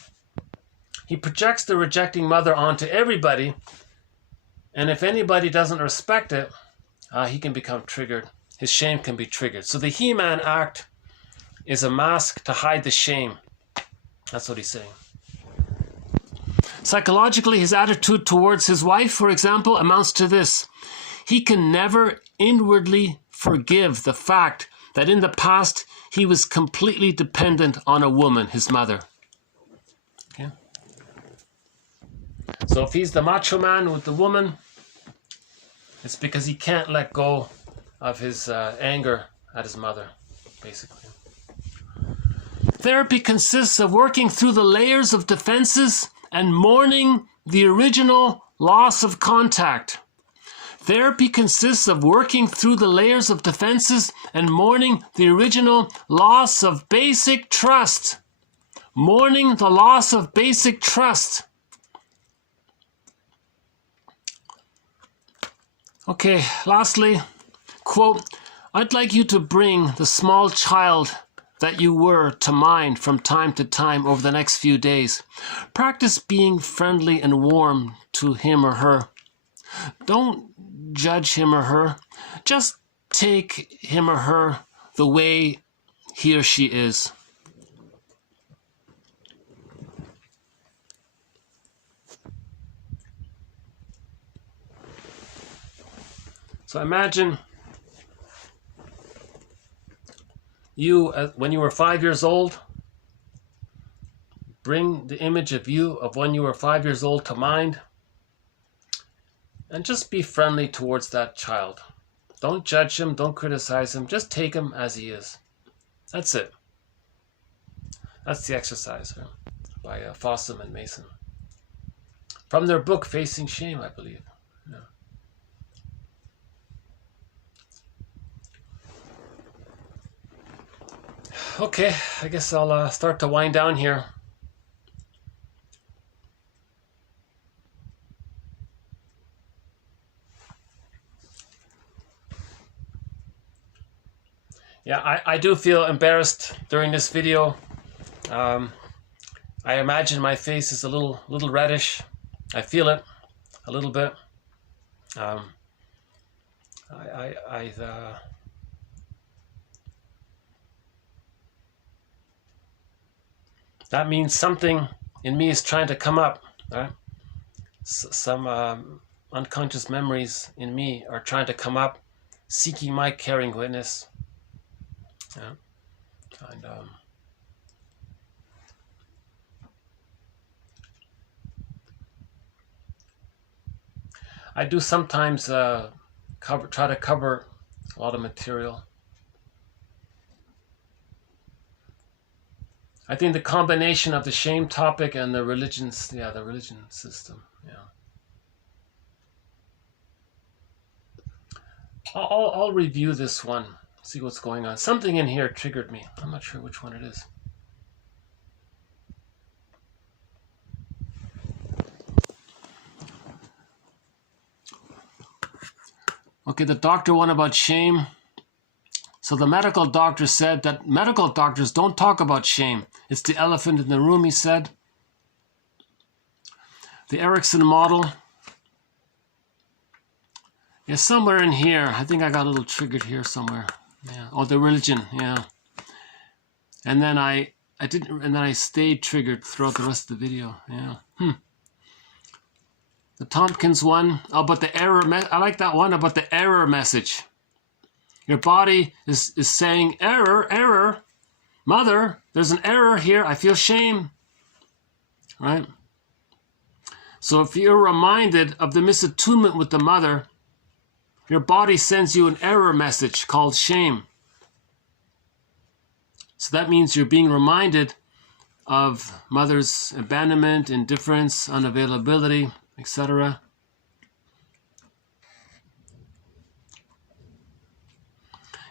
He projects the rejecting mother onto everybody, and if anybody doesn't respect it, he can become triggered. His shame can be triggered. So the He-Man act is a mask to hide the shame. That's what he's saying. Psychologically, his attitude towards his wife, for example, amounts to this. He can never inwardly forgive the fact that in the past he was completely dependent on a woman, his mother. Okay? So if he's the macho man with the woman, it's because he can't let go of his anger at his mother, basically. Therapy consists of working through the layers of defenses and mourning the original loss of contact. Therapy consists of working through the layers of defenses and mourning the original loss of basic trust. Mourning the loss of basic trust. Okay, lastly, quote, I'd like you to bring the small child that you were to mind from time to time over the next few days. Practice being friendly and warm to him or her. Don't judge him or her. Just take him or her the way he or she is. So imagine you, when you were 5 years old, bring the image of you of when you were 5 years old to mind, and just be friendly towards that child. Don't judge him, don't criticize him, just take him as he is. That's it. That's the exercise by Fossum and Mason. From their book, Facing Shame, I believe. Yeah. Okay, I guess I'll start to wind down here. Yeah, I do feel embarrassed during this video. I imagine my face is a little reddish. I feel it a little bit. That means something in me is trying to come up, right? Some unconscious memories in me are trying to come up, seeking my caring witness. Yeah. And I do sometimes try to cover a lot of material. I think the combination of the shame topic and the religion system, I'll review this one, see what's going on. Something in here triggered me. I'm not sure which one it is. Okay, the doctor one about shame. So the medical doctor said that medical doctors don't talk about shame. It's the elephant in the room, he said. The Erikson model. Yeah, somewhere in here. I think I got a little triggered here somewhere. Yeah. Oh, the religion. Yeah. And then I stayed triggered throughout the rest of the video. Yeah. The Tompkins one about the error. I like that one about the error message. Your body is saying, error, mother, there's an error here. I feel shame. Right? So if you're reminded of the misattunement with the mother, your body sends you an error message called shame. So that means you're being reminded of mother's abandonment, indifference, unavailability, etc.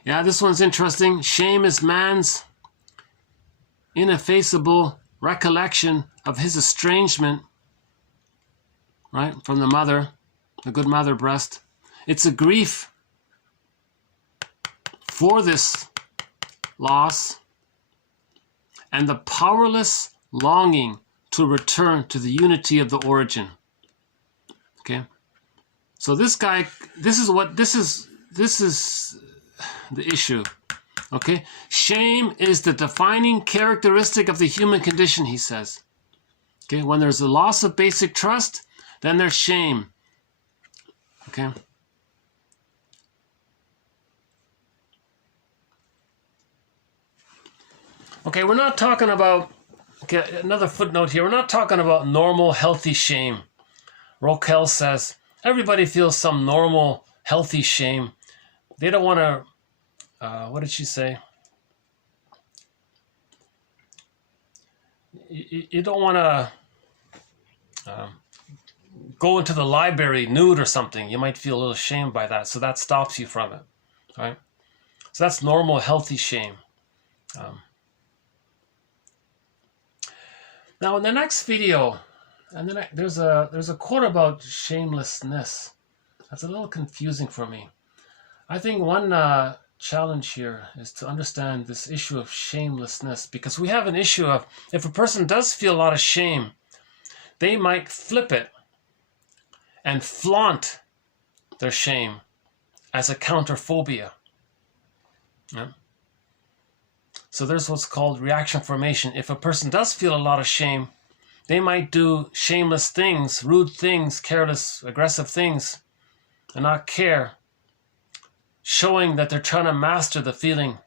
Yeah, this one's interesting. Shame is man's ineffaceable recollection of his estrangement, right, from the mother, the good mother breast. It's a grief for this loss and the powerless longing to return to the unity of the origin. Okay, so this guy, this is the issue. Okay, shame is the defining characteristic of the human condition, he says. Okay, when there's a loss of basic trust, then there's shame. Okay. Okay, we're not talking about, okay, another footnote here, we're not talking about normal, healthy shame. Roquel says, everybody feels some normal, healthy shame. They don't want to, what did she say? You don't want to go into the library nude or something. You might feel a little shamed by that, so that stops you from it, right? So that's normal, healthy shame. Now in the next video, and then there's a quote about shamelessness. That's a little confusing for me. I think one challenge here is to understand this issue of shamelessness, because we have an issue of, if a person does feel a lot of shame, they might flip it and flaunt their shame as a counterphobia. Yeah? So there's what's called reaction formation. If a person does feel a lot of shame, they might do shameless things, rude things, careless, aggressive things, and not care, showing that they're trying to master the feeling,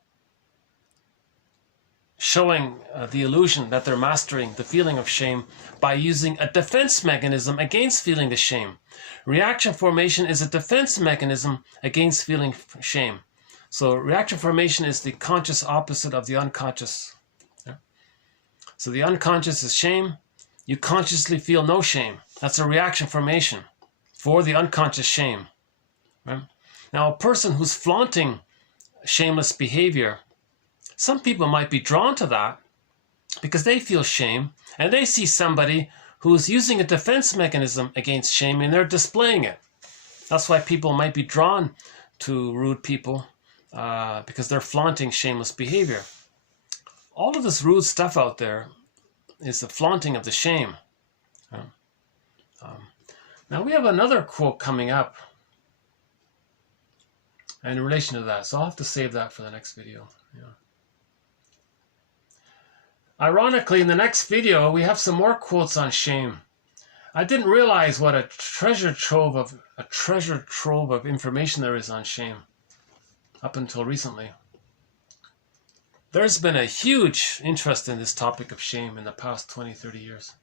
showing the illusion that they're mastering the feeling of shame by using a defense mechanism against feeling the shame. Reaction formation is a defense mechanism against feeling shame. So reaction formation is the conscious opposite of the unconscious. Yeah? So the unconscious is shame. You consciously feel no shame. That's a reaction formation for the unconscious shame. Right? Now, a person who's flaunting shameless behavior, some people might be drawn to that because they feel shame and they see somebody who's using a defense mechanism against shame and they're displaying it. That's why people might be drawn to rude people, because they're flaunting shameless behavior. All of this rude stuff out there is the flaunting of the shame. Now we have another quote coming up in relation to that, so I'll have to save that for the next video. Yeah. Ironically, in the next video, we have some more quotes on shame. I didn't realize what a treasure trove of information there is on shame up until recently. There's been a huge interest in this topic of shame in the past 20, 30 years.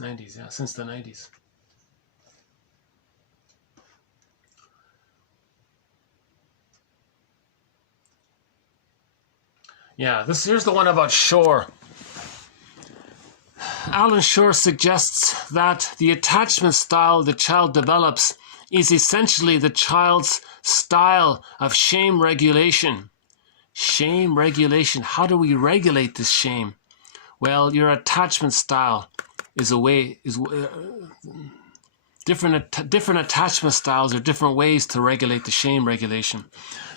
90s, yeah, since the 90s. Yeah, here's the one about Shore. Alan Shore suggests that the attachment style the child develops is essentially the child's style of shame regulation. Shame regulation. How do we regulate this shame? Well, your attachment style is a way, different attachment styles are different ways to regulate the shame regulation.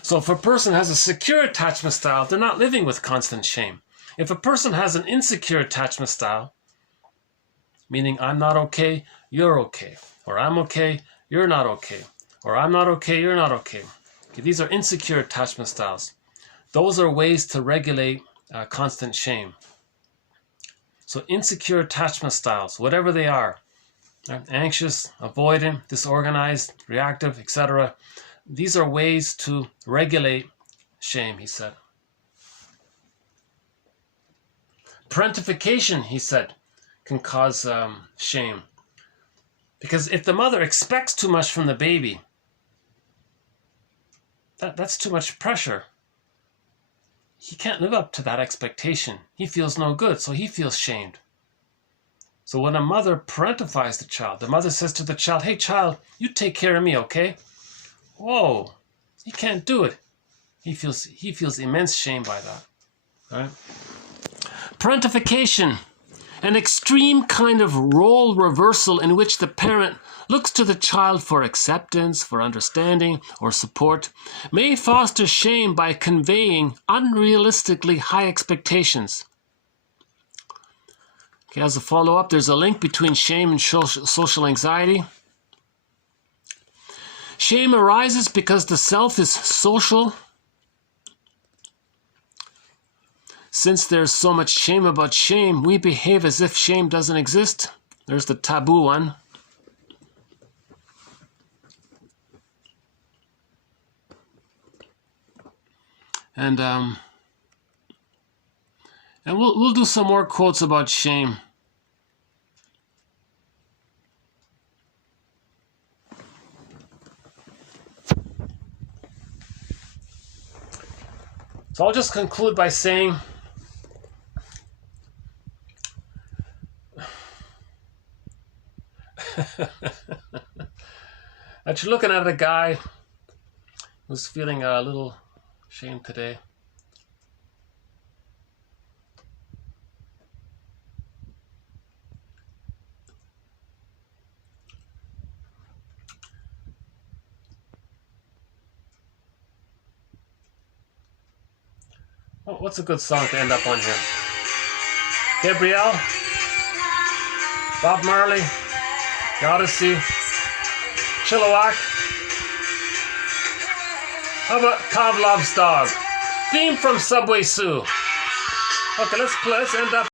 So if a person has a secure attachment style, they're not living with constant shame. If a person has an insecure attachment style, meaning I'm not okay, you're okay, or I'm okay, you're not okay, or I'm not okay, you're not okay. Okay, these are insecure attachment styles. Those are ways to regulate constant shame. So insecure attachment styles, whatever they are, anxious, avoidant, disorganized, reactive, etc. These are ways to regulate shame, he said. Parentification, he said, can cause shame. Because if the mother expects too much from the baby, that's too much pressure. He can't live up to that expectation. He feels no good, so he feels shamed. So when a mother parentifies the child, the mother says to the child, hey child, you take care of me, okay? Whoa, he can't do it. He feels immense shame by that. All right? Parentification, an extreme kind of role reversal in which the parent looks to the child for acceptance, for understanding, or support, may foster shame by conveying unrealistically high expectations. Okay, as a follow-up, there's a link between shame and social anxiety. Shame arises because the self is social. Since there's so much shame about shame, we behave as if shame doesn't exist. There's the taboo one. And we'll do some more quotes about shame. So I'll just conclude by saying that you're looking at a guy who's feeling a little shame today. Oh, what's a good song to end up on here? Gabrielle, Bob Marley, The Odyssey, Chilliwack. How about Pavlov's Dog? Theme from Subway Sue. Okay, let's end up.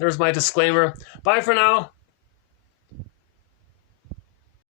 there's my disclaimer. Bye for now.